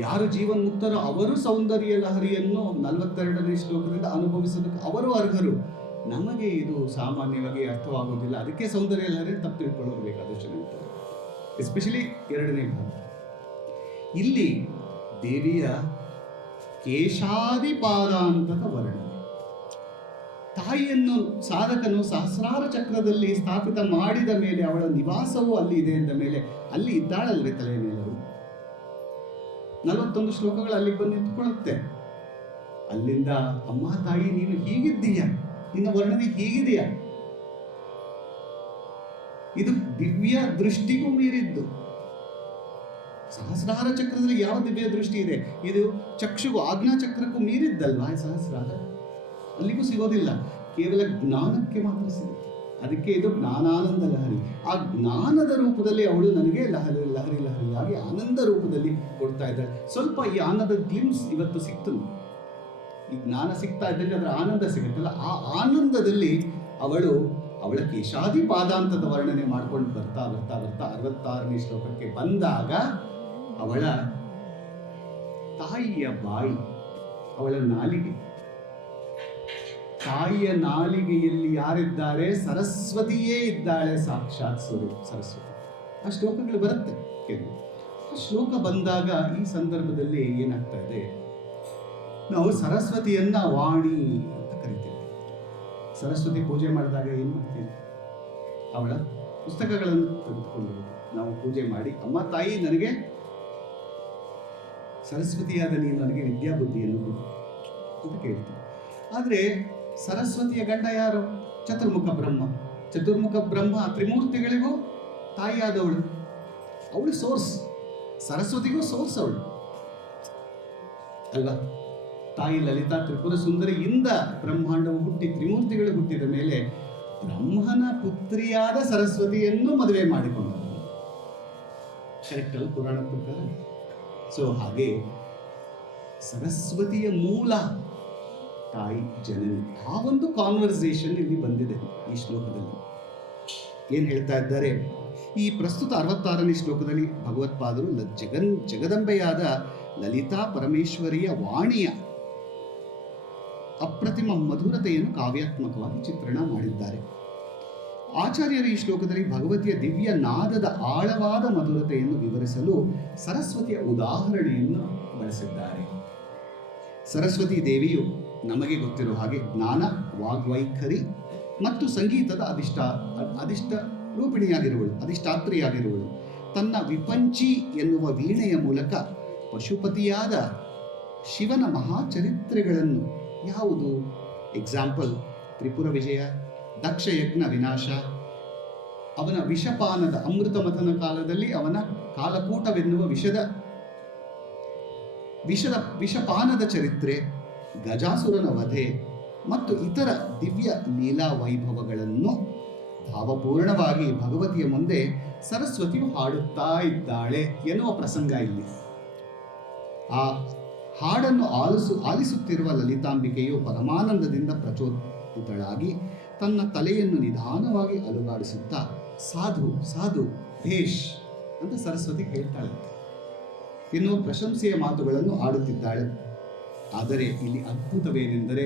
ಯಾರು ಜೀವನ್ಮುಕ್ತರೋ ಅವರು ಸೌಂದರ್ಯ ಲಹರಿಯನ್ನು 42ನೇ ಶ್ಲೋಕದಿಂದ ಅನುಭವಿಸೋದಕ್ಕೆ ಅವರು ಅರ್ಹರು. ನಮಗೆ ಇದು ಸಾಮಾನ್ಯವಾಗಿ ಅರ್ಥವಾಗುವುದಿಲ್ಲ. ಅದಕ್ಕೆ ಸೌಂದರ್ಯ ಲಹರಿ ತಪ್ಪು ತಿಳ್ಕೊಳ್ಳೋದು ಬೇಕಾದಷ್ಟು ಹೇಳ್ತಾರೆ. ಎಸ್ಪೆಷಲಿ 2ನೇ ಭಾಗ. ಇಲ್ಲಿ ದೇವಿಯ ಕೇಶಾದಿಪಾದಾಂತದ ವರ್ಣನೆ. ತಾಯಿಯನ್ನು ಸಾಧಕನು ಸಹಸ್ರಾರ ಚಕ್ರದಲ್ಲಿ ಸ್ಥಾಪಿತ ಮಾಡಿದ ಮೇಲೆ ಅವಳ ನಿವಾಸವೂ ಅಲ್ಲಿ ಇದೆ ಎಂದ ಮೇಲೆ ಅಲ್ಲಿ ಇದ್ದಾಳಲ್ವೇ ತಲೆಯ ಮೇಲರು. 41 ಶ್ಲೋಕಗಳು ಅಲ್ಲಿಗೆ ಬಂದು ನಿಂತ್ಕೊಳ್ಳುತ್ತೆ. ಅಲ್ಲಿಂದ ಅಮ್ಮ ತಾಯಿ ನೀನು ಹೀಗಿದ್ದೀಯ, ನಿನ್ನ ವರ್ಣನೆ ಹೀಗಿದೆಯಾ? ಇದು ದಿವ್ಯ ದೃಷ್ಟಿಗೂ ಮೀರಿದ್ದು. ಸಹಸ್ರಾರ ಚಕ್ರದಲ್ಲಿ ಯಾವ ದಿವ್ಯ ದೃಷ್ಟಿ ಇದೆ? ಇದು ಚಕ್ಷುಗೂ ಆಜ್ಞಾ ಚಕ್ರಕ್ಕೂ ಮೀರಿದ್ದಲ್ವಾ ಸಹಸ್ರಾರ? ಅಲ್ಲಿಗೂ ಸಿಗೋದಿಲ್ಲ, ಕೇವಲ ಜ್ಞಾನಕ್ಕೆ ಮಾತ್ರ ಸಿಗುತ್ತೆ. ಅದಕ್ಕೆ ಇದು ಜ್ಞಾನಾನಂದ ಲಹರಿ. ಆ ಜ್ಞಾನದ ರೂಪದಲ್ಲಿ ಅವಳು ನನಗೆ ಲಹರಿಯಾಗಿ ಆನಂದ ರೂಪದಲ್ಲಿ ಕೊಡ್ತಾ ಇದ್ದಾಳೆ. ಸ್ವಲ್ಪ ಈ ಆನಂದದ ಗ್ಲಿಮ್ಸ್ ಇವತ್ತು ಸಿಕ್ತು. ಈ ಜ್ಞಾನ ಸಿಗ್ತಾ ಇದ್ದಂಗೆ ಅದರ ಆನಂದ ಸಿಗುತ್ತಲ್ಲ, ಆ ಆನಂದದಲ್ಲಿ ಅವಳ ಕೇಶಾದಿ ಪಾದಾಂತದ ವರ್ಣನೆ ಮಾಡ್ಕೊಂಡು ಬರ್ತಾ 66ನೇ ಶ್ಲೋಕಕ್ಕೆ ಬಂದಾಗ ಅವಳ ತಾಯಿಯ ಬಾಯಿ, ಅವಳ ನಾಲಿಗೆ, ತಾಯಿಯ ನಾಲಿಗೆಯಲ್ಲಿ ಯಾರಿದ್ದಾರೆ? ಸರಸ್ವತಿಯೇ ಇದ್ದಾಳೆ, ಸಾಕ್ಷಾತ್ ಸರಸ್ವತಿ. ಆ ಶ್ಲೋಕಗಳು ಬರುತ್ತೆ ಕೆಲವು. ಆ ಶ್ಲೋಕ ಬಂದಾಗ ಈ ಸಂದರ್ಭದಲ್ಲಿ ಏನಾಗ್ತಾ ಇದೆ, ನಾವು ಸರಸ್ವತಿಯನ್ನ ವಾಣಿ ಅಂತ ಕರಿತೇವೆ. ಸರಸ್ವತಿ ಪೂಜೆ ಮಾಡಿದಾಗ ಏನು ಮಾಡ್ತೀವಿ? ಅವಳ ಪುಸ್ತಕಗಳನ್ನು ತೆಗೆದುಕೊಂಡು ನಾವು ಪೂಜೆ ಮಾಡಿ, ಅಮ್ಮ ತಾಯಿ ನನಗೆ ಸರಸ್ವತಿಯಾದ ನೀನು ನನಗೆ ವಿದ್ಯಾ ಬುದ್ಧಿಯನ್ನು ಕೊಡು ಅಂತ ಕೇಳ್ತೀವಿ. ಆದರೆ ಸರಸ್ವತಿಯ ಗಂಡ ಯಾರು? ಚತುರ್ಮುಖ ಬ್ರಹ್ಮ. ಚತುರ್ಮುಖ ಬ್ರಹ್ಮ ತ್ರಿಮೂರ್ತಿಗಳಿಗೂ ತಾಯಿಯಾದವಳು. ಅವಳು ಸೋರ್ಸ್, ಸರಸ್ವತಿಗೂ ಸೋರ್ಸ್ ಅವಳು ಅಲ್ವಾ? ತಾಯಿ ಲಲಿತಾ ತ್ರಿಪುರ ಸುಂದರಿಯಿಂದ ಬ್ರಹ್ಮಾಂಡವು ಹುಟ್ಟಿ ತ್ರಿಮೂರ್ತಿಗಳು ಹುಟ್ಟಿದ ಮೇಲೆ ಬ್ರಹ್ಮನ ಪುತ್ರಿಯಾದ ಸರಸ್ವತಿಯನ್ನು ಮದುವೆ ಮಾಡಿಕೊಂಡರು. ಕರೆಕ್ಟ್ ಅಲ್ಲ ಪುರಾಣ ಪ್ರಕಾರ? ಸೊ ಹಾಗೆ ಸರಸ್ವತಿಯ ಮೂಲ ತಾಯಿ ಜನನಿ. ಆ ಒಂದು ಕಾನ್ವರ್ಸೇಷನ್ ಇಲ್ಲಿ ಬಂದಿದೆ ಈ ಶ್ಲೋಕದಲ್ಲಿ. ಏನು ಹೇಳ್ತಾ ಇದ್ದಾರೆ? ಈ ಪ್ರಸ್ತುತ 66ನೇ ಶ್ಲೋಕದಲ್ಲಿ ಭಗವತ್ಪಾದರು ಜಗದಂಬೆಯಾದ ಲಲಿತಾ ಪರಮೇಶ್ವರಿಯ ವಾಣಿಯ ಅಪ್ರತಿಮ ಮಧುರತೆಯನ್ನು ಕಾವ್ಯಾತ್ಮಕವಾಗಿ ಚಿತ್ರಣ ಮಾಡಿದ್ದಾರೆ. ಆಚಾರ್ಯರು ಈ ಶ್ಲೋಕದಲ್ಲಿ ಭಗವತಿಯ ದಿವ್ಯ ನಾದದ ಆಳವಾದ ಮಧುರತೆಯನ್ನು ವಿವರಿಸಲು ಸರಸ್ವತಿಯ ಉದಾಹರಣೆಯನ್ನು ಬಳಸಿದ್ದಾರೆ. ಸರಸ್ವತಿ ದೇವಿಯು ನಮಗೆ ಗೊತ್ತಿರೋ ಹಾಗೆ ಜ್ಞಾನ, ವಾಗ್ವೈಖರಿ ಮತ್ತು ಸಂಗೀತದ ಅಧಿಷ್ಠ ರೂಪಿಣಿಯಾಗಿರುವಳು, ಅಧಿಷ್ಠಾತ್ರಿಯಾಗಿರುವಳು. ತನ್ನ ವಿಪಂಚಿ ಎನ್ನುವ ವೀಣೆಯ ಮೂಲಕ ಪಶುಪತಿಯಾದ ಶಿವನ ಮಹಾಚರಿತ್ರೆಗಳನ್ನು, ಯಾವುದು ಎಕ್ಸಾಂಪಲ್ ತ್ರಿಪುರ ವಿಜಯ, ದಕ್ಷ ಯಜ್ಞ ವಿನಾಶ, ಅವನ ವಿಷಪಾನದ ಅಮೃತ ಮಥನ ಕಾಲದಲ್ಲಿ ಅವನ ಕಾಲಕೂಟವೆನ್ನುವ ವಿಷಪಾನದ ಚರಿತ್ರೆ, ಗಜಾಸುರನ ವಧೆ ಮತ್ತು ಇತರ ದಿವ್ಯ ಲೀಲಾ ವೈಭವಗಳನ್ನು ಭಾವಪೂರ್ಣವಾಗಿ ಭಗವತಿಯ ಮುಂದೆ ಸರಸ್ವತಿಯು ಹಾಡುತ್ತಾ ಇದ್ದಾಳೆ ಎನ್ನುವ ಪ್ರಸಂಗ ಇಲ್ಲಿ. ಆ ಹಾಡನ್ನು ಆಲಿಸುತ್ತಿರುವ ಲಲಿತಾಂಬಿಕೆಯು ಪರಮಾನಂದದಿಂದ ಪ್ರಚೋದಿತಳಾಗಿ ತನ್ನ ತಲೆಯನ್ನು ನಿಧಾನವಾಗಿ ಅಲುಗಾಡಿಸುತ್ತಾ ಸಾಧು ಸಾಧು ಭೇಷ್ ಅಂತ ಸರಸ್ವತಿ ಹೇಳ್ತಾಳಂತೆ ಎನ್ನುವ ಪ್ರಶಂಸೆಯ ಮಾತುಗಳನ್ನು ಆಡುತ್ತಿದ್ದಾಳೆ. ಆದರೆ ಇಲ್ಲಿ ಅದ್ಭುತವೇನೆಂದರೆ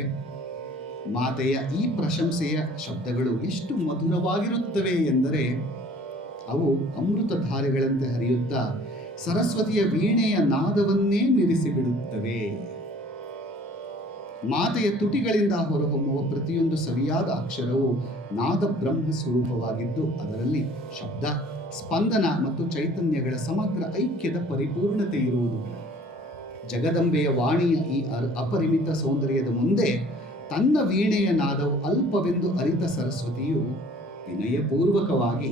ಮಾತೆಯ ಈ ಪ್ರಶಂಸೆಯ ಶಬ್ದಗಳು ಎಷ್ಟು ಮಧುರವಾಗಿರುತ್ತವೆ ಎಂದರೆ ಅವು ಅಮೃತಧಾರೆಗಳಂತೆ ಹರಿಯುತ್ತಾ ಸರಸ್ವತಿಯ ವೀಣೆಯ ನಾದವನ್ನೇ ನಿಲ್ಲಿಸಿಬಿಡುತ್ತವೆ. ಮಾತೆಯ ತುಟಿಗಳಿಂದ ಹೊರಹೊಮ್ಮುವ ಪ್ರತಿಯೊಂದು ಸವಿಯಾದ ಅಕ್ಷರವು ನಾದ ಬ್ರಹ್ಮ ಸ್ವರೂಪವಾಗಿದ್ದು ಅದರಲ್ಲಿ ಶಬ್ದ, ಸ್ಪಂದನ ಮತ್ತು ಚೈತನ್ಯಗಳ ಸಮಗ್ರ ಐಕ್ಯದ ಪರಿಪೂರ್ಣತೆ ಇರುವುದು. ಜಗದಂಬೆಯ ವಾಣಿಯ ಈ ಅಪರಿಮಿತ ಸೌಂದರ್ಯದ ಮುಂದೆ ತನ್ನ ವೀಣೆಯ ನಾದವು ಅಲ್ಪವೆಂದು ಅರಿತ ಸರಸ್ವತಿಯು ವಿನಯಪೂರ್ವಕವಾಗಿ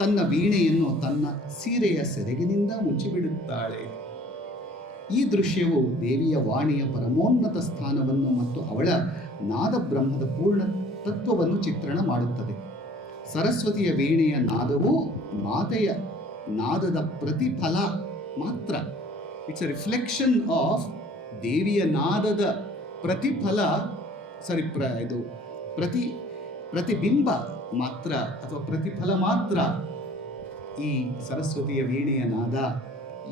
ತನ್ನ ವೀಣೆಯನ್ನು ತನ್ನ ಸೀರೆಯ ಸೆರಗಿನಿಂದ ಮುಚ್ಚಿಬಿಡುತ್ತಾಳೆ. ಈ ದೃಶ್ಯವು ದೇವಿಯ ವಾಣಿಯ ಪರಮೋನ್ನತ ಸ್ಥಾನವನ್ನು ಮತ್ತು ಅವಳ ನಾದ ಬ್ರಹ್ಮದ ಪೂರ್ಣ ತತ್ವವನ್ನು ಚಿತ್ರಣ ಮಾಡುತ್ತದೆ. ಸರಸ್ವತಿಯ ವೀಣೆಯ ನಾದವು ಮಾತೆಯ ನಾದದ ಪ್ರತಿಫಲ ಮಾತ್ರ. ಇಟ್ಸ್ ಎ ರಿಫ್ಲೆಕ್ಷನ್ ಆಫ್ ದೇವಿಯ ನಾದದ ಪ್ರತಿಫಲ ಪ್ರತಿಬಿಂಬ ಮಾತ್ರ ಅಥವಾ ಪ್ರತಿಫಲ ಮಾತ್ರ ಈ ಸರಸ್ವತಿಯ ವೀಣೆಯ ನಾದ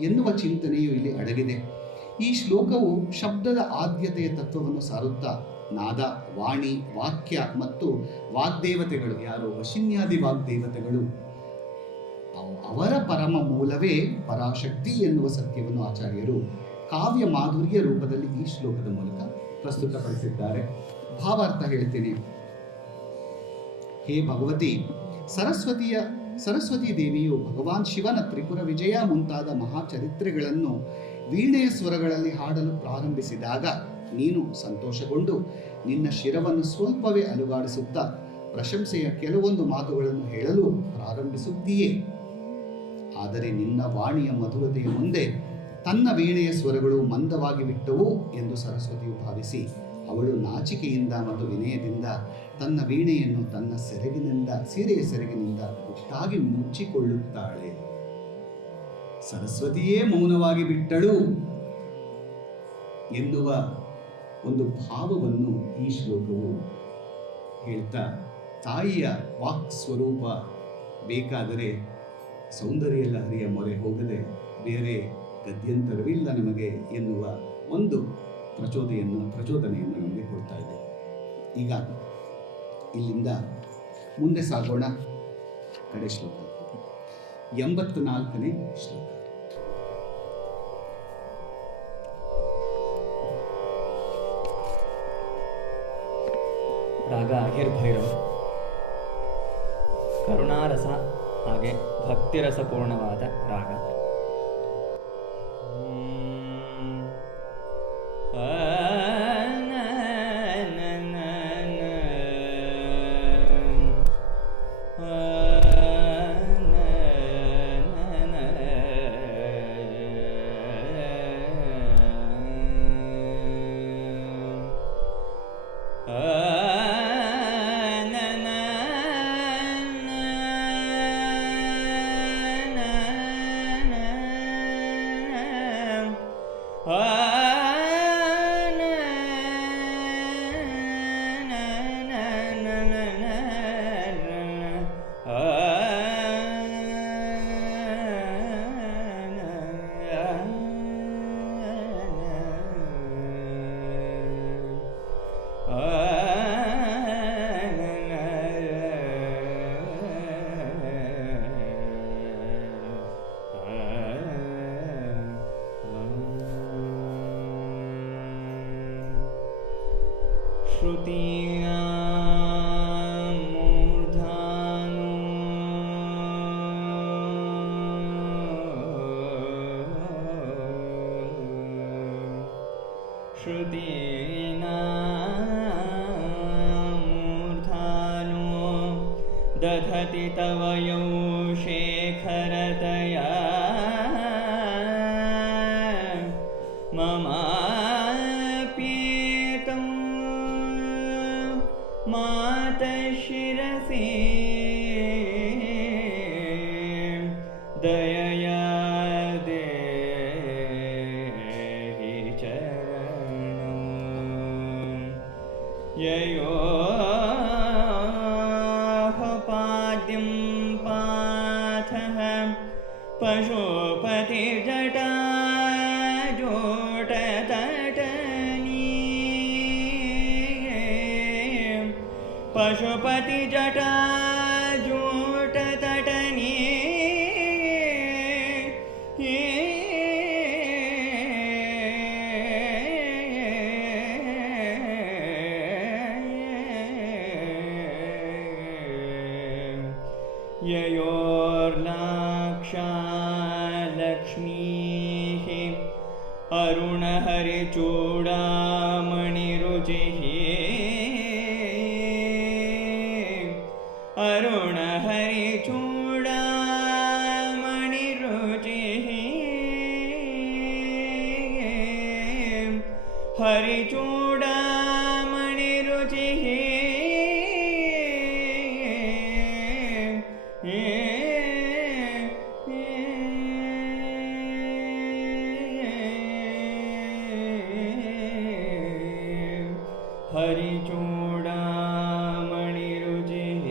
ಎನ್ನುವ ಚಿಂತನೆಯು ಇಲ್ಲಿ ಅಡಗಿದೆ. ಈ ಶ್ಲೋಕವು ಶಬ್ದದ ಆದ್ಯತೆಯ ತತ್ವವನ್ನು ಸಾರುತ್ತಾ ನಾದ, ವಾಣಿ, ವಾಕ್ಯ ಮತ್ತು ವಾಗ್ದೇವತೆಗಳು, ಯಾರು ವಶಿನ್ಯಾದಿ ವಾಗ್ದೇವತೆಗಳು, ಅವರ ಪರಮ ಮೂಲವೇ ಪರಾಶಕ್ತಿ ಎನ್ನುವ ಸತ್ಯವನ್ನು ಆಚಾರ್ಯರು ಕಾವ್ಯ ಮಾಧುರ್ಯ ರೂಪದಲ್ಲಿ ಈ ಶ್ಲೋಕದ ಮೂಲಕ ಪ್ರಸ್ತುತಪಡಿಸಿದ್ದಾರೆ. ಭಾವಾರ್ಥ ಹೇಳ್ತೇನೆ. ಹೇ ಭಗವತಿ, ಸರಸ್ವತಿ ದೇವಿಯು ಭಗವಾನ್ ಶಿವನ ತ್ರಿಪುರ ವಿಜಯ ಮುಂತಾದ ಮಹಾಚರಿತ್ರೆಗಳನ್ನು ವೀಣೆಯ ಸ್ವರಗಳಲ್ಲಿ ಹಾಡಲು ಪ್ರಾರಂಭಿಸಿದಾಗ ನೀನು ಸಂತೋಷಗೊಂಡು ನಿನ್ನ ಶಿರವನ್ನು ಸ್ವಲ್ಪವೇ ಅಲುಗಾಡಿಸುತ್ತಾ ಪ್ರಶಂಸೆಯ ಕೆಲವೊಂದು ಮಾತುಗಳನ್ನು ಹೇಳಲು ಪ್ರಾರಂಭಿಸುತ್ತೀಯೇ. ಆದರೆ ನಿನ್ನ ವಾಣಿಯ ಮಧುರತೆಯ ಮುಂದೆ ತನ್ನ ವೀಣೆಯ ಸ್ವರಗಳು ಮಂದವಾಗಿ ಬಿಟ್ಟವು ಎಂದು ಸರಸ್ವತಿಯು ಭಾವಿಸಿ ಅವಳು ನಾಚಿಕೆಯಿಂದ ಮತ್ತು ವಿನಯದಿಂದ ತನ್ನ ವೀಣೆಯನ್ನು ತನ್ನ ಸೀರೆಯ ಸೆರಗಿನಿಂದ ಗುಟ್ಟಾಗಿ ಮುಚ್ಚಿಕೊಳ್ಳುತ್ತಾಳೆ. ಸರಸ್ವತಿಯೇ ಮೌನವಾಗಿ ಬಿಟ್ಟಳು ಎನ್ನುವ ಒಂದು ಭಾವವನ್ನು ಈ ಶ್ಲೋಕವು ಹೇಳ್ತಾ, ತಾಯಿಯ ವಾಕ್ ಸ್ವರೂಪ ಬೇಕಾದರೆ ಸೌಂದರ್ಯ ಲಹರಿಯ ಮೊರೆ ಹೋಗದೆ ಬೇರೆ ಗದ್ಯಂತರವಿಲ್ಲ ನಮಗೆ ಎನ್ನುವ ಒಂದು ಪ್ರಚೋದನೆಯನ್ನು ನಮಗೆ ಕೊಡ್ತಾ ಇದೆ. ಈಗ ಇಲ್ಲಿಂದ ಮುಂದೆ ಸಾಗೋಣ. ಕಡೆ ಶ್ಲೋಕ 84ನೇ ಶ್ಲೋಕ. ರಾಗ ಅಹಿರ್ಭೈರವ. ಕರುಣಾರಸ ಹಾಗೆ ಭಕ್ತಿರಸಪೂರ್ಣವಾದ ರಾಗ. दधति तव यौ शेखरतया ममाप्येतं मातशिरसि दयया देहि चरणं ययो पाद्यं पशुपति जटा जोट तटनी पशुपति जटा जोट तटनी ययोर्लाक्षा लक्ष्मीः अरुणहरिचूडामणिरुचिः अरुणहरिचूडामणिरुचिः हरिचूडामणिरुचिः हरिचूडामणिरुचिः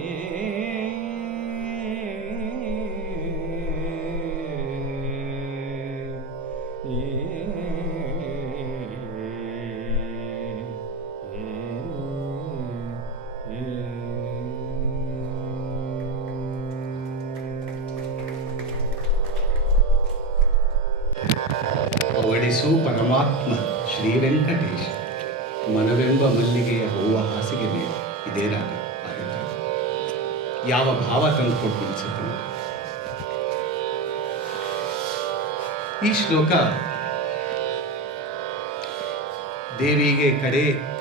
ಅವಡಿಸು ಪರಮಾತ್ಮ ಶ್ರೀ ವೆಂಕಟೇಶ ಮನವೆಂಬ ಮಲ್ಲಿಗೆಯ ಹೂವ ಹಾಸಿಗೆ ಮೇಲೆ ಇದೇ ರಾಗ ಆಗಿದ್ದಾರೆ. ಯಾವ ಭಾವ ತಂದು ಕೊಟ್ಟು ಅನ್ಸುತ್ತೆ. ಈ ಶ್ಲೋಕ ದೇವಿಗೆ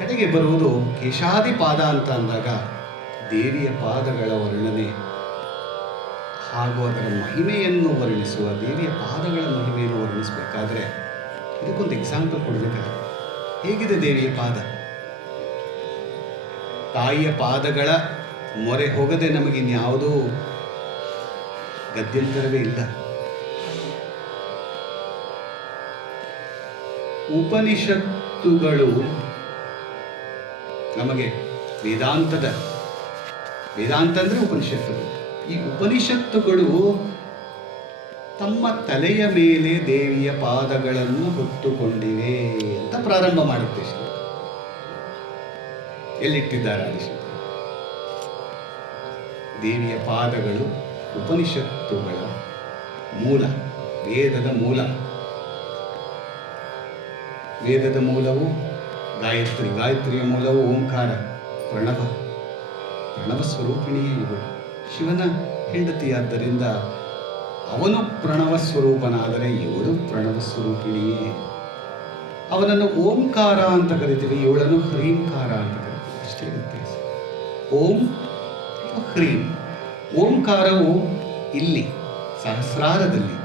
ಕಡೆಗೆ ಬರುವುದು ಕೇಶಾದಿ ಪಾದ ಅಂತ ಅಂದಾಗ ದೇವಿಯ ಪಾದಗಳ ವರ್ಣನೆ ಹಾಗೂ ಅದರ ಮಹಿಮೆಯನ್ನು ವರ್ಣಿಸುವ ದೇವಿಯ ಪಾದಗಳ ಮಹಿಮೆಯನ್ನು ವರ್ಣಿಸಬೇಕಾದ್ರೆ ಇದಕ್ಕೊಂದು ಎಕ್ಸಾಂಪಲ್ ಕೊಡಬೇಕಾಗುತ್ತೆ. ಹೇಗಿದೆ ದೇವಿಯ ಪಾದ? ತಾಯಿಯ ಪಾದಗಳ ಮೊರೆ ಹೋಗದೆ ನಮಗಿನ್ಯಾವುದೂ ಗದ್ಯಂತರವೇ ಇಲ್ಲ. ಉಪನಿಷತ್ತುಗಳು ನಮಗೆ ವೇದಾಂತ ಅಂದರೆ ಉಪನಿಷತ್ತುಗಳು. ಈ ಉಪನಿಷತ್ತುಗಳು ತಮ್ಮ ತಲೆಯ ಮೇಲೆ ದೇವಿಯ ಪಾದಗಳನ್ನು ಹೊತ್ತುಕೊಂಡಿವೆ ಅಂತ ಪ್ರಾರಂಭ ಮಾಡುತ್ತೆ ಶ್ಲೋಕ. ಎಲ್ಲಿಟ್ಟಿದ್ದಾರೆ ಆದಿಶಂಕರ? ದೇವಿಯ ಪಾದಗಳು ಉಪನಿಷತ್ತುಗಳ ಮೂಲ, ವೇದದ ಮೂಲ. ವೇದದ ಮೂಲವು ಗಾಯತ್ರಿ, ಗಾಯತ್ರಿಯ ಮೂಲವು ಓಂಕಾರ, ಪ್ರಣವ ಸ್ವರೂಪಿಣಿಯೇ ಇವಳು. ಶಿವನ ಹೆಂಡತಿಯಾದ್ದರಿಂದ ಅವನು ಪ್ರಣವ ಸ್ವರೂಪನಾದರೆ ಇವಳು ಪ್ರಣವ ಸ್ವರೂಪಿಣಿಯೇ. ಅವನನ್ನು ಓಂಕಾರ ಅಂತ ಕರಿತೀವಿ, ಇವಳನ್ನು ಹ್ರೀಂಕಾರ ಅಂತ ಕರಿತೀವಿ. ಅಷ್ಟೇ ವ್ಯತ್ಯಾಸ. ಓಂ ಹ್ರೀಂ. ಓಂಕಾರವು ಇಲ್ಲಿ ಸಹಸ್ರಾರದಲ್ಲಿ,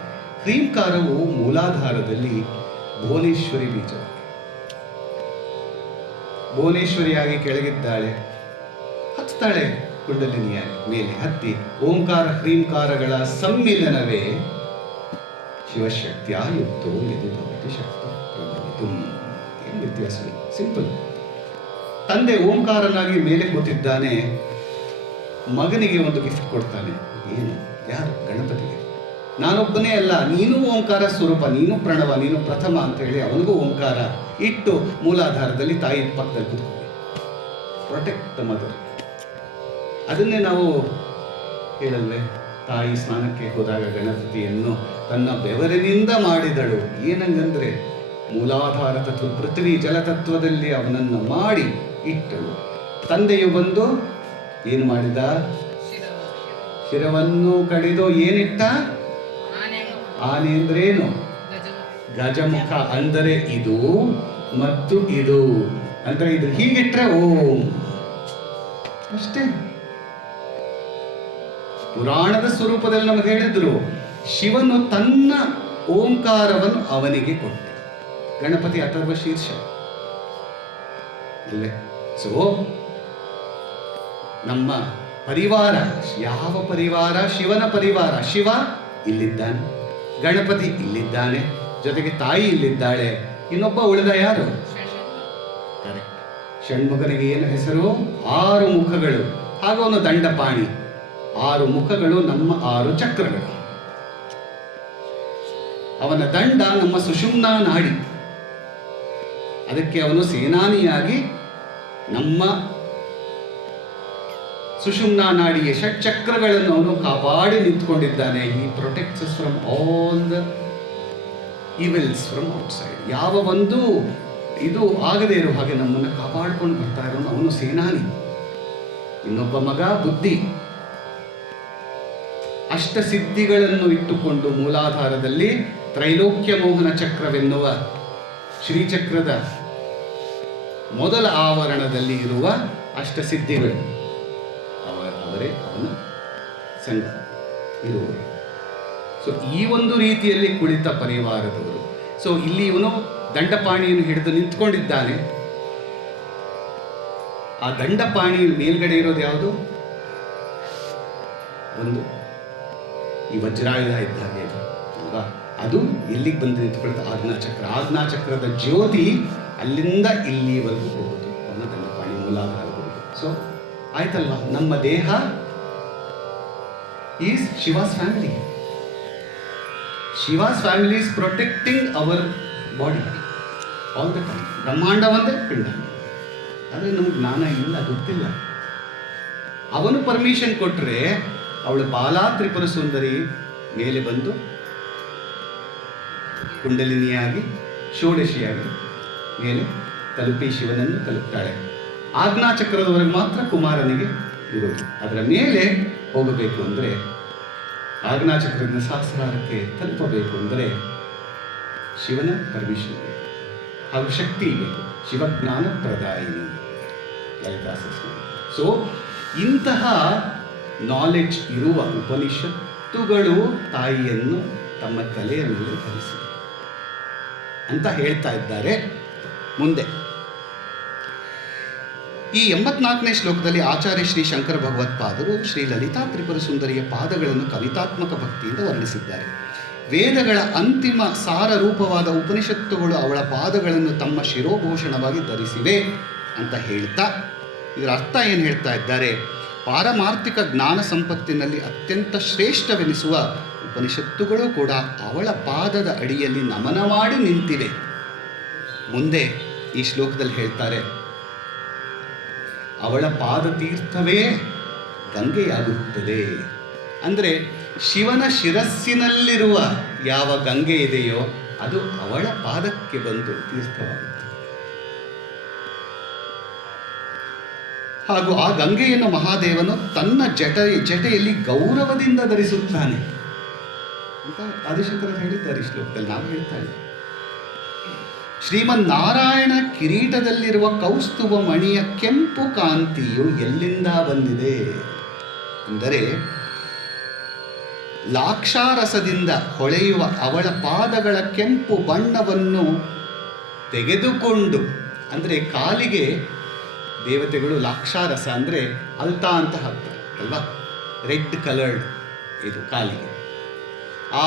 ಹ್ರೀಂಕಾರವು ಮೂಲಾಧಾರದಲ್ಲಿ ಭುವನೇಶ್ವರಿ ಬೀಜ. ಭುವನೇಶ್ವರಿಯಾಗಿ ಕೆಳಗಿದ್ದಾಳೆ, ಹತ್ತಾಳೆ ಕುಂಡಲಿನಿಯಾಗಿ ಮೇಲೆ ಹತ್ತಿ. ಓಂಕಾರ ಹ್ರೀಂಕಾರಗಳ ಸಮ್ಮಿಲನವೇ ಶಿವಶಕ್ತಿಯ ಯುಕ್ತೋ ಯದಿ ಭವತಿ ಶಕ್ತ ಪ್ರಭವಿತು. ಏನು ವ್ಯತ್ಯಾಸ? ಸಿಂಪಲ್. ತಂದೆ ಓಂಕಾರನಾಗಿ ಮೇಲೆ ಕೂತಿದ್ದಾನೆ, ಮಗನಿಗೆ ಒಂದು ಗಿಫ್ಟ್ ಕೊಡ್ತಾನೆ. ಏನು? ಯಾರು? ಗಣಪತಿಗೆ. ನಾನೊಬ್ಬನೇ ಅಲ್ಲ, ನೀನು ಓಂಕಾರ ಸ್ವರೂಪ, ನೀನು ಪ್ರಣವ, ನೀನು ಪ್ರಥಮ ಅಂತ ಹೇಳಿ ಅವನಿಗೂ ಓಂಕಾರ ಇಟ್ಟು ಮೂಲಾಧಾರದಲ್ಲಿ ತಾಯಿ ಪಕ್ಕದಲ್ಲಿ ಕೂತ್ಕೊಂಡು ಪ್ರೊಟೆಕ್ಟ್ ದ ಮದರ್. ಅದನ್ನೇ ನಾವು ಹೇಳಲ್ವೇ? ತಾಯಿ ಸ್ನಾನಕ್ಕೆ ಹೋದಾಗ ಗಣಪತಿಯನ್ನು ತನ್ನ ಬೆವರಿನಿಂದ ಮಾಡಿದಳು. ಏನಂಗಂದ್ರೆ ಮೂಲಾಧಾರ ತತ್ವ, ಪೃಥ್ವಿ ಜಲತತ್ವದಲ್ಲಿ ಅವನನ್ನು ಮಾಡಿ ಇಟ್ಟಳು. ತಂದೆಯು ಬಂದು ಏನು ಮಾಡಿದ? ಶಿರವನ್ನು ಕಡಿದು ಏನಿಟ್ಟ? ಆನೆ ಅಂದ್ರೇನು? ಗಜಮುಖ. ಅಂದರೆ ಇದು ಮತ್ತು ಇದು ಅಂದ್ರೆ ಇದು ಹೀಗಿಟ್ರೆ ಓಂ ಅಷ್ಟೇ. ಪುರಾಣದ ಸ್ವರೂಪದಲ್ಲಿ ನಮಗೆ ಹೇಳಿದ್ರು, ಶಿವನು ತನ್ನ ಓಂಕಾರವನ್ನು ಅವನಿಗೆ ಕೊಟ್ಟ. ಗಣಪತಿ ಅಥರ್ವ ಶೀರ್ಷ ಅಲ್ಲೇ. ಸೊ ನಮ್ಮ ಪರಿವಾರ ಯಾವ ಪರಿವಾರ? ಶಿವನ ಪರಿವಾರ. ಶಿವ ಇಲ್ಲಿದ್ದಾನೆ, ಗಣಪತಿ ಇಲ್ಲಿದ್ದಾನೆ, ಜೊತೆಗೆ ತಾಯಿ ಇಲ್ಲಿದ್ದಾಳೆ. ಇನ್ನೊಬ್ಬ ಉಳಿದ ಯಾರು? ಕರೆಕ್ಟ್. ಷಣ್ಮುಖನಿಗೆ ಏನು ಹೆಸರು? 6 ಮುಖಗಳು. ಹಾಗೂ ಅವನು ದಂಡಪಾಣಿ. 6 ಮುಖಗಳು ನಮ್ಮ 6 ಚಕ್ರಗಳು. ಅವನ ದಂಡ ನಮ್ಮ ಸುಷುಮ್ನಾ ನಾಡಿ. ಅದಕ್ಕೆ ಅವನು ಸೇನಾನಿಯಾಗಿ ನಮ್ಮ ಸುಷುಮ್ನಾ ನಾಡಿಯ ಷಟ್ಚಕ್ರಗಳನ್ನು ಅವನು ಕಾಪಾಡಿ ನಿಂತ್ಕೊಂಡಿದ್ದಾನೆ. ಈ protects from all the evils from outside. ಯಾವ ಒಂದು ಇದು ಆಗದೇ ಇರೋ ಹಾಗೆ ನಮ್ಮನ್ನು ಕಾಪಾಡ್ಕೊಂಡು ಬರ್ತಾ ಇರೋನು ಅವನು ಸೇನಾನಿ. ಇನ್ನೊಬ್ಬ ಮಗ ಬುದ್ಧಿ. ಅಷ್ಟಸಿದ್ಧಿಗಳನ್ನು ಇಟ್ಟುಕೊಂಡು ಮೂಲಾಧಾರದಲ್ಲಿ ತ್ರೈಲೋಕ್ಯ ಮೋಹನ ಚಕ್ರವೆನ್ನುವ ಶ್ರೀಚಕ್ರದ ಮೊದಲ ಆವರಣದಲ್ಲಿ ಇರುವ ಅಷ್ಟಸಿದ್ಧಿಗಳು ಅವರೇ ಅವನ ಸಂಘ ಇರುವರು. ಸೊ ಈ ಒಂದು ರೀತಿಯಲ್ಲಿ ಕುಳಿತ ಪರಿವಾರದವರು. ಸೊ ಇಲ್ಲಿ ಇವನು ದಂಡಪಾಣಿಯನ್ನು ಹಿಡಿದು ನಿಂತ್ಕೊಂಡಿದ್ದಾನೆ. ಆ ದಂಡಪಾಣಿ ಮೇಲ್ಗಡೆ ಇರೋದು ಯಾವುದು? ಒಂದು ಈ ವಜ್ರಾಯುಧ ಇದ್ದ ಹಾಗೆ ಅಲ್ವಾ? ಅದು ಎಲ್ಲಿಗೆ ಬಂದು ನಿಂತ್ಕೊಳ್ತಾ? ಆಜ್ಞಾಚಕ್ರ. ಆಜ್ಞಾಚಕ್ರದ ಜ್ಯೋತಿ ಅಲ್ಲಿಂದ ಇಲ್ಲಿವರೆಗೂ ಹೋಗೋದು ಅವನ ದಂಡಪಾಣಿ ಮೂಲಾಧಾರವರೆಗೂ. ಸೊ ಆಯ್ತಲ್ವಾ? ನಮ್ಮ ದೇಹ is Shivas family. Shivas family is protecting our body all the time. ಬ್ರಹ್ಮಾಂಡ ಒಂದೇ ಪಿಂಡ. ಆದರೆ ನಮ್ಗೆ ಜ್ಞಾನ ಇಲ್ಲ, ಗೊತ್ತಿಲ್ಲ. ಅವನು ಪರ್ಮಿಷನ್ ಕೊಟ್ಟರೆ ಅವಳು ಬಾಲಾ ತ್ರಿಪುರ ಸುಂದರಿ ಮೇಲೆ ಬಂದು ಕುಂಡಲಿನಿಯಾಗಿ ಷೋಡಶಿಯಾಗಿ ಮೇಲೆ ತಲುಪಿ ಶಿವನನ್ನು ತಲುಪ್ತಾಳೆ. ಆಜ್ಞಾಚಕ್ರದವರೆಗೆ ಮಾತ್ರ ಕುಮಾರನಿಗೆ ಇರೋದು. ಅದರ ಮೇಲೆ ಹೋಗಬೇಕು ಅಂದರೆ, ಆಜ್ಞಾಚಕ್ರದ ಸಹಸ್ರಾರಕ್ಕೆ ತಲುಪಬೇಕು ಅಂದರೆ ಶಿವನ ಪರ್ಮಿಷನ್ ಬೇಕು ಹಾಗೂ ಶಕ್ತಿ ಬೇಕು. ಶಿವಜ್ಞಾನ ಪ್ರದಾಯಿನಿ ಲಲಿತಾ ಸಹಸ್ರನಾಮ. ಸೊ ಇಂತಹ ನಾಲೆಡ್ಜ್ ಇರುವ ಉಪನಿಷತ್ತುಗಳು ತಾಯಿಯನ್ನು ತಮ್ಮ ತಲೆಯ ಮೇಲೆ ಧರಿಸಿವೆ ಅಂತ ಹೇಳ್ತಾ ಇದ್ದಾರೆ. ಮುಂದೆ ಈ 84ನೇ ಶ್ಲೋಕದಲ್ಲಿ ಆಚಾರ್ಯ ಶ್ರೀ ಶಂಕರ ಭಗವತ್ಪಾದರು ಶ್ರೀ ಲಲಿತಾ ತ್ರಿಪುರ ಸುಂದರಿಯ ಪಾದಗಳನ್ನು ಕವಿತಾತ್ಮಕ ಭಕ್ತಿಯಿಂದ ವರ್ಣಿಸಿದ್ದಾರೆ. ವೇದಗಳ ಅಂತಿಮ ಸಾರ ರೂಪವಾದ ಉಪನಿಷತ್ತುಗಳು ಅವಳ ಪಾದಗಳನ್ನು ತಮ್ಮ ಶಿರೋಭೂಷಣವಾಗಿ ಧರಿಸಿವೆ ಅಂತ ಹೇಳ್ತಾ, ಇದರ ಅರ್ಥ ಏನು ಹೇಳ್ತಾ ಇದ್ದಾರೆ? ಪಾರಮಾರ್ಥಿಕ ಜ್ಞಾನ ಸಂಪತ್ತಿನಲ್ಲಿ ಅತ್ಯಂತ ಶ್ರೇಷ್ಠವೆನಿಸುವ ಉಪನಿಷತ್ತುಗಳು ಕೂಡ ಅವಳ ಪಾದದ ಅಡಿಯಲ್ಲಿ ನಮನ ಮಾಡಿ ನಿಂತಿವೆ. ಮುಂದೆ ಈ ಶ್ಲೋಕದಲ್ಲಿ ಹೇಳ್ತಾರೆ, ಅವಳ ಪಾದತೀರ್ಥವೇ ಗಂಗೆಯಾಗುತ್ತದೆ. ಅಂದರೆ ಶಿವನ ಶಿರಸ್ಸಿನಲ್ಲಿರುವ ಯಾವ ಗಂಗೆ ಇದೆಯೋ ಅದು ಅವಳ ಪಾದಕ್ಕೆ ಬಂದು ತೀರ್ಥವಾಗುತ್ತದೆ. ಹಾಗೂ ಆ ಗಂಗೆಯನ್ನು ಮಹಾದೇವನು ತನ್ನ ಜಟೆಯಲ್ಲಿ ಗೌರವದಿಂದ ಧರಿಸುತ್ತಾನೆ ಅಂತ ಆದಿಶಂಕರರು ಹೇಳಿದ್ದಾರೆ ಈ ಶ್ಲೋಕದಲ್ಲಿ. ನಾವು ಹೇಳ್ತಾ ಇದ್ದೀವಿ, ಶ್ರೀಮನ್ನಾರಾಯಣ ಕಿರೀಟದಲ್ಲಿರುವ ಕೌಸ್ತುಭ ಮಣಿಯ ಕೆಂಪು ಕಾಂತಿಯು ಎಲ್ಲಿಂದ ಬಂದಿದೆ ಅಂದರೆ, ಲಾಕ್ಷಾರಸದಿಂದ ಹೊಳೆಯುವ ಅವಳ ಪಾದಗಳ ಕೆಂಪು ಬಣ್ಣವನ್ನು ತೆಗೆದುಕೊಂಡು, ಅಂದರೆ ಕಾಲಿಗೆ ದೇವತೆಗಳು ಲಾಕ್ಷಾರಸ ಅಂದರೆ ಅಲ್ತಾ ಅಂತ ಹಾಕ್ತಾರೆ ಅಲ್ವಾ, ರೆಡ್ ಕಲರ್ಡ್ ಇದು ಕಾಲಿಗೆ. ಆ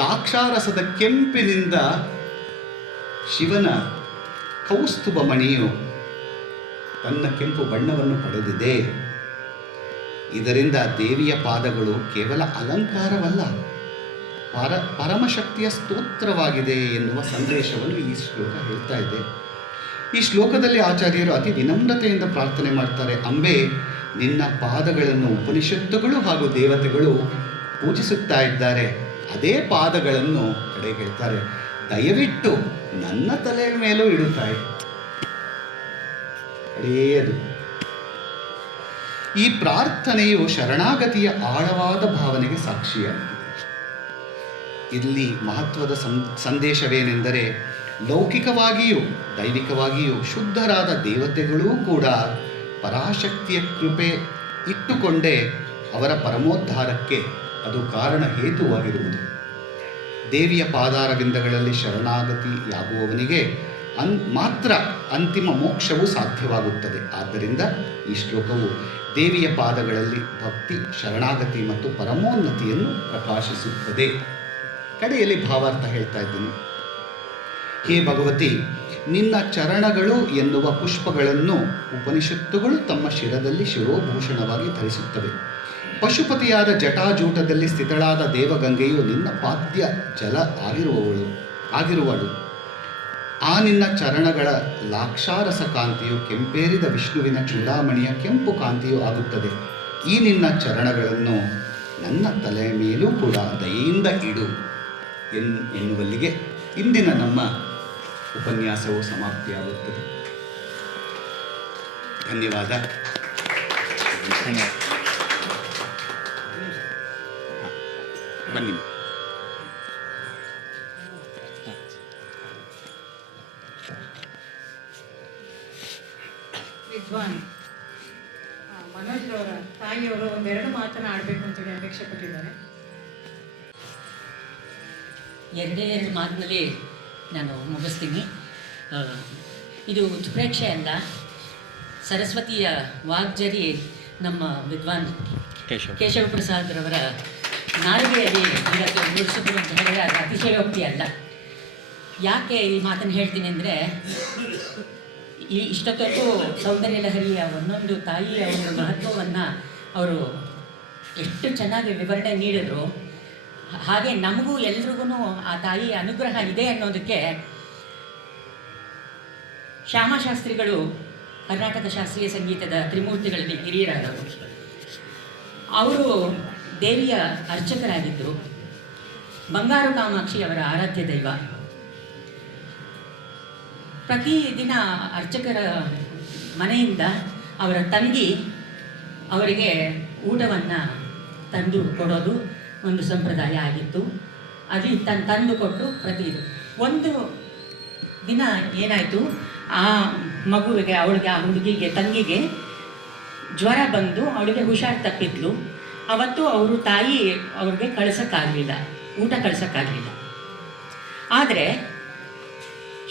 ಲಾಕ್ಷಾರಸದ ಕೆಂಪಿನಿಂದ ಶಿವನ ಕೌಸ್ತುಭ ಮಣಿಯು ತನ್ನ ಕೆಂಪು ಬಣ್ಣವನ್ನು ಪಡೆದಿದೆ. ಇದರಿಂದ ದೇವಿಯ ಪಾದಗಳು ಕೇವಲ ಅಲಂಕಾರವಲ್ಲ, ಪರಮಶಕ್ತಿಯ ಸ್ತೋತ್ರವಾಗಿದೆ ಎನ್ನುವ ಸಂದೇಶವನ್ನು ಈ ಶ್ಲೋಕ ಹೇಳ್ತಾ ಇದೆ. ಈ ಶ್ಲೋಕದಲ್ಲಿ ಆಚಾರ್ಯರು ಅತಿ ವಿನಮ್ರತೆಯಿಂದ ಪ್ರಾರ್ಥನೆ ಮಾಡ್ತಾರೆ, ಅಂಬೆ ನಿನ್ನ ಪಾದಗಳನ್ನು ಉಪನಿಷತ್ತುಗಳು ಹಾಗೂ ದೇವತೆಗಳು ಪೂಜಿಸುತ್ತಾ ಇದ್ದಾರೆ. ಅದೇ ಪಾದಗಳನ್ನು ಕಡೆಗೆ ಹೇಳ್ತಾರೆ, ದಯವಿಟ್ಟು ನನ್ನ ತಲೆಯ ಮೇಲೂ ಇಡುತ್ತಾರೆ. ಅದೇದು ಈ ಪ್ರಾರ್ಥನೆಯು ಶರಣಾಗತಿಯ ಆಳವಾದ ಭಾವನೆಗೆ ಸಾಕ್ಷಿಯಾಗಿದೆ. ಇಲ್ಲಿ ಮಹತ್ವದ ಸಂದೇಶವೇನೆಂದರೆ, ಲೌಕಿಕವಾಗಿಯೂ ದೈವಿಕವಾಗಿಯೂ ಶುದ್ಧರಾದ ದೇವತೆಗಳೂ ಕೂಡ ಪರಾಶಕ್ತಿಯ ಕೃಪೆ ಇಟ್ಟುಕೊಂಡೇ ಅವರ ಪರಮೋದ್ಧಾರಕ್ಕೆ ಅದು ಕಾರಣ ಹೇತುವಾಗಿರುವುದು. ದೇವಿಯ ಪಾದಾರವಿಂದಗಳಲ್ಲಿ ಶರಣಾಗತಿಯಾಗುವವನಿಗೆ ಮಾತ್ರ ಅಂತಿಮ ಮೋಕ್ಷವು ಸಾಧ್ಯವಾಗುತ್ತದೆ. ಆದ್ದರಿಂದ ಈ ಶ್ಲೋಕವು ದೇವಿಯ ಪಾದಗಳಲ್ಲಿ ಭಕ್ತಿ, ಶರಣಾಗತಿ ಮತ್ತು ಪರಮೋನ್ನತಿಯನ್ನು ಪ್ರಕಾಶಿಸುತ್ತದೆ. ಕಡೆಯಲ್ಲಿ ಭಾವಾರ್ಥ ಹೇಳ್ತಾ ಇದ್ದೀನಿ. ಹೇ ಭಗವತಿ, ನಿನ್ನ ಚರಣಗಳು ಎನ್ನುವ ಪುಷ್ಪಗಳನ್ನು ಉಪನಿಷತ್ತುಗಳು ತಮ್ಮ ಶಿರದಲ್ಲಿ ಶಿರೋಭೂಷಣವಾಗಿ ಧರಿಸುತ್ತವೆ. ಪಶುಪತಿಯಾದ ಜಟಾಜೂಟದಲ್ಲಿ ಸ್ಥಿತಳಾದ ದೇವಗಂಗೆಯು ನಿನ್ನ ಪಾದ್ಯ ಜಲ ಆಗಿರುವಳು. ಆ ನಿನ್ನ ಚರಣಗಳ ಲಾಕ್ಷಾರಸ ಕಾಂತಿಯು ಕೆಂಪೇರಿದ ವಿಷ್ಣುವಿನ ಚೂಡಾಮಣಿಯ ಕೆಂಪು ಕಾಂತಿಯು ಆಗುತ್ತದೆ. ಈ ನಿನ್ನ ಚರಣಗಳನ್ನು ನನ್ನ ತಲೆಯ ಮೇಲೂ ಕೂಡ ದಯೆಯಿಂದ ಇಡು ಎನ್ನುವಲ್ಲಿಗೆ ಇಂದಿನ ನಮ್ಮ ಉಪನ್ಯಾಸವು ಸಮಾಪ್ತಿಯಾಗುತ್ತದೆ. ಧನ್ಯವಾದ. ಬನ್ನಿ. ವಿದ್ವಾನ್ ಮನೋಜ್ ರವರ ತಾಯಿಯವರು ಒಂದೆರಡು ಮಾತನ್ನ ಆಡಬೇಕು ಅಂತೇಳಿ ಅಪೇಕ್ಷೆ ಪಟ್ಟಿದ್ದಾರೆ. ಎರಡು ಮಾತಿನಲ್ಲಿ ನಾನು ಮುಗಿಸ್ತೀನಿ. ಇದು ಉತ್ಪ್ರೇಕ್ಷೆ ಅಲ್ಲ, ಸರಸ್ವತಿಯ ವಾಗ್ಜರಿ ನಮ್ಮ ವಿದ್ವಾನ್ ಕೇಶವ ಪ್ರಸಾದ್ರವರ ನಾಲಿಗೆಯಲ್ಲಿ ಇದಕ್ಕೆ ನುಡಿಸಿದ್ರು ಅಂತ ಹೇಳಿದರೆ ಅದು ಅತಿಶಯೋಕ್ತಿ ಅಲ್ಲ. ಯಾಕೆ ಈ ಮಾತನ್ನು ಹೇಳ್ತೀನಿ ಅಂದರೆ, ಇಷ್ಟೊತ್ತವರೆಗೂ ಸೌಂದರ್ಯ ಲಹರಿಯ ಒಂದೊಂದು ತಾಯಿಯ ಒಂದು ಮಹತ್ವವನ್ನು ಅವರು ಎಷ್ಟು ಚೆನ್ನಾಗಿ ವಿವರಣೆ ನೀಡಿದ್ರು. ಹಾಗೆ ನಮಗೂ ಎಲ್ರಿಗೂ ಆ ತಾಯಿಯ ಅನುಗ್ರಹ ಇದೆ ಅನ್ನೋದಕ್ಕೆ ಶ್ಯಾಮಶಾಸ್ತ್ರಿಗಳು ಕರ್ನಾಟಕ ಶಾಸ್ತ್ರೀಯ ಸಂಗೀತದ ತ್ರಿಮೂರ್ತಿಗಳಲ್ಲಿ ಹಿರಿಯರಾದವರು. ಅವರು ದೇವಿಯ ಅರ್ಚಕರಾಗಿದ್ದರು. ಬಂಗಾರು ಕಾಮಾಕ್ಷಿ ಅವರ ಆರಾಧ್ಯ ದೈವ. ಪ್ರತಿದಿನ ಅರ್ಚಕರ ಮನೆಯಿಂದ ಅವರ ತಂಗಿ ಅವರಿಗೆ ಊಟವನ್ನು ತಂದು ಕೊಡೋದು ಒಂದು ಸಂಪ್ರದಾಯ ಆಗಿತ್ತು. ಅದು ತಂದು ಕೊಟ್ಟು ಒಂದು ದಿನ ಏನಾಯಿತು, ಆ ಮಗುವಿಗೆ ಆ ಹುಡುಗಿಗೆ ತಂಗಿಗೆ ಜ್ವರ ಬಂದು ಅವಳಿಗೆ ಹುಷಾರು ತಪ್ಪಿದ್ಲು. ಅವತ್ತು ಅವರು ತಾಯಿ ಅವ್ರಿಗೆ ಕಳಿಸೋಕ್ಕಾಗಲಿಲ್ಲ, ಊಟ ಕಳಿಸೋಕ್ಕಾಗಲಿಲ್ಲ. ಆದರೆ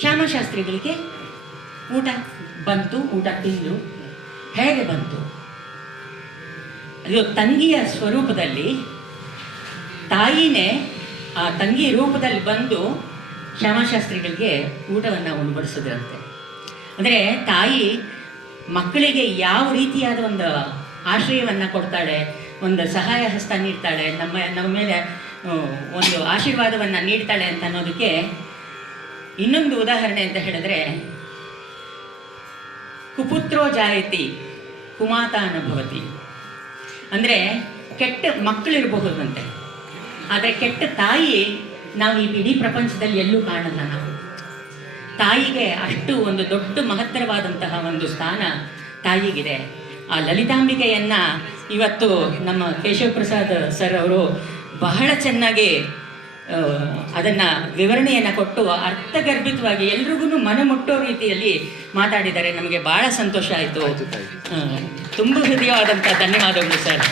ಶ್ಯಾಮಶಾಸ್ತ್ರಿಗಳಿಗೆ ಊಟ ಬಂತು, ಊಟ ತಿಂದು. ಹೇಗೆ ಬಂತು? ಅದು ತಂಗಿಯ ಸ್ವರೂಪದಲ್ಲಿ ತಾಯಿನೇ ಆ ತಂಗಿ ರೂಪದಲ್ಲಿ ಬಂದು ಶ್ಯಾಮಶಾಸ್ತ್ರಿಗಳಿಗೆ ಊಟವನ್ನು ಉಣಬಡಿಸಿದ್ರಂತೆ. ಅಂದರೆ ತಾಯಿ ಮಕ್ಕಳಿಗೆ ಯಾವ ರೀತಿಯಾದ ಒಂದು ಆಶ್ರಯವನ್ನು ಕೊಡ್ತಾಳೆ, ಒಂದು ಸಹಾಯ ಹಸ್ತ ನೀಡ್ತಾಳೆ, ನಮ್ಮ ಮೇಲೆ ಒಂದು ಆಶೀರ್ವಾದವನ್ನು ನೀಡ್ತಾಳೆ ಅಂತ ಅನ್ನೋದಕ್ಕೆ ಇನ್ನೊಂದು ಉದಾಹರಣೆ ಅಂತ ಹೇಳಿದ್ರೆ, ಕುಪುತ್ರೋ ಜಾಯತಿ ಕುಮಾತಾ ಅನುಭವತಿ. ಅಂದರೆ ಕೆಟ್ಟ ಮಕ್ಕಳಿರಬಹುದಂತೆ, ಆದರೆ ಕೆಟ್ಟ ತಾಯಿ ನಾವು ಈ ಇಡೀ ಪ್ರಪಂಚದಲ್ಲಿ ಎಲ್ಲೂ ಕಾಣಲ್ಲ. ನಾವು ತಾಯಿಗೆ ಅಷ್ಟು ಒಂದು ದೊಡ್ಡ ಮಹತ್ತರವಾದಂತಹ ಒಂದು ಸ್ಥಾನ ತಾಯಿಗಿದೆ. ಆ ಲಲಿತಾಂಬಿಕೆಯನ್ನು ಇವತ್ತು ನಮ್ಮ ಕೇಶವ ಪ್ರಸಾದ್ ಸರ್ ಅವರು ಬಹಳ ಚೆನ್ನಾಗಿ ಅದನ್ನು ವಿವರಣೆಯನ್ನು ಕೊಟ್ಟು ಅರ್ಥಗರ್ಭಿತವಾಗಿ ಎಲ್ರಿಗೂ ಮನಮುಟ್ಟೋ ರೀತಿಯಲ್ಲಿ ಮಾತಾಡಿದ್ದಾರೆ. ನಮಗೆ ಭಾಳ ಸಂತೋಷ ಆಯಿತು. ತುಂಬ ಹೃದಯವಾದಂಥ ಧನ್ಯವಾದಗಳು ಸರ್.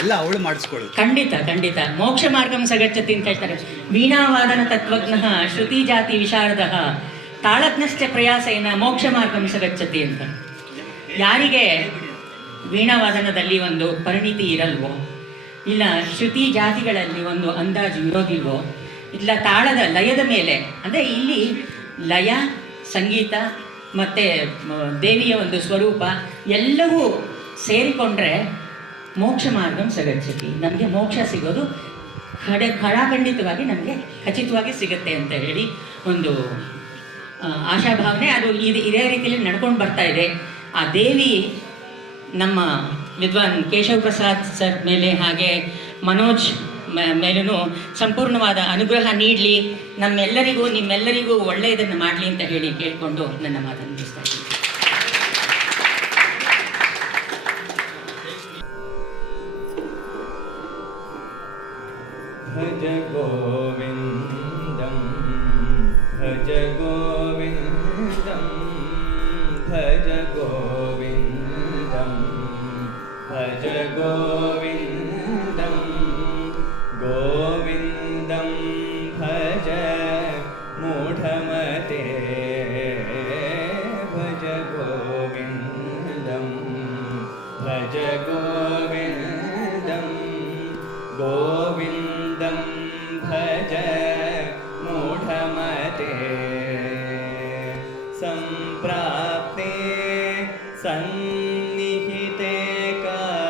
ಎಲ್ಲ ಅವಳು ಮಾಡಿಸ್ಕೊಳ್ಳೋದು. ಖಂಡಿತ ಮೋಕ್ಷ ಮಾರ್ಗಂ ಸಗಚ್ಚತಿ ಅಂತ ಹೇಳ್ತಾರೆ. ವೀಣಾವಾದನ ತತ್ವಜ್ಞಃ ಶ್ರುತಿ ಜಾತಿ ವಿಶಾರದ ತಾಳಜ್ಞಶ್ಚ ಪ್ರಯಾಸೇನ ಮೋಕ್ಷ ಮಾರ್ಗಂ ಸಗಚ್ಚತಿ ಅಂತ. ಯಾರಿಗೆ ವೀಣಾವಾದನದಲ್ಲಿ ಒಂದು ಪರಿಣಿತಿ ಇರಲ್ವೋ, ಇಲ್ಲ ಶ್ರುತಿ ಜಾತಿಗಳಲ್ಲಿ ಒಂದು ಅಂದಾಜು ಇರೋದಿಲ್ವೋ, ಇಲ್ಲ ತಾಳದ ಲಯದ ಮೇಲೆ, ಅಂದರೆ ಇಲ್ಲಿ ಲಯ, ಸಂಗೀತ ಮತ್ತು ದೇವಿಯ ಒಂದು ಸ್ವರೂಪ ಎಲ್ಲವೂ ಸೇರಿಕೊಂಡ್ರೆ ಮೋಕ್ಷ ಮಾರ್ಗಂ ಸಗಚ್ಚತಿ, ನಮಗೆ ಮೋಕ್ಷ ಸಿಗೋದು ಖಡಾಖಂಡಿತವಾಗಿ ನಮಗೆ ಖಚಿತವಾಗಿ ಸಿಗುತ್ತೆ ಅಂತ ಹೇಳಿ ಒಂದು ಆಶಾಭಾವನೆ. ಅದು ಇದೇ ರೀತಿಯಲ್ಲಿ ನಡ್ಕೊಂಡು ಬರ್ತಾ ಇದೆ. ಆ ದೇವಿ ನಮ್ಮ ವಿದ್ವಾನ್ ಕೇಶವ ಪ್ರಸಾದ್ ಸರ್ ಮೇಲೆ ಹಾಗೆ ಮನೋಜ್ ಮೇಲೂ ಸಂಪೂರ್ಣವಾದ ಅನುಗ್ರಹ ನೀಡಲಿ, ನಮ್ಮೆಲ್ಲರಿಗೂ ನಿಮ್ಮೆಲ್ಲರಿಗೂ ಒಳ್ಳೆಯದನ್ನು ಮಾಡಲಿ ಅಂತ ಹೇಳಿ ಕೇಳಿಕೊಂಡು ನನ್ನ ಮಾತನ್ನು ಮುಗಿಸ್ತಾ ಇದ್ದೀನಿ. ಭಜ ಗೋವಿಂದಂ ಭಜ ಗೋವಿಂದಂ ಭಜ ಗೋವಿಂದಂ ಭಜ ಗೋವಿಂದಂ ಗೋವಿಂದಂ ಭಜ ಮೂಢಮತೆ ಭಜ ಗೋವಿಂದಂ ಭಜ ಗೋವಿಂದಂ ಗೋವಿಂದಂ ಭಜ ಮೂಢಮತೆ ಸಂಪ್ರಾಪ್ತೆ ಸನ್ನಿಹಿತೆ ಕಾಲೇ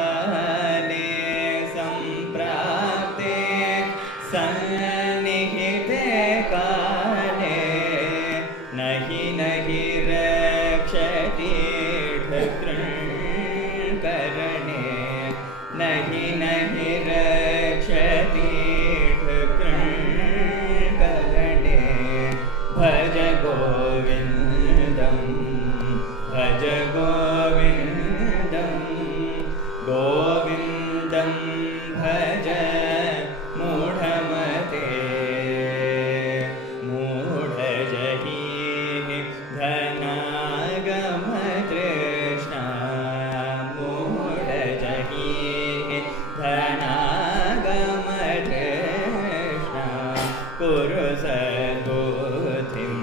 सद्बुद्धिं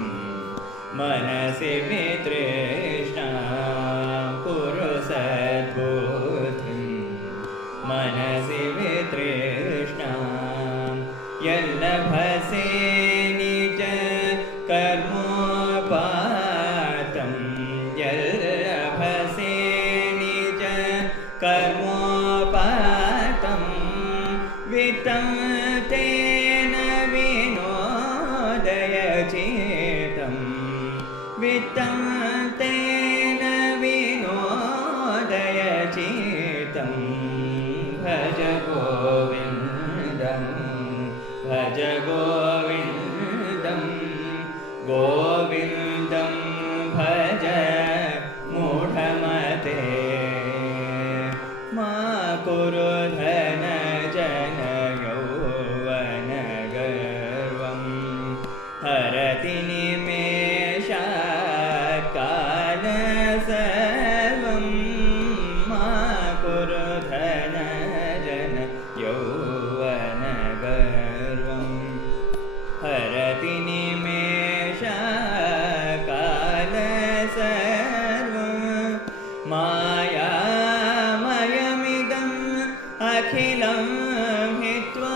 मनसि वितृष्णा कुरु सद्बुद्धिं मनसि वितृष्णा यल्लभसे निज कर्मोपातं यल्लभसे निज कर्मोपातं वित्तं तेन विनोदयचित्तं वित्तं तेन विनोदयचित्तं भज गोविन्दं भज गोविन्दं गोविन्दं भज मूढमते मा कुरु धनजन यौवनगर्वं हरति निमेषात् काल सर्वं मा कुरु धनजन यौवनगर्वं हरति निमेषात् काल सर्वं मायामयमिदम् अखिलं हित्वा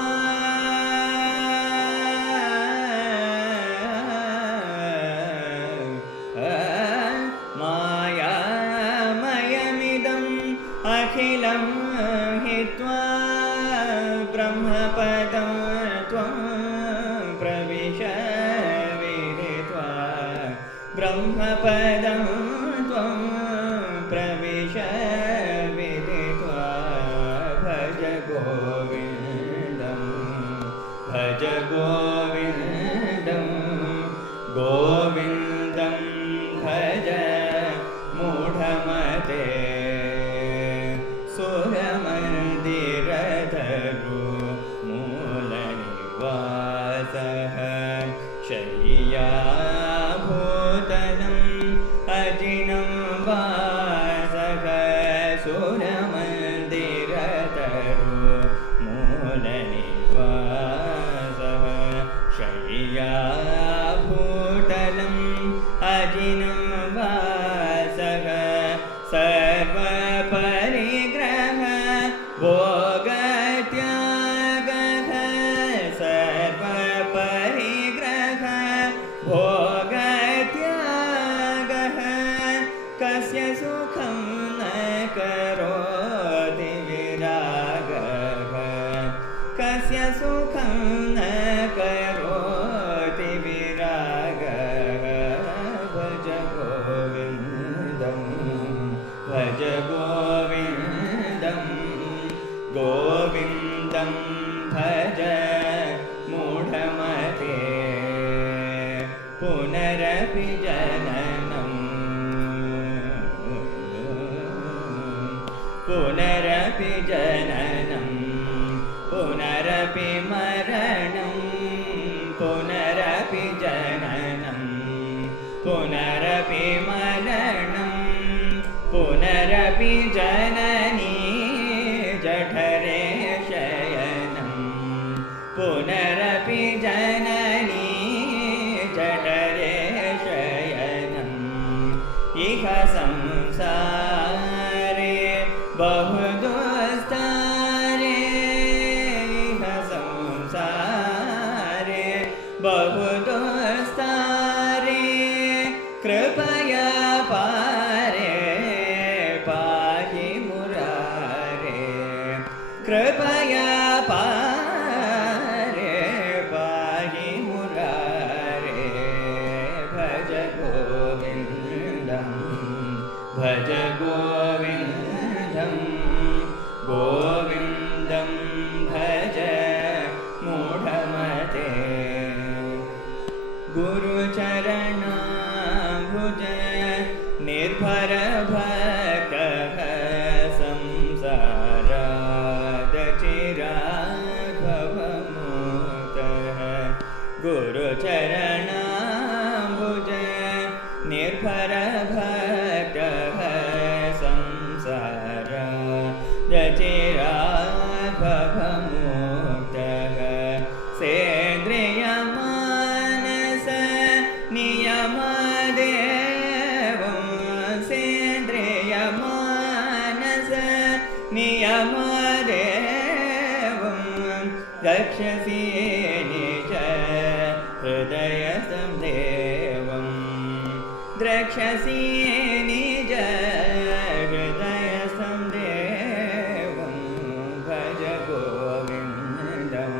मायामयमिदम् अखिलं हित्वा ब्रह्मपदं त्वं प्रविश विदित्वा ब्रह्मपदं त्वं प्रविश विदित्वा भज गोविन्दं भज गोविन्दं गोविन्दं भज मूढमते सुरमन्दिरधरो मूलनिवासः शय्याभूतलम् अजिनं वासः सुरमन्दिरधरो मूलनिवासः शय्याभूतलम् अजिनं वासः सर्वपरिग्रह भोगत्यागः सर्वपरिग्रह भोगत्यागः कस्य सुखं न करोति विरागः कस्य सुखं न करोति विरागः भज गोविन्दं भज गोविन्दं गोविन्दं भज मूढमते पुनरपि जननं पुनरपि जननं पुनरपि मरणं पुनरपि जननं पुनरपि मरणं पुनरपि जननी जठरे शयनं पुनरपि जननी जठरे शयनं इह संसारे बहुदुस्तारे इह संसारे बहुदुस्तारे कृपया पारे पाहि मुरारे कृपया पारे पाहि मुरारे भज गोविन्दं भज गोविन्दं गोविन्दं भज मूढमते गुरुचरणाम्बुज निर्भर भक्तः संसाराद चिराद्भवमुक्तः गुरुचरणाम्बुज निर्भर भक्तः संसाराद चिराद्भवमुक्तः सेन्द्रियमाया रक्षसि निज हृदय संदेवं द्रक्षसि निज हृदय संदेवं भज गोविन्दं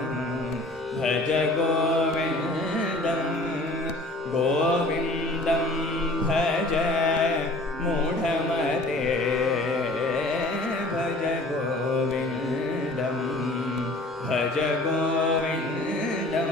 भज गोविन्दं गोविन्दं भज मूढमते भज गोविन्दं भज गोविन्दं